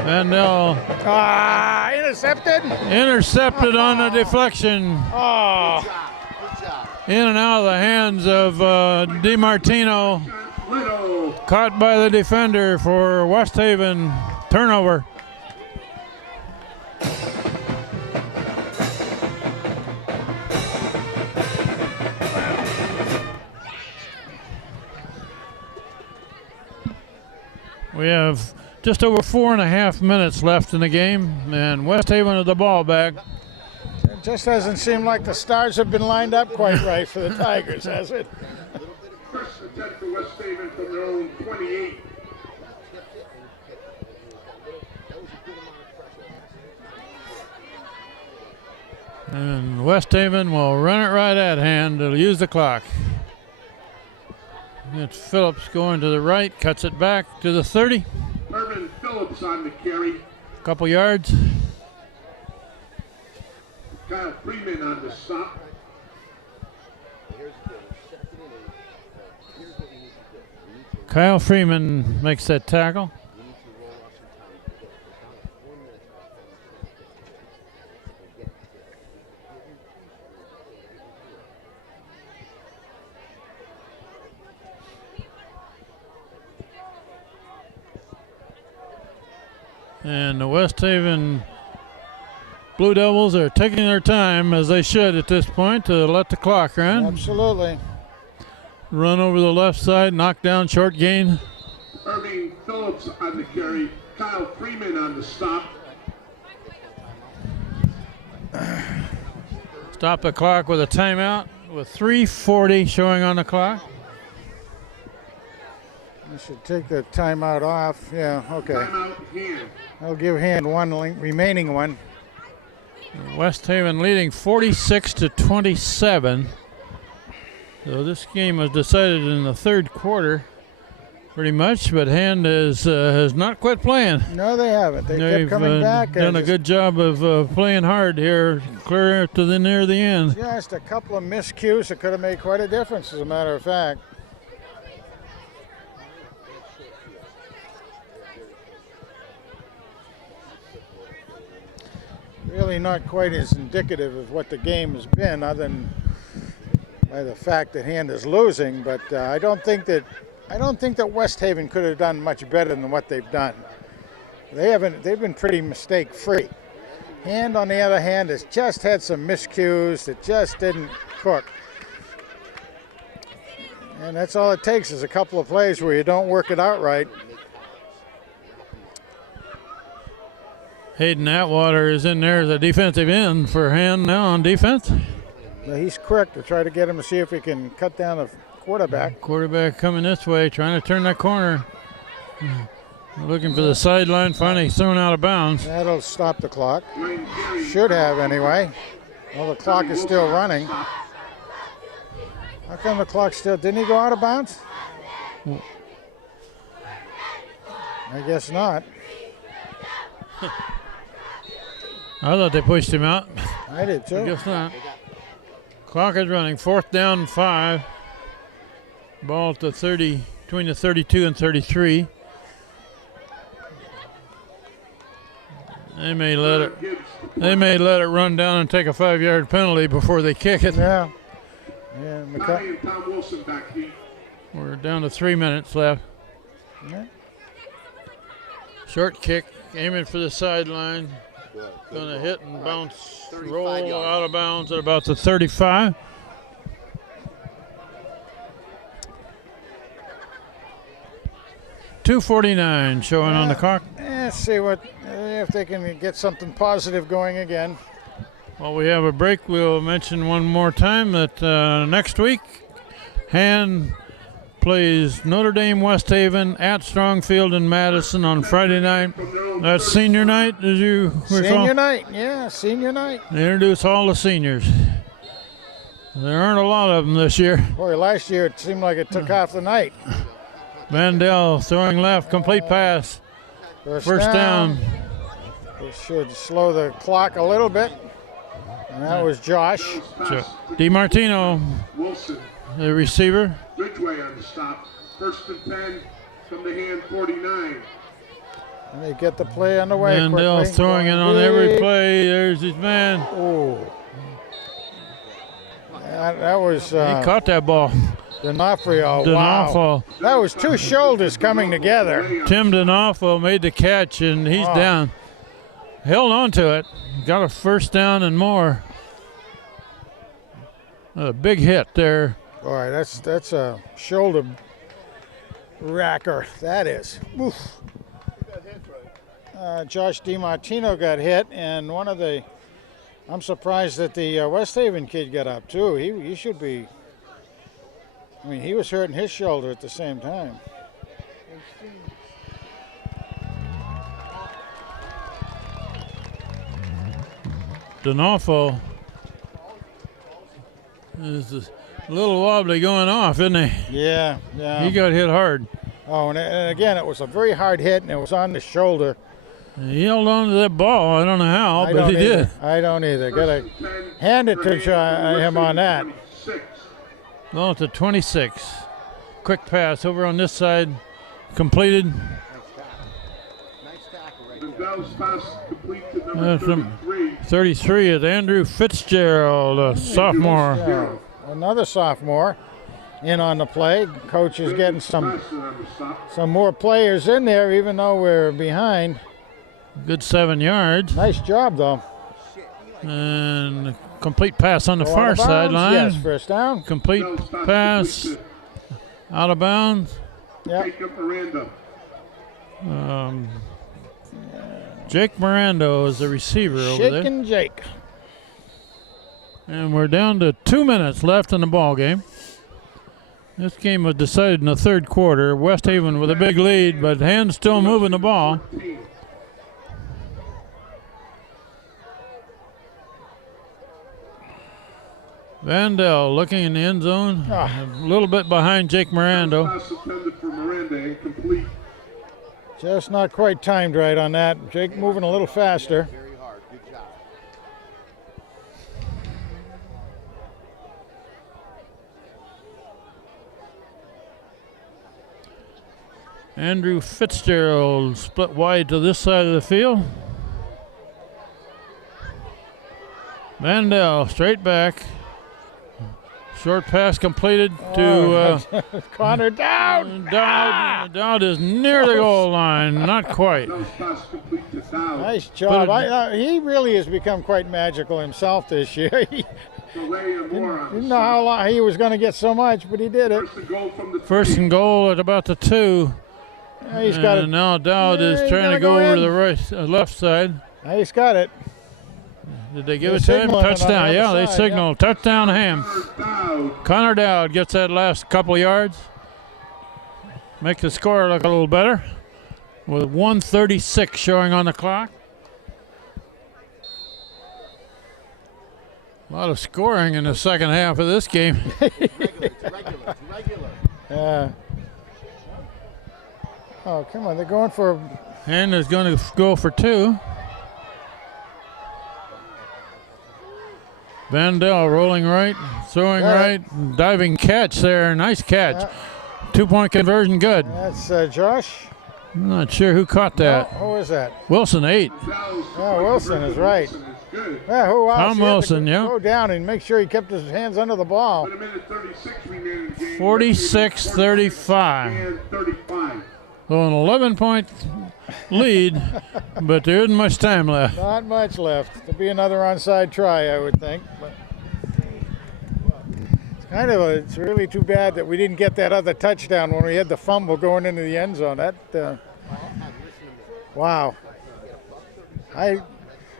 Van Dell Intercepted? intercepted on a deflection. Oh. Good job. In and out of the hands of DiMartino. Caught by the defender for West Haven. Turnover. We have just over 4.5 minutes left in the game, and West Haven with the ball back. It just doesn't seem like the stars have been lined up quite right for the Tigers, has it? First attempt for West Haven from their own 28. And West Haven will run it right at Hand. They'll use the clock. It's Phillips going to the right, cuts it back to the 30. Ervin Phillips on the carry. Couple yards. Kyle Freeman on the stop. Kyle Freeman makes that tackle. And the West Haven Blue Devils are taking their time, as they should at this point, to let the clock run. Absolutely. Run over the left side, knock down, short gain. Ervin Phillips on the carry. Kyle Freeman on the stop. Stop the clock with a timeout with 3:40 showing on the clock. I should take the timeout off. Yeah, okay. Timeout Hand. I'll give Hand one remaining one. West Haven leading 46-27. So this game was decided in the third quarter, pretty much. But Hand has not quit playing. No, they haven't. They They've kept coming back. Done a good job of playing hard here, clear to the near the end. Just a couple of miscues that could have made quite a difference, as a matter of fact. Really not quite as indicative of what the game has been, other than by the fact that Hand is losing. But I don't think that West Haven could have done much better than what they've done. They've been pretty mistake-free. Hand, on the other hand, has just had some miscues that just didn't cook. And that's all it takes, is a couple of plays where you don't work it out right. Hayden Atwater is in there as a defensive end for Hand now on defense. But he's quick to try to get him to see if he can cut down the quarterback. Quarterback coming this way, trying to turn that corner. Looking for the sideline, finally thrown out of bounds. That'll stop the clock. Should have anyway. Well, the clock is still running. How come the clock still, didn't he go out of bounds? I guess not. I thought they pushed him out. I did I too. guess not. Clock is running, 4th down and 5. Ball at the 30, between the 32 and 33. They may let it run down and take a 5-yard penalty before they kick it. Yeah. Tommy and Tom Wilson back deep. We're down to 3 minutes left. Yeah. Short kick, aiming for the sideline. Good. Gonna hit and bounce, 35 roll yards. out of bounds at about the 35. .249 showing on the clock. Let's see if they can get something positive going again. While we have a break, we'll mention one more time that next week, Han plays Notre Dame West Haven at Strongfield in Madison on Friday night. That's senior night, as you recall. Senior night, yeah, senior night. They introduce all the seniors. There aren't a lot of them this year. Boy, last year it seemed like it took off the night. Van Dell throwing left, complete pass. First down. We should slow the clock a little bit. And that was Josh. DiMartino, Wilson. the receiver. Ridgeway on the stop. 1st and 10 from the hand 49. And they get the play underway Van Dell quickly. throwing it on every play. There's his man. Oh. That was He caught that ball. D'Onofrio. Wow. D'Onofrio. That was two shoulders coming together. Tim D'Onofrio made the catch, and he's down. Held on to it. Got a first down and more. A big hit there. Boy, that's a shoulder racker. That is. Oof. Josh DiMartino got hit, and I'm surprised that the West Haven kid got up too. He should be. I mean, he was hurting his shoulder at the same time. D'Onofrio is a little wobbly going off, isn't he? Yeah. He got hit hard. Oh, and again, it was a very hard hit, and it was on the shoulder. He held on to that ball. I don't know how, but he did. I don't either. Gotta hand it to him on that. Well, to 26. Quick pass over on this side. Completed. Nice tackle right there. Dell's pass complete to number From 33. 33 is Andrew Fitzgerald, a sophomore. Yeah, another sophomore in on the play. Coach is getting some more players in there, even though we're behind. Good 7 yards. Nice job, though. And complete pass on the Go out far of bounds. sideline. Yes, first down. Complete pass out of bounds. Yep. Jacob Miranda. Jake Miranda is the receiver over there. Shakin' Jake. And we're down to 2 minutes left in the ball game. This game was decided in the third quarter. West Haven with a big lead, but Hand's still moving the ball. Van Dell looking in the end zone, a little bit behind Jake Miranda. Pass intended for Miranda, incomplete. Just not quite timed right on that. Jake moving a little faster. Very hard. Good job. Andrew Fitzgerald split wide to this side of the field. Van Dell straight back. Short pass completed to Connor Dowd. Dowd is near the goal line, not quite. Pass complete to Dowd. Nice job. He really has become quite magical himself this year. He Delay and more on didn't know how long he was going to get so much, but he did it. First and goal from the First and goal at about the 2. He's got it. Now Dowd is he's trying to gonna go go over in. to the left side. He's got it. Did they give it to him? Touchdown. Yeah, they signaled touchdown Ham. Connor Dowd gets that last couple yards. Make the score look a little better with 1:36 showing on the clock. A lot of scoring in the second half of this game. It's regular. Yeah. Oh, come on. They're going for... And is going to go for 2. Van Dell rolling right, throwing right, diving catch there. Nice catch. Yeah. 2-point conversion, good. That's Josh. I'm not sure who caught that. Who is that? Wilson, 8. Yeah, Wilson is right. Yeah, who else? Tom Wilson, yeah. Go down and make sure he kept his hands under the ball. 46-35. So an 11-point lead, but there isn't much time left. Not much left. There'll be another onside try, I would think. But it's really too bad that we didn't get that other touchdown when we had the fumble going into the end zone. Wow.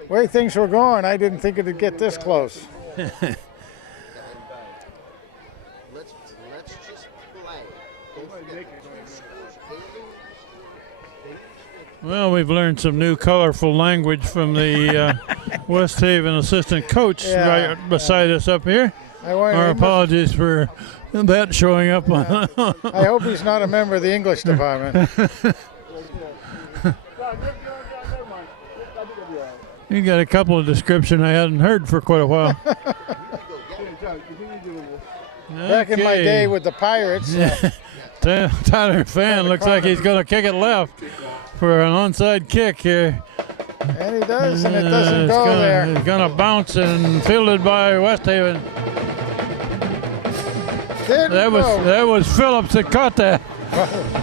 Way things were going, I didn't think it'd get this close. Let's just play. Don't forget. Well, we've learned some new colorful language from the West Haven assistant coach right beside us up here. Our apologies for that showing up. I hope he's not a member of the English department. You got a couple of descriptions I hadn't heard for quite a while. Back in my day with the Pirates. Tyler Fan looks like he's going to kick it left for an onside kick here. And he does, and it doesn't go there. It's going to bounce and fielded by West Haven. That was Phillips that caught that.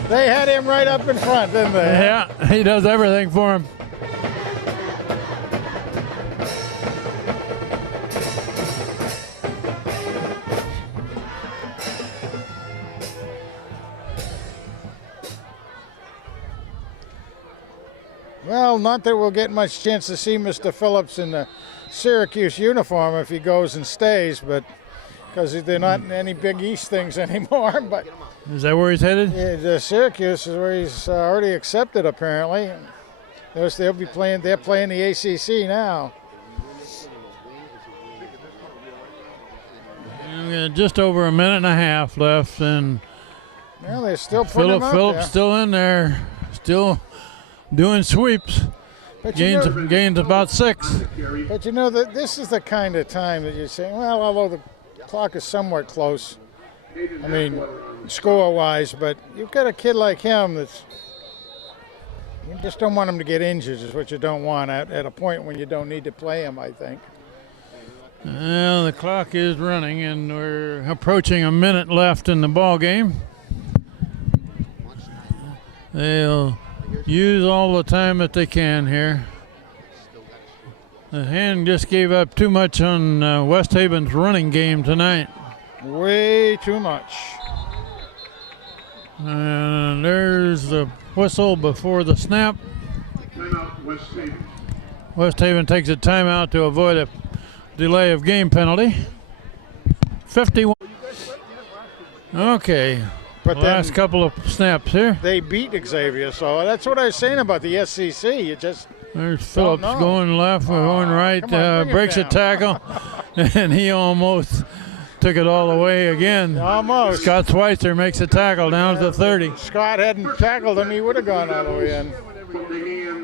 They had him right up in front, didn't they? Yeah, he does everything for him. Well, not that we'll get much chance to see Mr. Phillips in the Syracuse uniform if he goes and stays, but because they're not in any Big East things anymore. But is that where he's headed? Yeah, the Syracuse is where he's already accepted apparently. They'll be playing. They're playing the ACC now. Just over a minute and a half left, and well, they're still putting him up Phillips there. still in there, still doing sweeps. Gains about 6. But you know that this is the kind of time that you're saying, well, although the clock is somewhat close, I mean, score-wise, but you've got a kid like him that's, you just don't want him to get injured is what you don't want at a point when you don't need to play him, I think. Well, the clock is running, and we're approaching a minute left in the ball game. They'll use all the time that they can here. The hand just gave up too much on West Haven's running game tonight. Way too much. And there's the whistle before the snap. West Haven takes a timeout to avoid a delay of game penalty. 51. Okay. But last couple of snaps here. They beat Xavier, so that's what I was saying about the SEC. You just there's Phillips going left, going right, breaks a tackle, and he almost took it all the way again. Almost. Scott Schweitzer makes a tackle down to the 30. If Scott hadn't tackled him, he would have gone all the way in.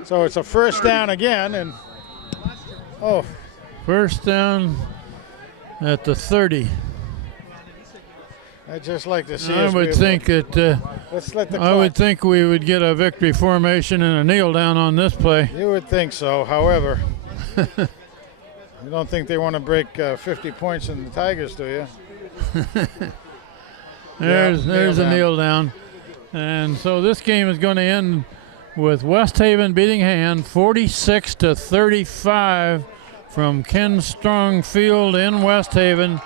So it's a first down again, and first down at the 30. I'd just like to see. I would think that. I would think we would get a victory formation and a kneel down on this play. You would think so. However, you don't think they want to break 50 points in the Tigers, do you? there's a kneel down, and so this game is going to end with West Haven beating Hand 46-35 from Ken Strong Field in West Haven.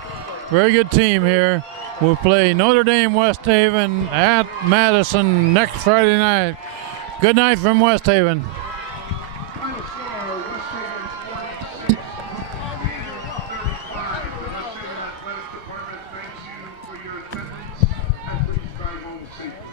Very good team here. We'll play Notre Dame West Haven at Madison next Friday night. Good night from West Haven. State